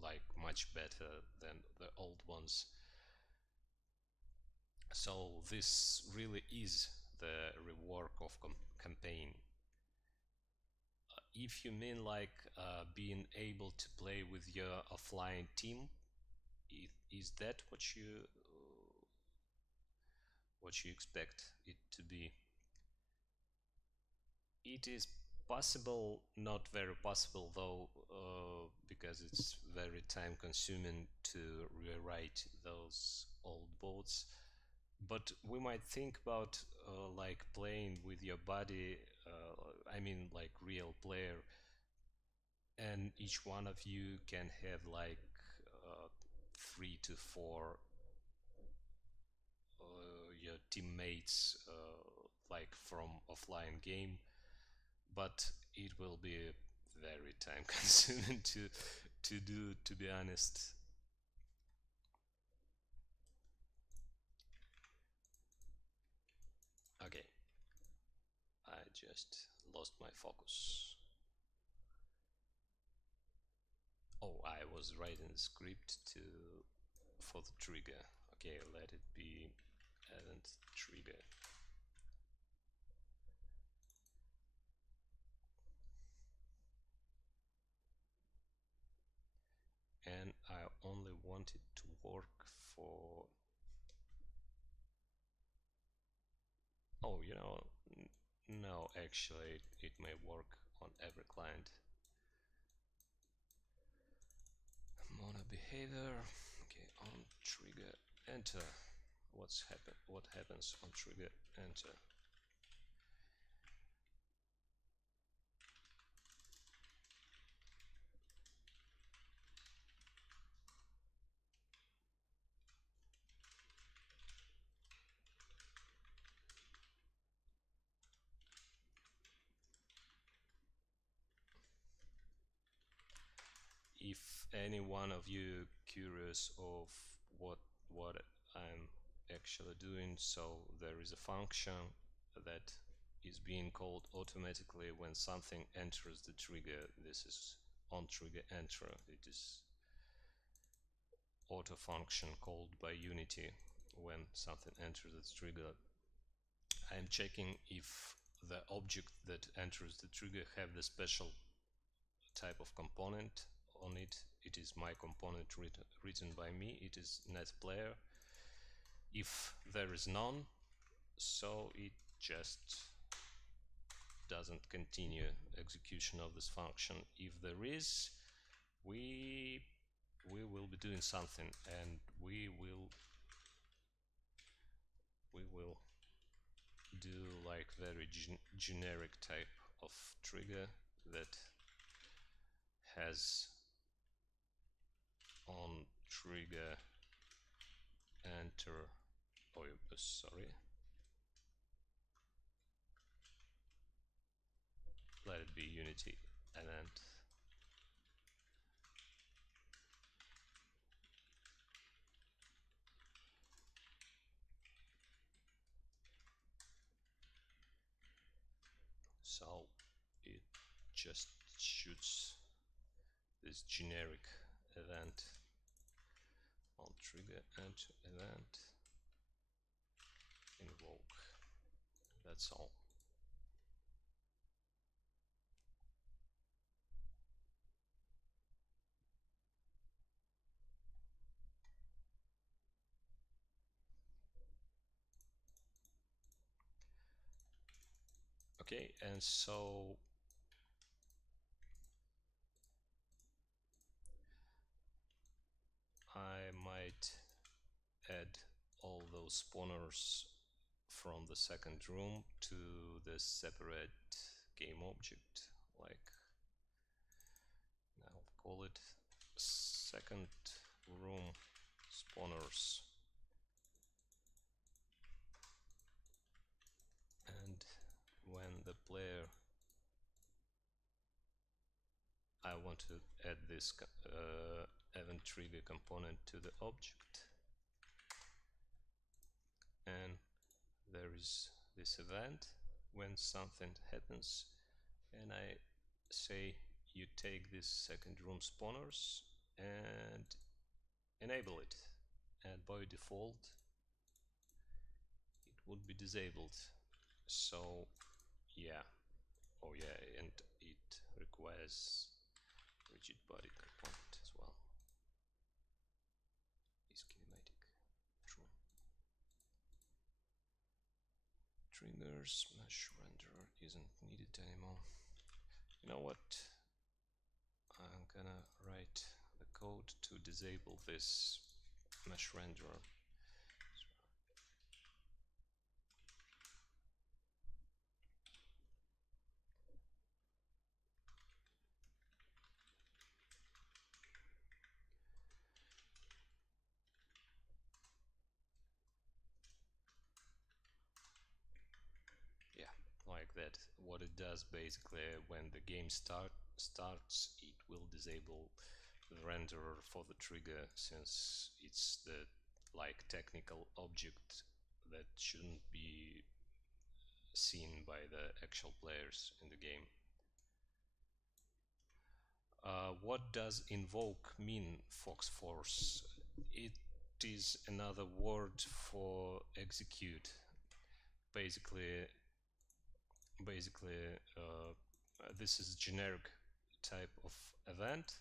like much better than the old ones. So this really is the rework of campaign. If you mean like being able to play with your offline team, is that what you expect it to be? It is possible, not very possible though, because it's very time consuming to rewrite those old bots. But we might think about like playing with your body, I mean like real player, and each one of you can have like 3 to 4 your teammates like from offline game, but it will be very time consuming to do, to be honest. Okay, I just lost my focus. Oh, I was writing the script to for the trigger. Okay, let it be event trigger. And I only want it to work for, oh, no, actually it may work on every client. Mono behavior. Okay, on trigger enter. What happens on trigger enter? If any one of you curious of what I'm actually doing, so there is a function that is being called automatically when something enters the trigger. This is on trigger enter. It is auto function called by Unity when something enters the trigger. I am checking if the object that enters the trigger have the special type of component on it. It is my component written by me. It is net player. If there is none, so it just doesn't continue execution of this function. If there is, we will be doing something, and we will do like very generic type of trigger that has on trigger enter, oh sorry, let it be Unity event. So it just shoots this generic event on trigger enter event invoke. That's all. Okay, and so I might add all those spawners from the second room to the separate game object, like I'll call it second room spawners, and when the player, I want to add this event trigger component to the object, and there is this event when something happens, and I say you take this second room spawners and enable it, and by default it would be disabled. So yeah, oh yeah, and it requires rigid body component as well. Is kinematic true. Triggers mesh renderer isn't needed anymore. You know what? I'm gonna write the code to disable this mesh renderer. yet. What it does basically, when the game starts, it will disable the renderer for the trigger, since it's the like technical object that shouldn't be seen by the actual players in the game. What does invoke mean, Fox Force? It is another word for execute. Basically, basically, this is generic type of event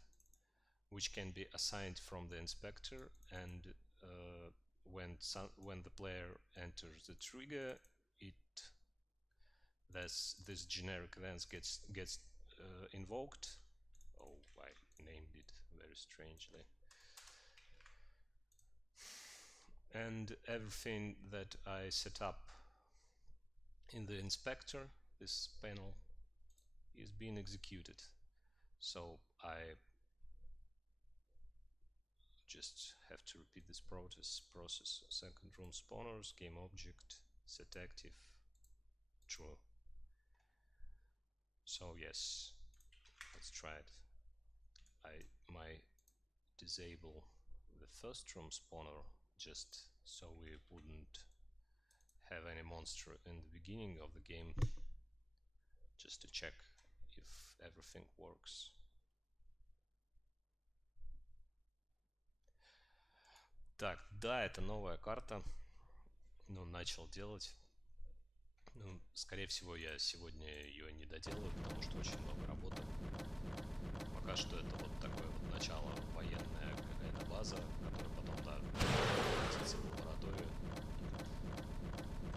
which can be assigned from the inspector, and when the player enters the trigger, it this generic event gets invoked. Oh, I named it very strangely. And everything that I set up in the inspector, this panel, is being executed. So I just have to repeat this process. Second room spawners, game object, set active, true. So yes, let's try it. I might disable the first room spawner just so we wouldn't have any monster in the beginning of the game, just to check if everything works. Так, да, это новая карта. Ну, начал делать. Ну, скорее всего, я сегодня ее не доделаю, потому что очень много работы. Пока что это вот такое вот начало, военная какая-то база, которая потом, да, превратится в лабораторию.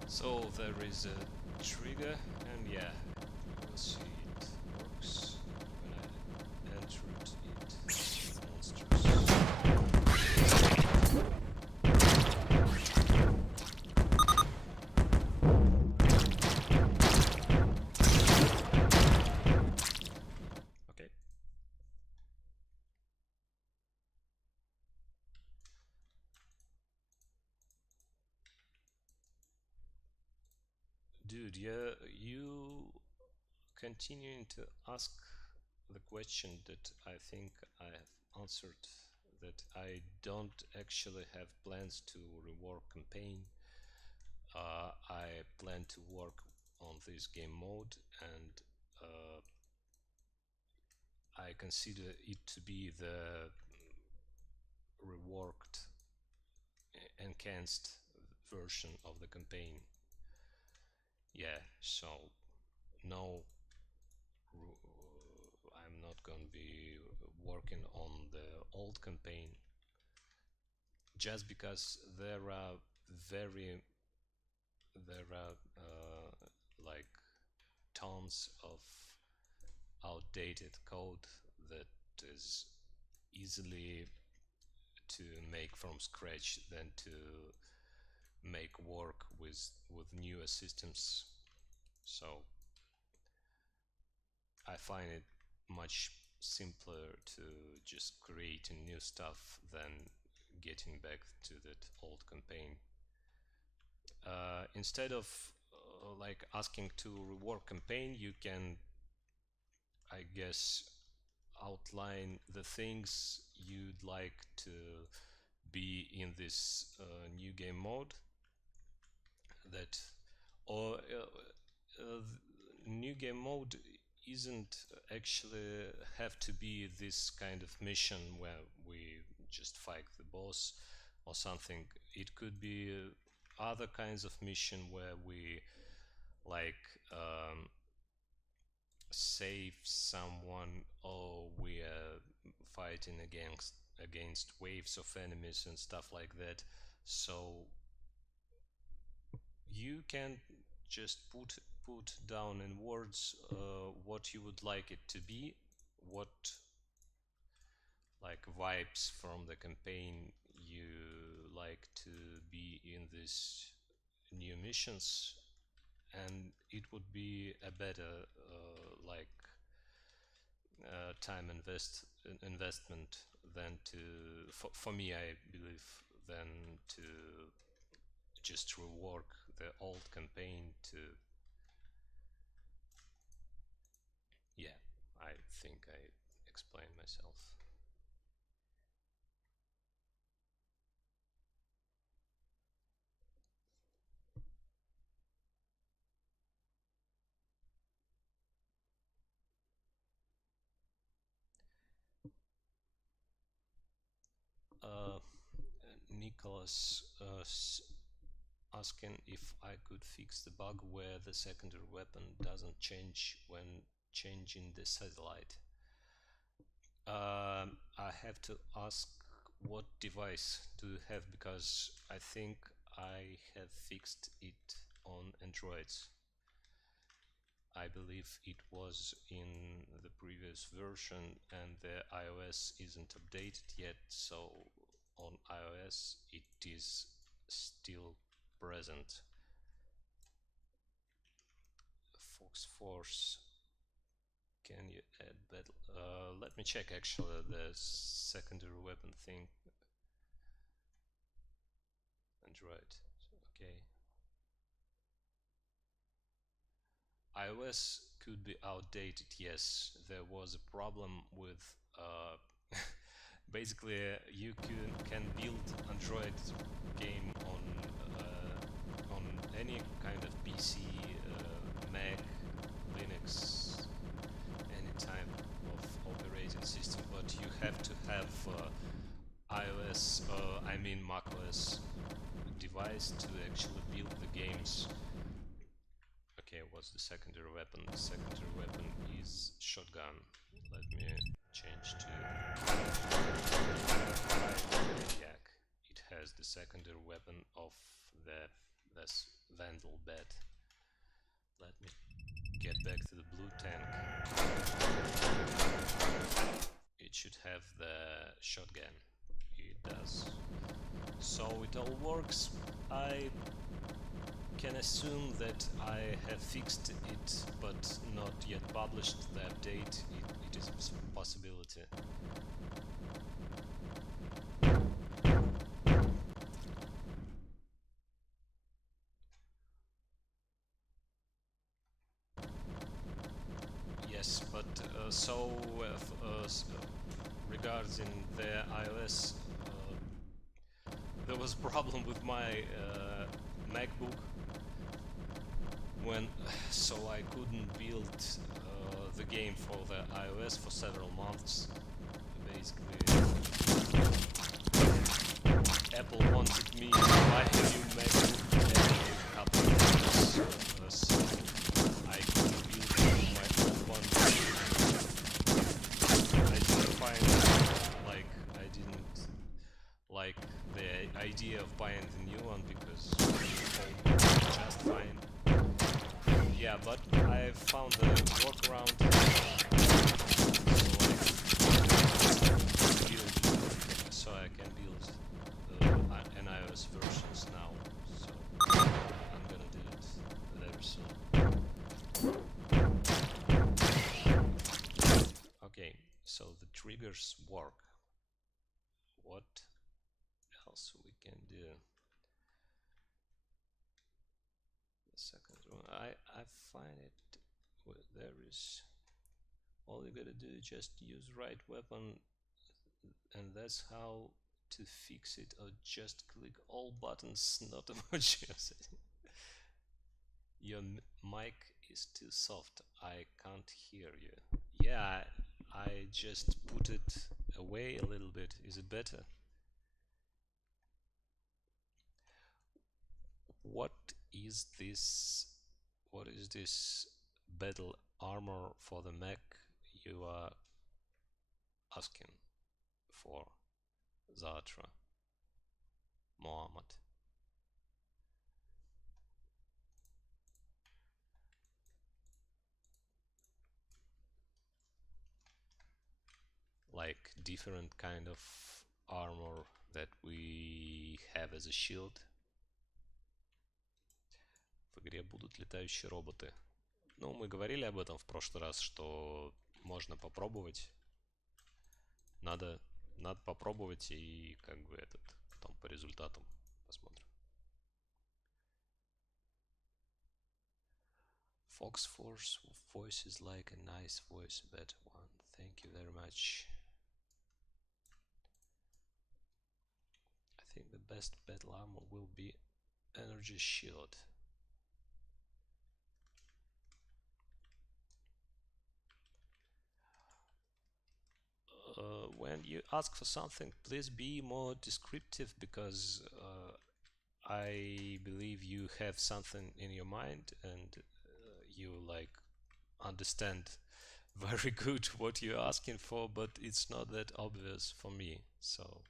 So there is a trigger, and yeah, you will see it works when I entered it. Monsters. Okay. Dude, yeah, you continuing to ask the question that I think I have answered, that I don't actually have plans to rework campaign. I plan to work on this game mode, and I consider it to be the reworked, enhanced version of the campaign. Yeah, so no, I'm not gonna be working on the old campaign, just because there are like tons of outdated code that is easily to make from scratch than to make work with newer systems. So I find it much simpler to just creating new stuff than getting back to that old campaign. Instead of like asking to rework campaign, you can, I guess, outline the things you'd like to be in this new game mode, that or new game mode isn't actually have to be this kind of mission where we just fight the boss or something. It could be other kinds of mission where we like save someone, or we are fighting against waves of enemies and stuff like that. So you can just put down in words what you would like it to be, what like vibes from the campaign you like to be in these new missions, and it would be a better like time investment than to for me, I believe, than to just rework the old campaign to I think I explained myself. Uh, Nicholas asking if I could fix the bug where the secondary weapon doesn't change when changing the satellite. I have to ask what device do you have, because I think I have fixed it on Androids. I believe it was in the previous version and the iOS isn't updated yet, so on iOS it is still present. Fox Force, can you add battle? Let me check actually the secondary weapon thing. Android, okay. iOS could be outdated, yes. There was a problem with basically you can build Android game on any kind of PC, Mac, Linux, any type of operating system, but you have to have iOS, I mean macOS device to actually build the games. Okay, what's the secondary weapon? The secondary weapon is shotgun. Let me change to yak. It has the secondary weapon of this Vandal bed. Let me get back to the blue tank. It should have the shotgun. It does. So it all works. I can assume that I have fixed it but not yet published the update. It is a possibility. Yes, but regarding the iOS, there was a problem with my MacBook when so I couldn't build the game for the iOS for several months. Basically, Apple wanted me to buy a new MacBook every couple of years, so I couldn't build my old one. I didn't find I didn't like the idea of buying the new one because it all just fine. Yeah, but I found a workaround, so I can build an iOS versions now. So I'm gonna do it very soon. Okay, so the triggers work. What else we can do? The second one, I find it. There is, all you gotta do is just use right weapon, and that's how to fix it, or just click all buttons, not emojis. Your mic is too soft, I can't hear you. Yeah, I just put it away a little bit. Is it better? What is this? What is this battle armor for the Mac you are asking for, Zatra, Mohammed? Like different kind of armor that we have as a shield. В игре будут летающие роботы. Ну, мы говорили об этом в прошлый раз, что можно попробовать. Надо попробовать и как бы потом по результатам посмотрим. Fox Force voice is like a nice voice, better one. Thank you very much. I think the best battle armor will be energy shield. When you ask for something, please be more descriptive, because I believe you have something in your mind, and you like understand very good what you're asking for, but it's not that obvious for me. So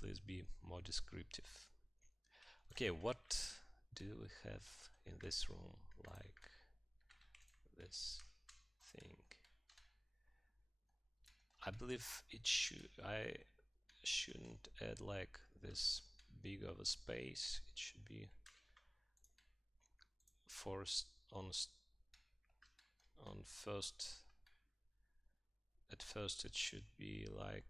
please be more descriptive. Okay, what do we have in this room? Like this thing. I believe I shouldn't add like this big of a space. It should be forced on first. At first it should be like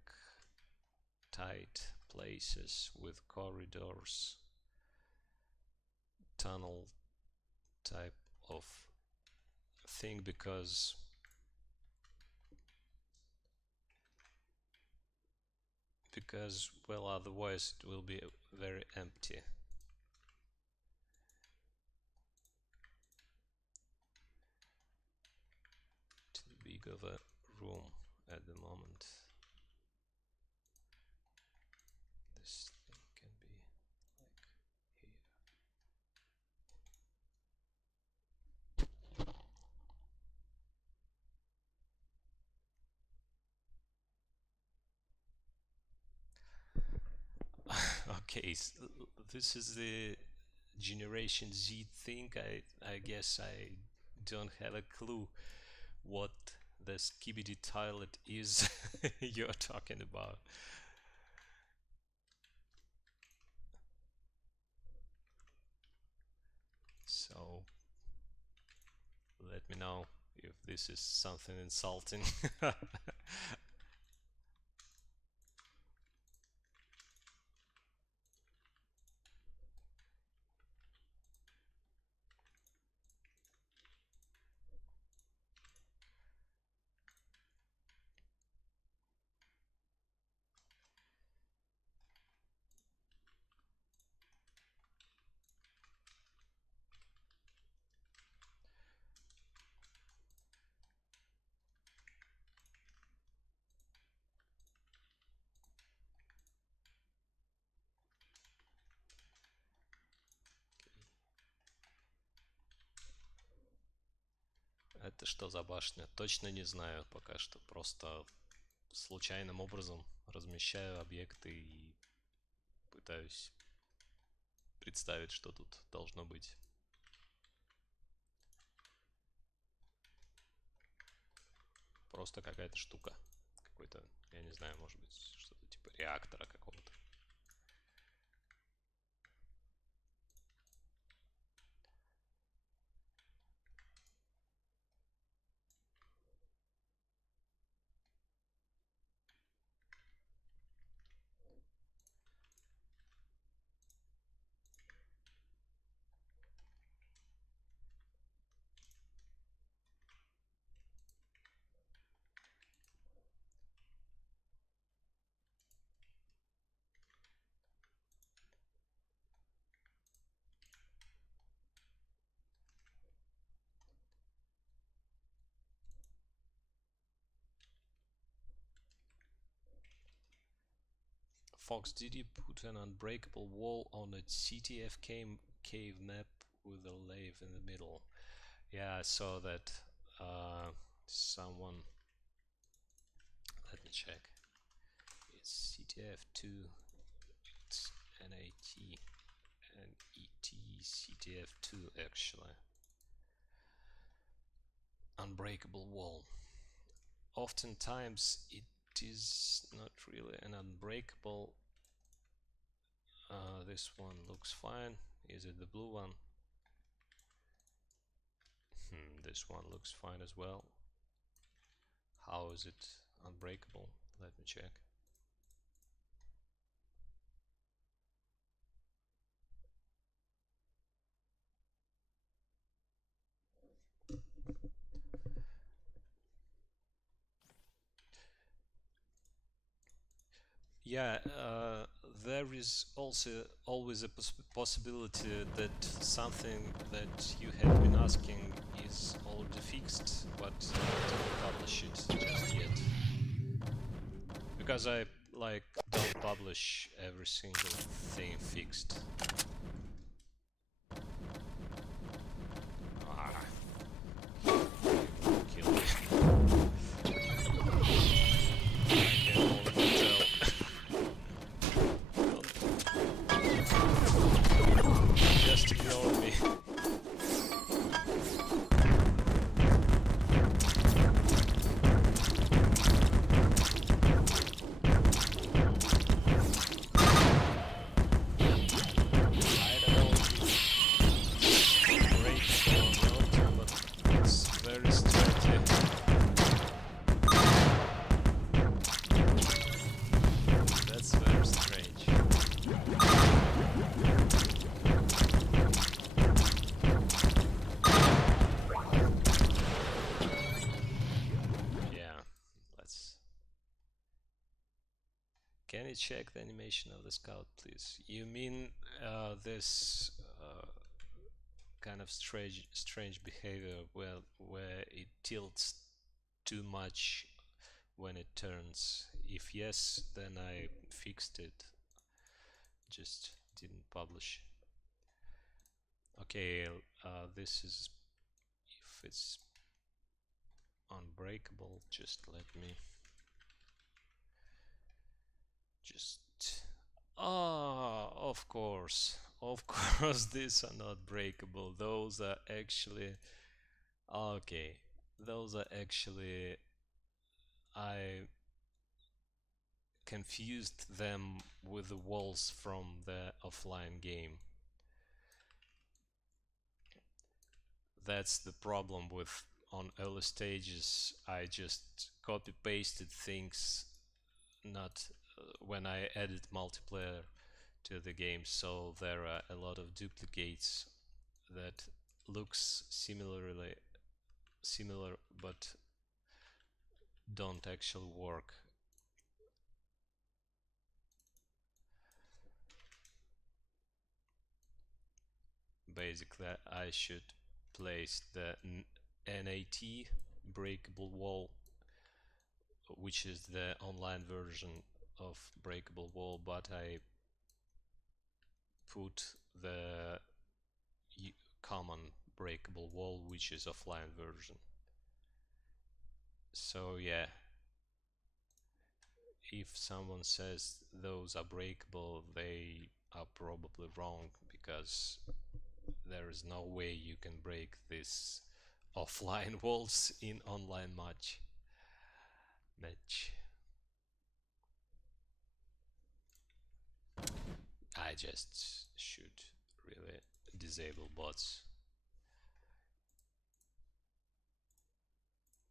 tight places with corridors, tunnel type of thing, because well, otherwise it will be very empty. Too big of a room at the moment. This thing can be like here. Okay, this is the Generation Z thing. I guess I don't have a clue what the skibidi toilet is you're talking about. So let me know if this is something insulting. Это что за башня? Точно не знаю пока что. Просто случайным образом размещаю объекты и пытаюсь представить, что тут должно быть. Просто какая-то штука. Какой-то, я не знаю, может быть, что-то типа реактора какого-то. Fox, did you put an unbreakable wall on a CTF cave map with a lathe in the middle? Yeah, I saw that. Someone. Let me check. It's CTF2. It's NAT and ET CTF2 actually. Unbreakable wall. Oftentimes it is not really an unbreakable. This one looks fine. Is it the blue one? This one looks fine as well. How is it unbreakable? Let me check. Yeah, there is also always a possibility that something that you have been asking is already fixed, but I didn't publish it just yet. Because I like don't publish every single thing fixed. Ah, kill me. I can already tell. Just ignore me. I don't know if it's great or not, but it's very sturdy. That's very strange. Yeah, let's. Can you check the animation of the scout, please? You mean this kind of strange behavior where it tilts too much when it turns? If yes, then I fixed it. Just didn't publish. Okay, this is if it's unbreakable. Just let me just of course, of course, these are not breakable. Those are actually okay. Those are actually I confused them with the walls from the offline game. That's the problem with on early stages. I just copy pasted things, not when I added multiplayer to the game, so there are a lot of duplicates that looks similar but don't actually work. Basically, I should place the NAT breakable wall, which is the online version of breakable wall, but I put the common breakable wall, which is offline version. So yeah, if someone says those are breakable, they are probably wrong, because there is no way you can break these offline walls in online match. I just should really disable bots,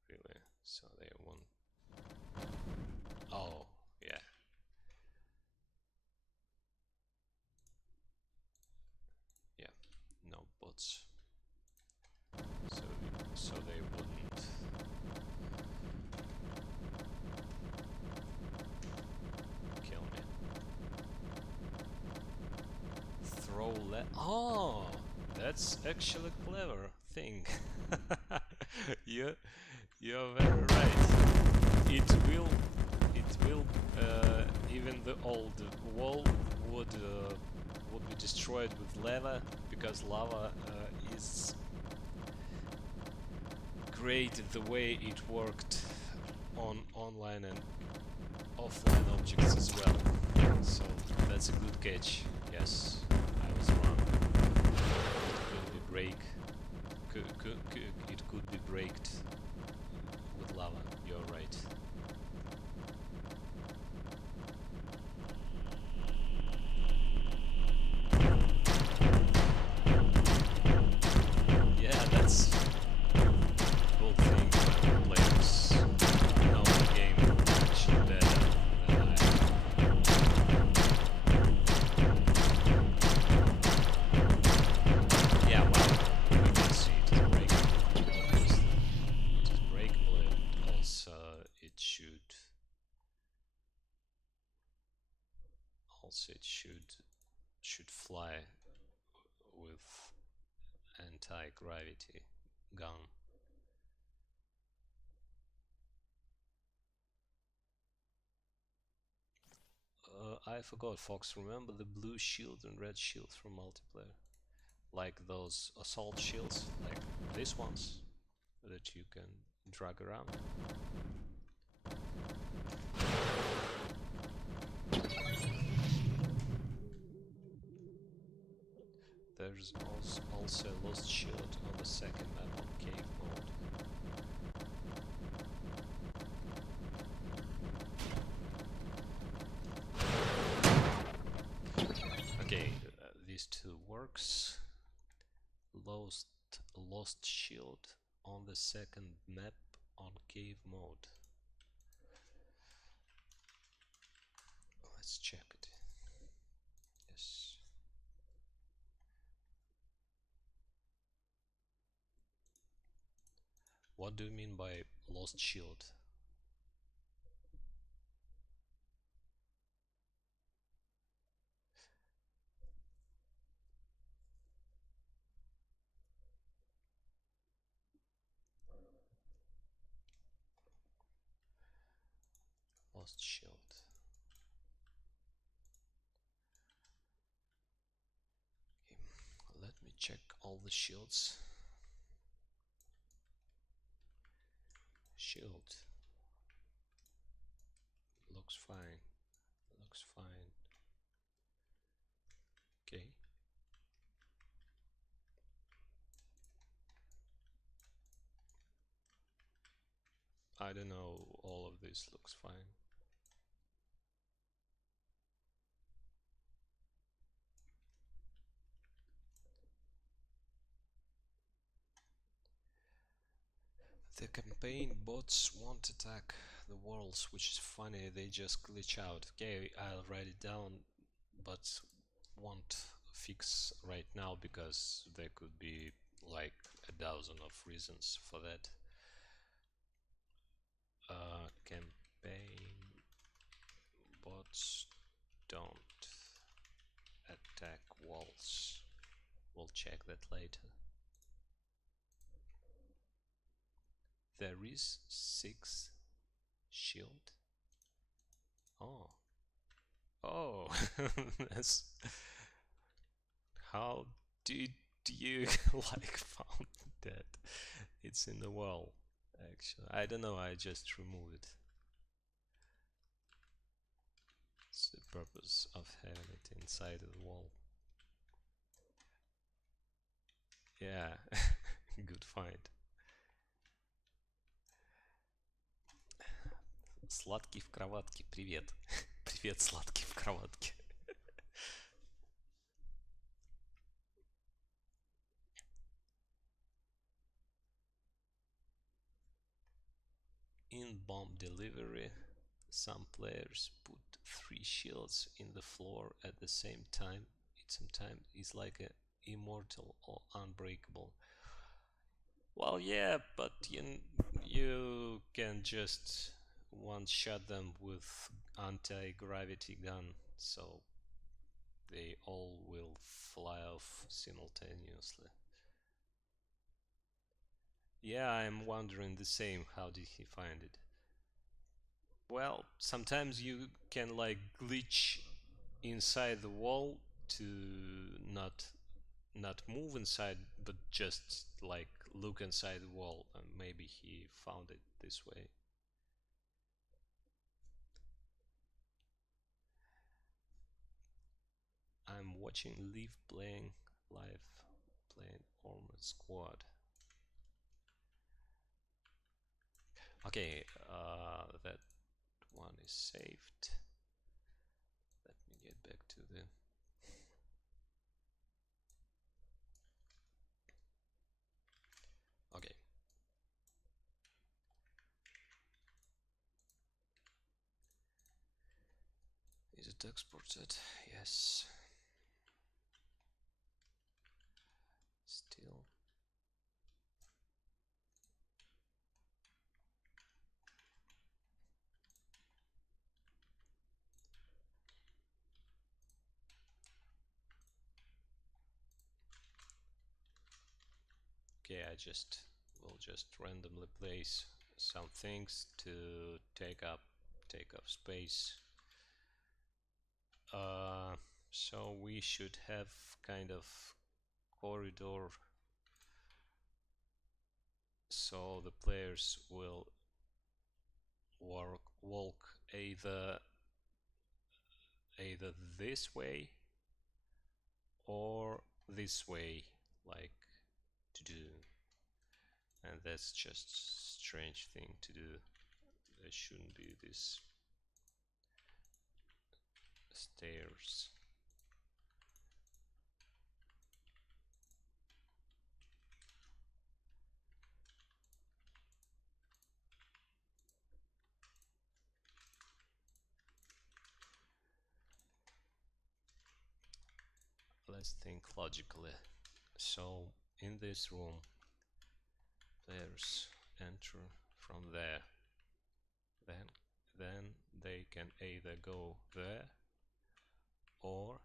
really, so they won't. Oh, yeah. Yeah, no bots. So, so they wouldn't. Kill me. Throw Oh, that's actually a clever thing. you, you're very right. It will, even the old wall would be destroyed with lava, because lava is created the way it worked on online and offline objects as well. So that's a good catch. Yes, I was wrong. It could be breaked with lava. You're right. Yeah, that's cool thing when players know the game actually better than I. Yeah, well, we can see it is breakable. It is breakable, and also it Also, it should fly with anti-gravity gun. I forgot, Fox. Remember the blue shield and red shield from multiplayer? Like those assault shields, like these ones that you can drag around. There's also a lost shield on the second map on cave mode. Okay, these two works. Lost shield on the second map on cave mode. Let's check it. Yes. What do you mean by lost shield? Lost shield. Okay, let me check all the shields. Shield. Looks fine. Looks fine. Okay. I don't know, all of this looks fine. The campaign bots won't attack the worlds, which is funny, they just glitch out. Okay, I'll write it down, but won't fix right now because there could be like 1,000 of reasons for that. Campaign bots don't attack walls. We'll check that later. There is 6 shield. Oh. Oh. That's... How did you like found that? It's in the wall, actually. I don't know, I just remove it. It's the purpose of having it inside of the wall. Yeah, good find. Сладкий в кроватке, привет. Привет, сладкий в кроватке. In bomb delivery, some players put 3 shields in the floor at the same time. It sometimes is like a immortal or unbreakable. Well, yeah, but you can just one-shot them with anti-gravity gun, so they all will fly off simultaneously. Yeah, I'm wondering the same. How did he find it? Well, sometimes you can like glitch inside the wall to not move inside, but just like look inside the wall, and maybe he found it this way. I'm watching Leaf playing live, playing Armored Squad. Okay, that one is saved. Let me get back to the... Okay. Is it exported? Yes. Still. Okay, will just randomly place some things to take up space. So we should have kind of corridor, so the players will walk either this way or this way, like to do. And that's just strange thing to do. There shouldn't be these stairs. Let's think logically. So in this room, players enter from there. Then they can either go there or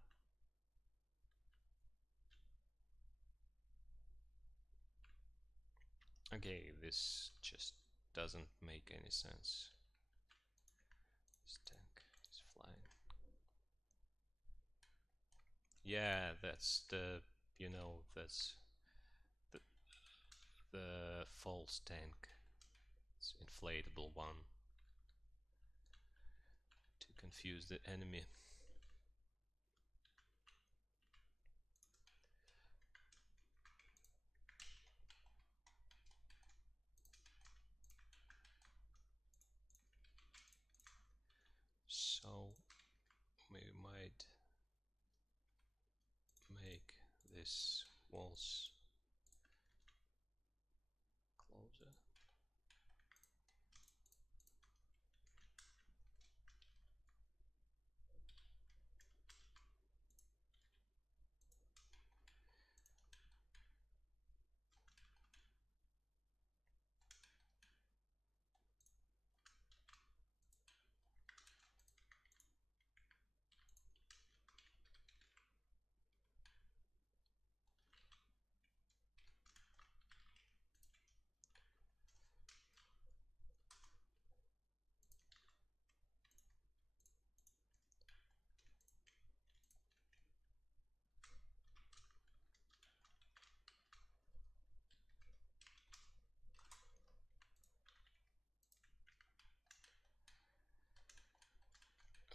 okay, this just doesn't make any sense. This tank is flying. Yeah, that's the, that's the, the false tank. It's inflatable one to confuse the enemy. So we might make this walls closer.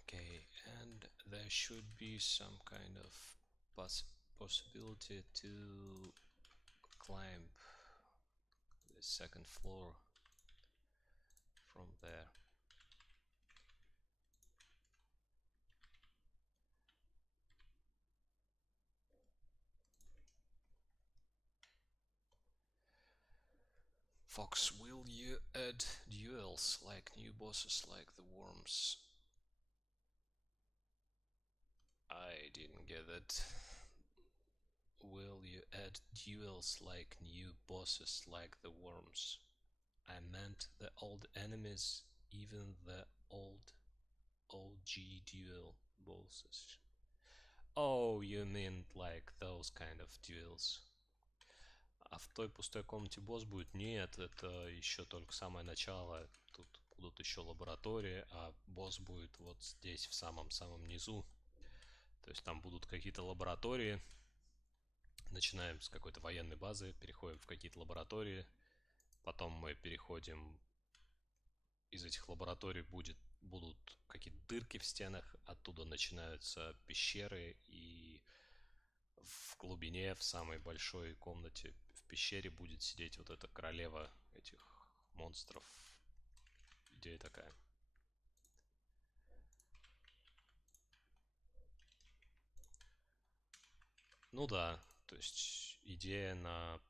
Okay, and there should be some kind of possibility to climb the second floor from there. Fox, will you add duels like new bosses like the worms? I didn't get it. Will you add duels like new bosses like the worms? I meant the old enemies, even the old OG duel bosses. Oh, you mean like those kind of duels? А в той пустой комнате босс будет? Нет, это еще только самое начало. Тут будут еще лаборатории, а босс будет вот здесь, в самом-самом низу. То есть там будут какие-то лаборатории. Начинаем с какой-то военной базы, переходим в какие-то лаборатории. Потом мы переходим... Из этих лабораторий будут какие-то дырки в стенах. Оттуда начинаются пещеры, и в глубине, в самой большой комнате в пещере будет сидеть вот эта королева этих монстров. Идея такая. Ну да, то есть идея на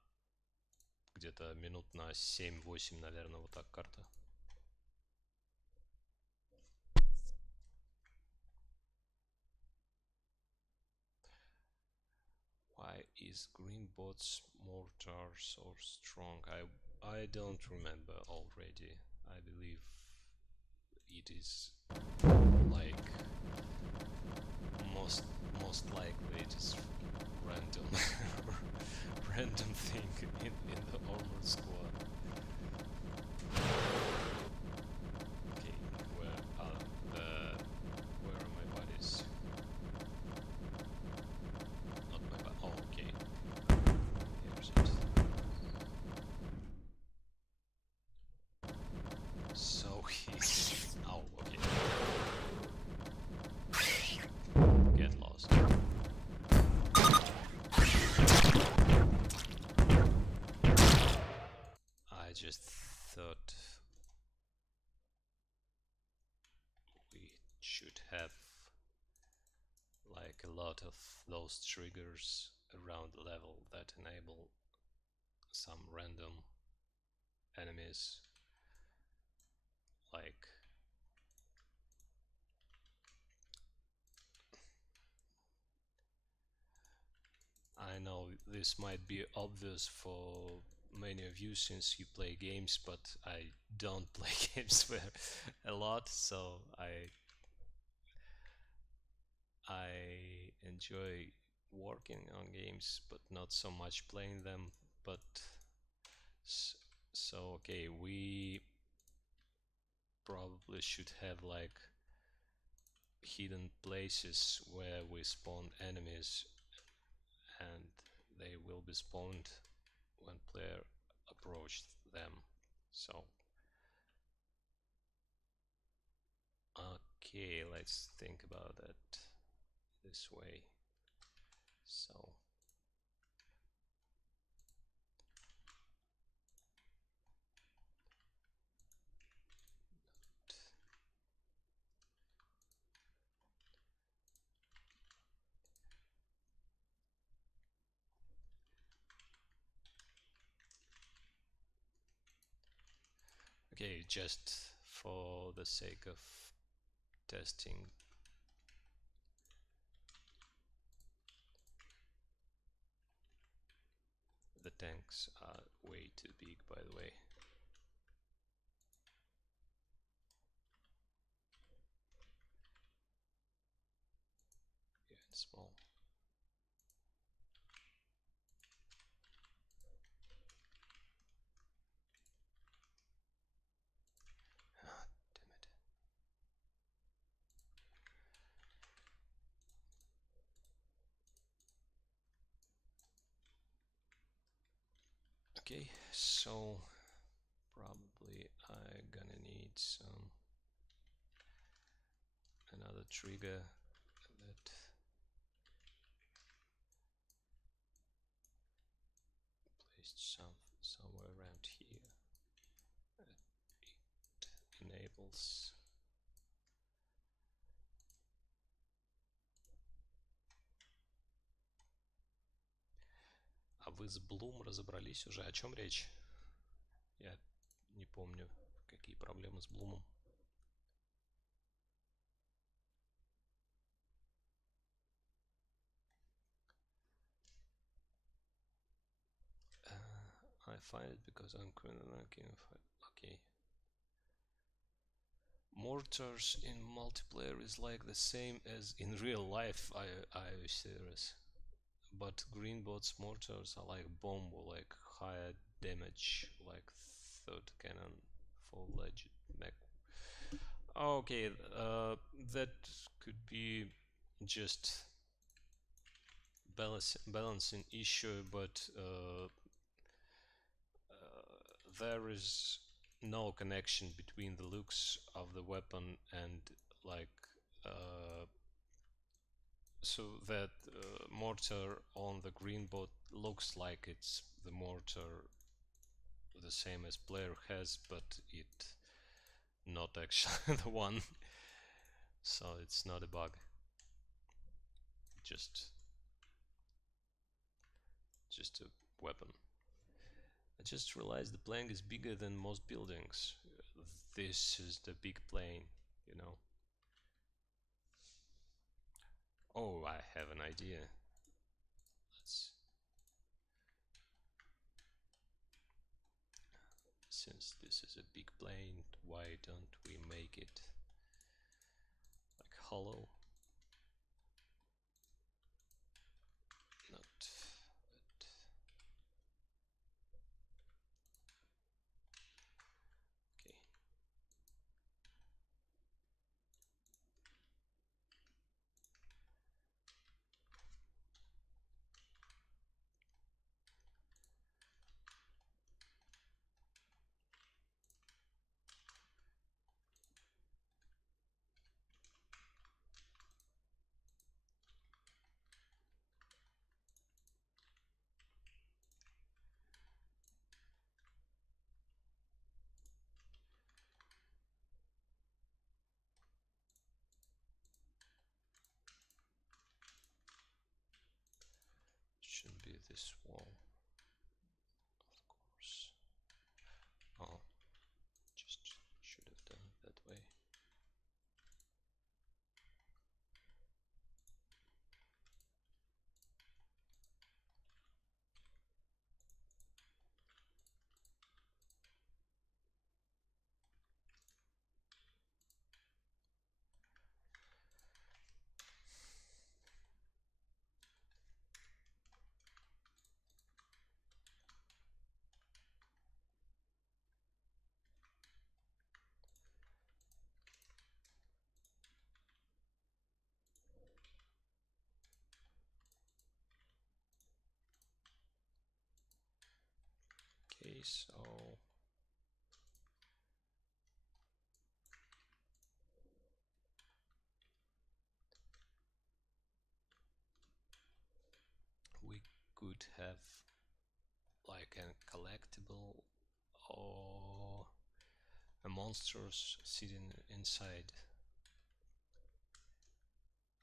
где-то минут на 7-8, наверное, вот так карта. Why is Greenbot's mortar so strong? I don't remember already. I believe it is like most most likely just random random thing in the armor squad. Okay, where are my bodies? Not my body. Oh, okay. Here's it. So he's. Oh, okay. Get lost. I just thought we should have like a lot of those triggers around the level that enable some random enemies, like I know this might be obvious for many of you since you play games, but I don't play games a lot, so I enjoy working on games, but not so much playing them. But so okay, we probably should have like hidden places where we spawn enemies, and they will be spawned when player approached them. So okay, let's think about that this way. So okay, just for the sake of testing, the tanks are way too big, by the way. Yeah, it's small. Ah, damn it. Okay, so probably I gonna need some another trigger that placed somewhere around here. It enables. А вы с Bloom разобрались уже? О чем речь? Я не помню, какие проблемы с Bloom. I find it because I'm looking for. Okay. Mortars in multiplayer is like the same as in real life. I serious. But Greenbot's mortars are like bomb or like higher damage, like third cannon, full legit mech. Okay, that could be just balancing issue, but there is no connection between the looks of the weapon and like so that mortar on the green bot looks like it's the mortar the same as player has, but it not actually the one. So it's not a bug, just a weapon. I just realized the plane is bigger than most buildings. This is the big plane, you know. Oh, I have an idea. Let's, since this is a big plane, why don't we make it like hollow? be this wall, of course. Oh, just should have done it that way. Okay, so we could have like a collectible or a monsters sitting inside.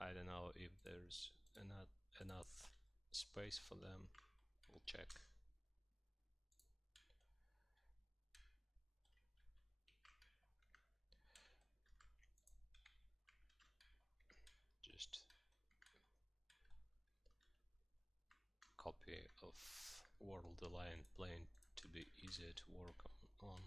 I don't know if there's enough space for them. We'll check. Just copy of world aligned plane to be easier to work on.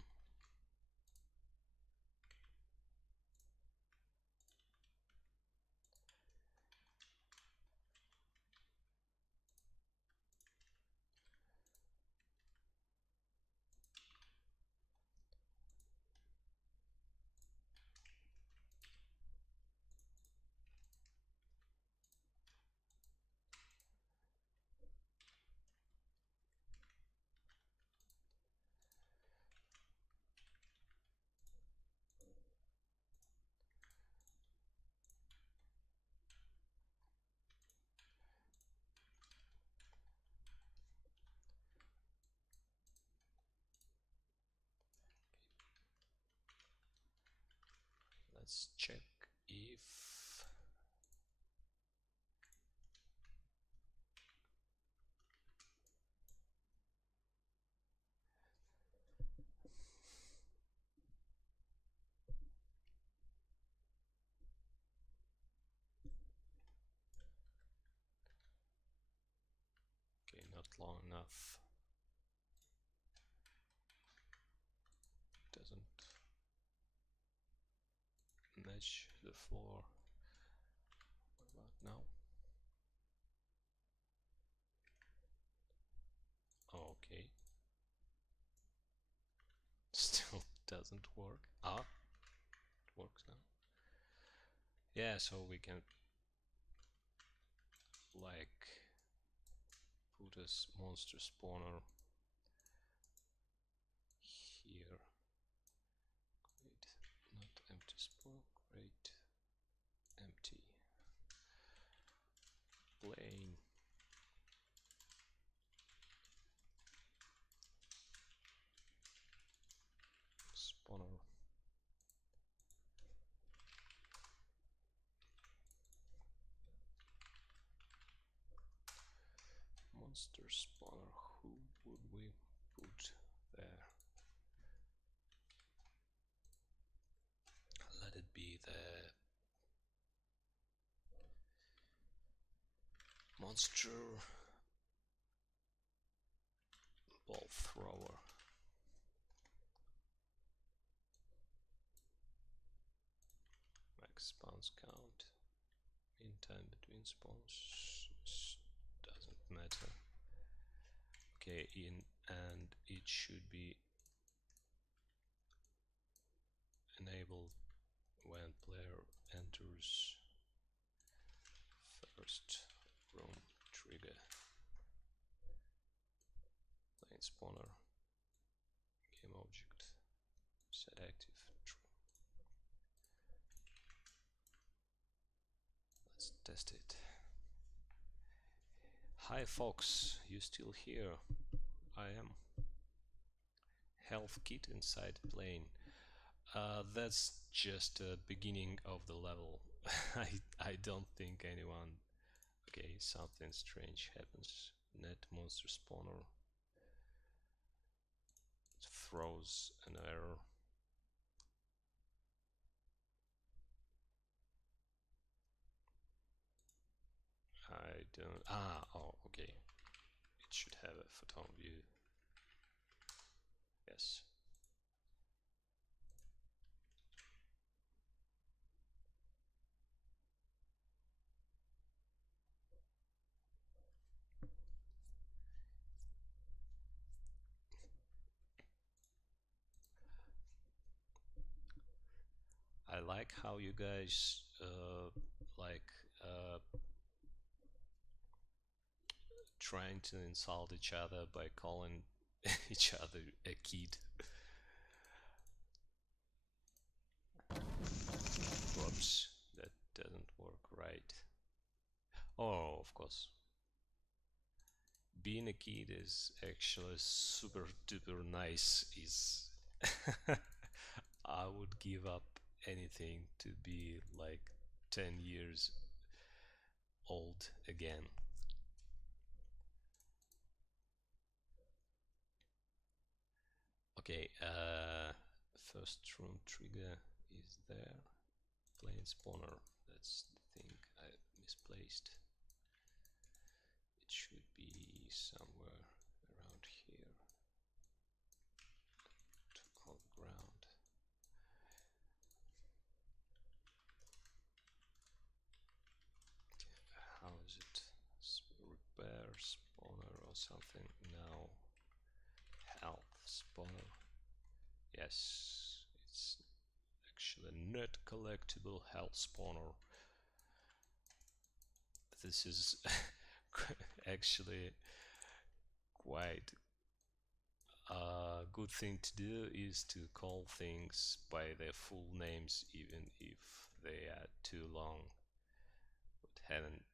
Let's check if okay, not long enough. Doesn't match the floor. What about now? Okay. Still doesn't work. Ah, it works now. Yeah, so we can like put a monster spawner here. Create not empty spawn, create empty plane. Spawner. Monster spawner. Who would we put there? Let it be the monster ball thrower. Max spawns count. Mean time between spawns doesn't matter. Okay, and it should be enabled when player enters first room. Trigger plane spawner game object set active true. Let's test it. Hi Fox, you still here? I am. Health kit inside plane. That's just the beginning of the level. I don't think anyone. Okay, something strange happens net monster spawner. It throws an error. I don't. Oh, okay. It should have a photon view. Yes. I like how you guys like trying to insult each other by calling each other a kid. Whoops, that doesn't work right. Oh, of course. Being a kid is actually super duper nice. Is I would give up anything to be like 10 years old again. Okay, first room trigger is there. Plane spawner, that's the thing I misplaced. It should be somewhere around here on the ground. How is it? Repair spawner or something? No. Health spawner. Yes, it's actually not collectible health spawner. This is actually quite a good thing to do, is to call things by their full names even if they are too long. But having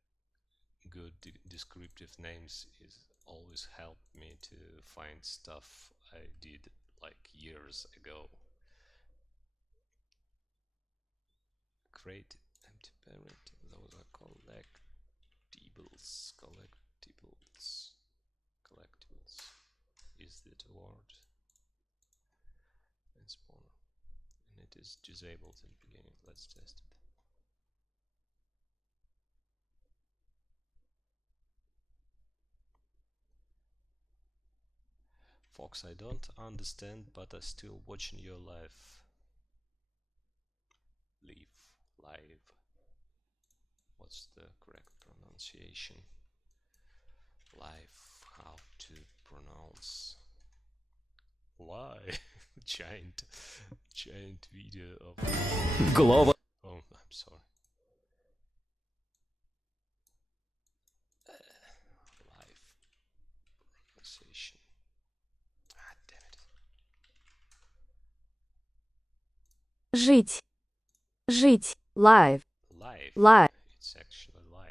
good descriptive names is always helped me to find stuff I did like years ago. Create empty parent, those are collectibles. Collectibles is that a word? And spawner, and it is disabled in the beginning. Let's test it. Fox, I don't understand, but I'm still watching your live. Live. What's the correct pronunciation? Live, how to pronounce live. giant video of global. Oh, I'm sorry. Live pronunciation. Ah, damn it. Жить, live, Live. It's actually live.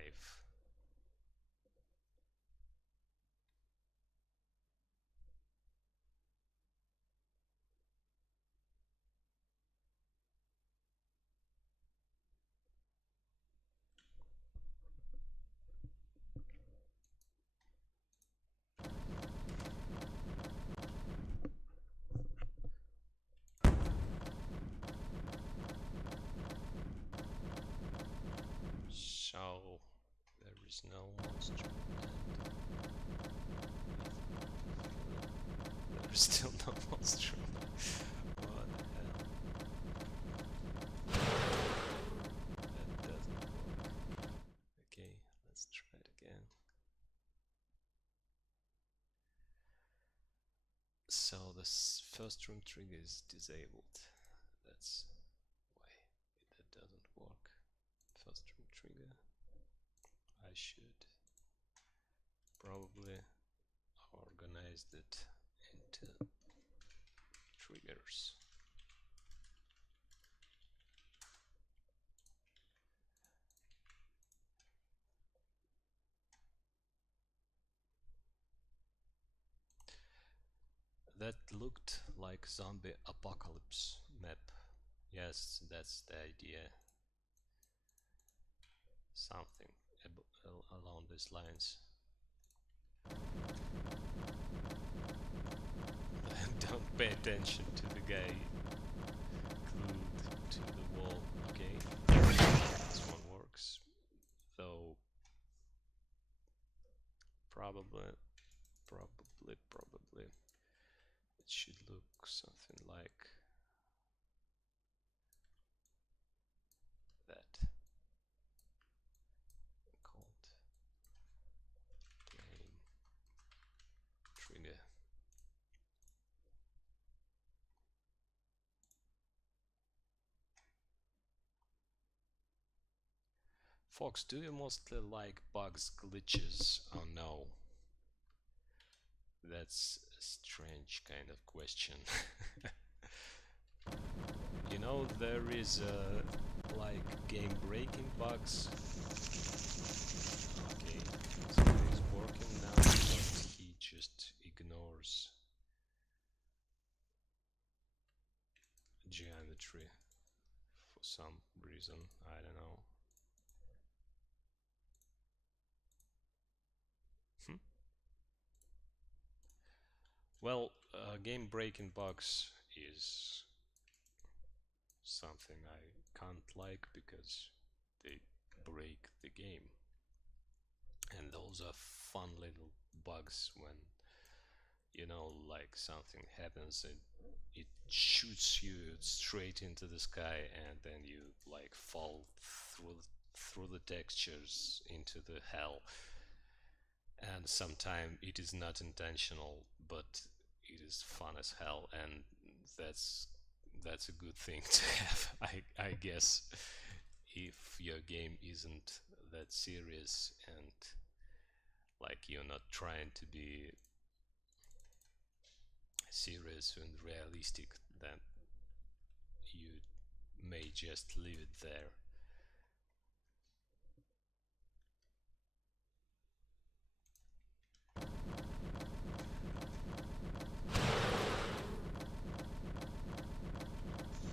So there is no monster. There is still no monster. What the hell? That doesn't work. Okay, let's try it again. So this first room trigger is disabled. That's why that doesn't work. First room trigger. I should probably organize it into triggers. That looked like zombie apocalypse map. Yes, that's the idea. Something along these lines. Don't pay attention to the guy glued to the wall. Okay, this one works. Though probably, probably it should look something like that. Called game trigger. Fox, do you mostly like bugs, glitches? Oh no, that's a strange kind of question. You know, there is like game breaking bugs. Okay, so he's working now, but he just ignores geometry for some reason. I don't know. Hmm. Well, game breaking bugs is something I can't like because they break the game. And those are fun little bugs when, you know, like something happens and it shoots you straight into the sky and then you like fall through the textures into the hell. And sometimes it is not intentional, but it is fun as hell, and that's that's a good thing to have, I guess, if your game isn't that serious and like you're not trying to be serious and realistic, then you may just leave it there.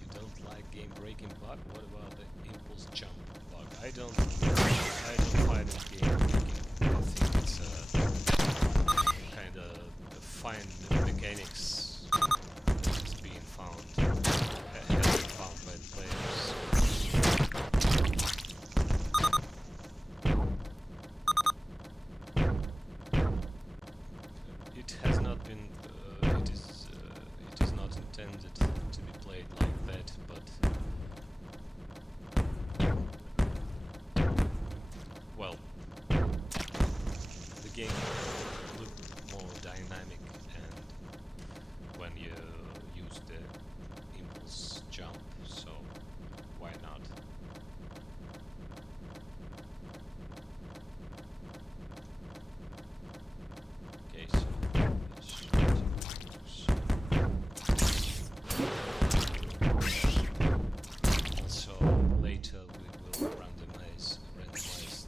You don't like game breaking bug? What about the impulse jump bug? I don't find it game breaking. I think it's kind of fine mechanics that's being found, has been found by the players. It has not been. It is not intended to be played like that, but well, the game looked more dynamic, and when you use the impulse jump, so why not? Okay, so also later we will randomize those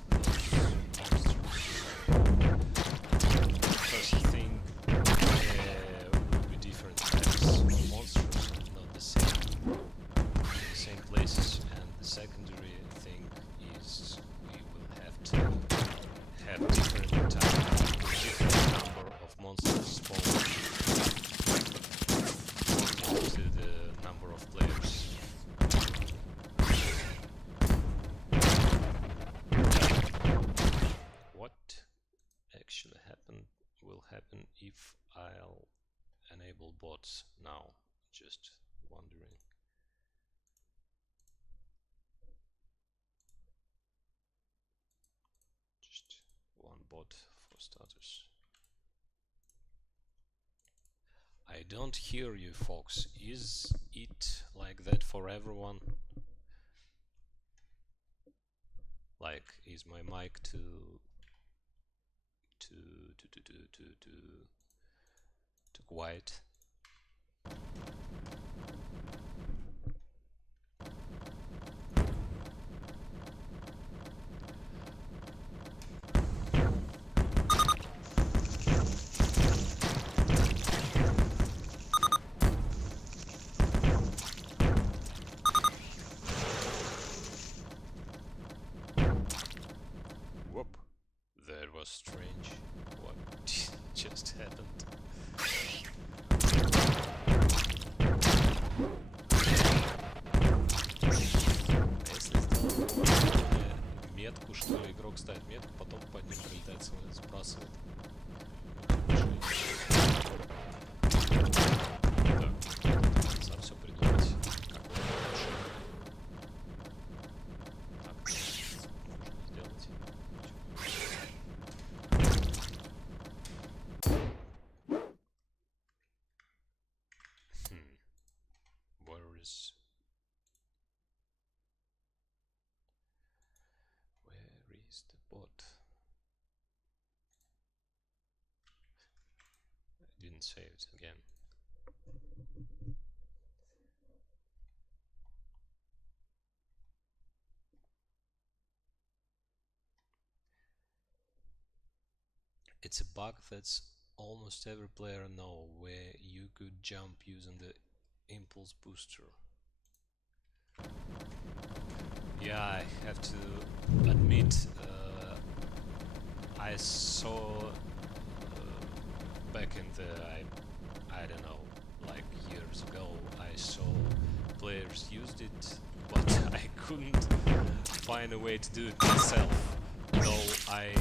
monsters. First thing will be different types of monsters, not the same places, and the secondary thing is we will have to have different number of monsters spawn to the number of players. What actually will happen if I'll enable bots now? Just wondering. Just one bot for starters. I don't hear you, folks. Is it like that for everyone? Like, is my mic too quiet? Whoop. That was strange. What just happened? Если сделать метку, что ли, игрок ставит метку, потом под ним прилетает самолет, сбрасывает. Так, сам все придумать. Какой лучше. Так, можно сделать. Where is the bot? I didn't save it again. It's a bug that's almost every player know, where you could jump using the impulse booster. Yeah, I have to admit, I saw back in the I don't know, like years ago, I saw players used it, but I couldn't find a way to do it myself. Though I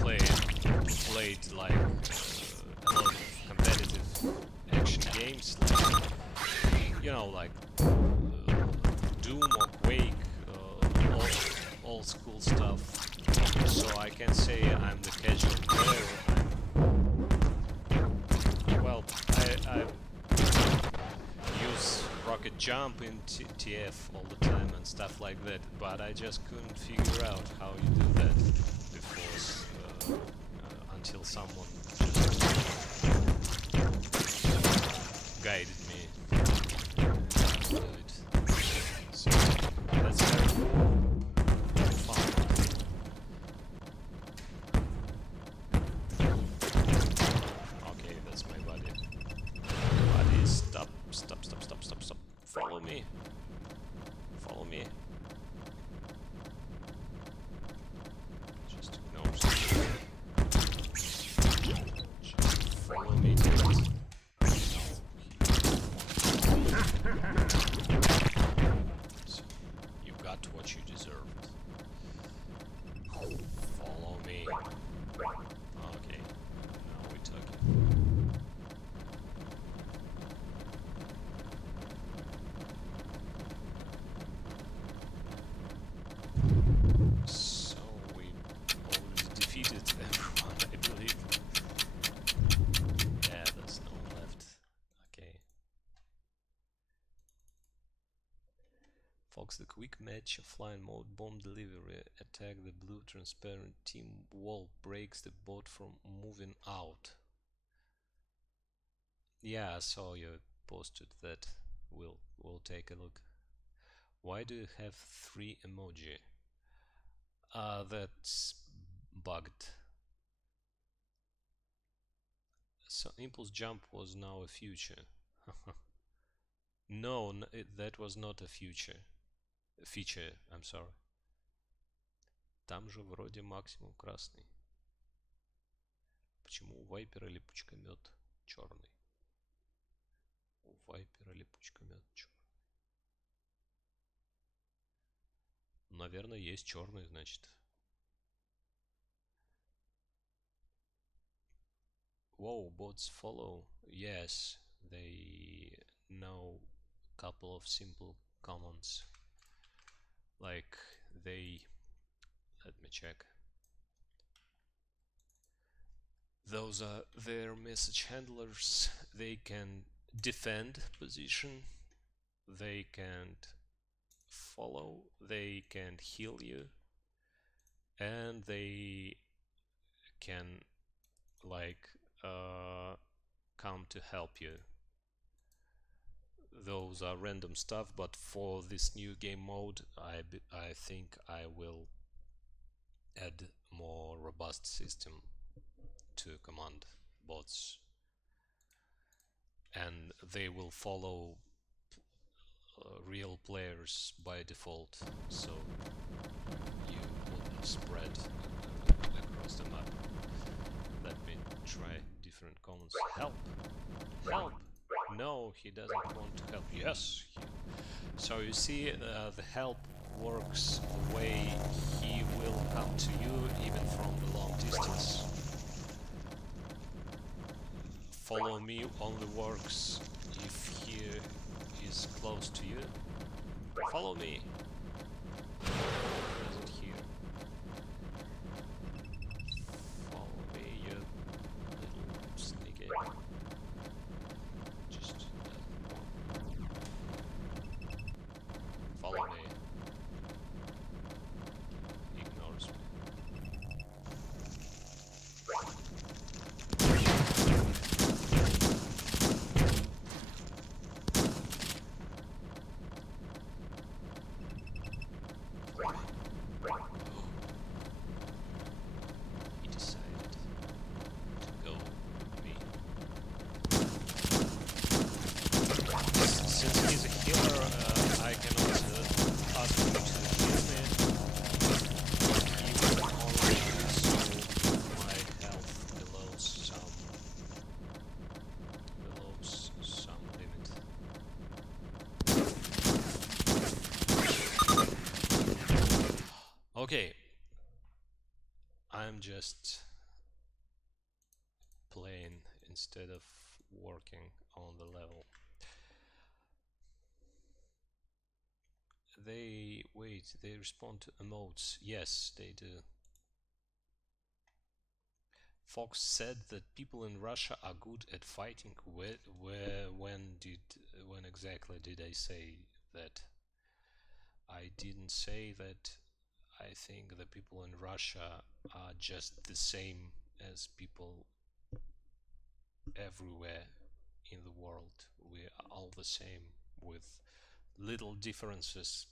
played like a lot of competitive action games, like, you know, like Doom or Quake, old school stuff. So I can say I'm the casual player. Well, I use rocket jump in TF all the time and stuff like that, but I just couldn't figure out how you do that before, until someone just guided me how to do it. So that's very fun. Okay, that's my buddy. Buddy, stop. Follow me. Follow me. Just ignore something. Just follow me. So, you got what you deserved. Follow me. Okay, now we're talking. So we already defeated everyone, I believe. Yeah, there's no one left. Okay. Fox, the quick match offline mode bomb delivery. Attack the blue transparent team wall, breaks the bot from moving out. Yeah, I saw you posted that. We'll take a look. Why do you have 3 emoji? That's bugged. So impulse jump was now a future. No, that was not a feature. I'm sorry. Там же вроде максимум красный. Почему у Вайпера липучкомет черный? У Вайпера липучкомет черный. Наверное, есть черный, значит. Whoa, bots follow. Yes, they know a couple of simple commands. Like they, let me check. Those are their message handlers. They can defend position. They can't follow. They can heal you. And they can like come to help you. Those are random stuff, but for this new game mode, I think I will add more robust system to command bots, and they will follow real players by default, so you would no, he doesn't want to help. Yes. So you see, the help works the way he will come to you even from the long distance. Follow me only works if he is close to you. Follow me. Where is it here? Follow me, you little sneaky. Just follow me. Ignores me. He decided to go with me. Since he's a healer, I cannot ask him to heal me. He will only do so if my health belows some limit. Okay, I'm just playing instead of working on the level. They respond to emotes. Yes, they do. Fox said that people in Russia are good at fighting. When exactly did I say that? I didn't say that. I think the people in Russia are just the same as people everywhere in the world. We are all the same with little differences,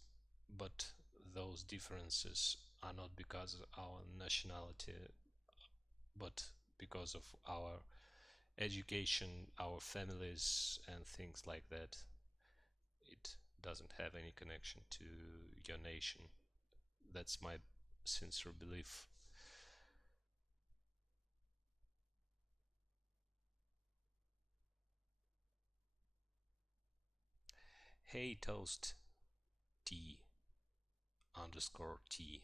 but those differences are not because of our nationality, but because of our education, our families, and things like that. It doesn't have any connection to your nation. That's my sincere belief. Hey toast T underscore T.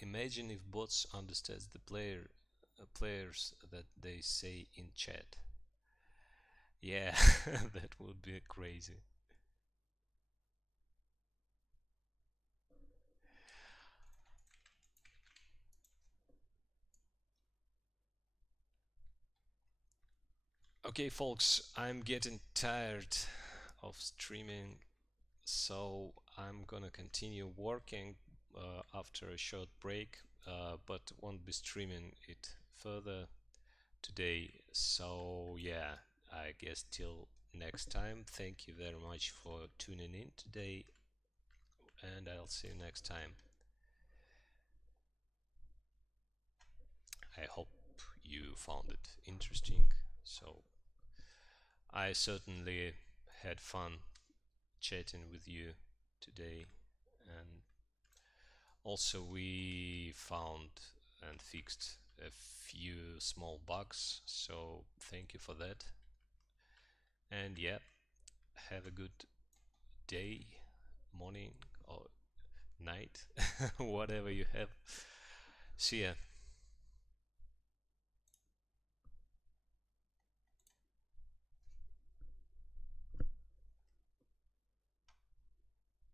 Imagine if bots understands the players that they say in chat. Yeah, that would be crazy. Okay, folks, I'm getting tired of streaming, so I'm gonna continue working after a short break, but won't be streaming it further today. So, yeah, I guess till next time. Thank you very much for tuning in today, and I'll see you next time. I hope you found it interesting. So, I certainly had fun chatting with you today, and also we found and fixed a few small bugs, so thank you for that. And yeah, have a good day, morning, or night, whatever you have. See ya.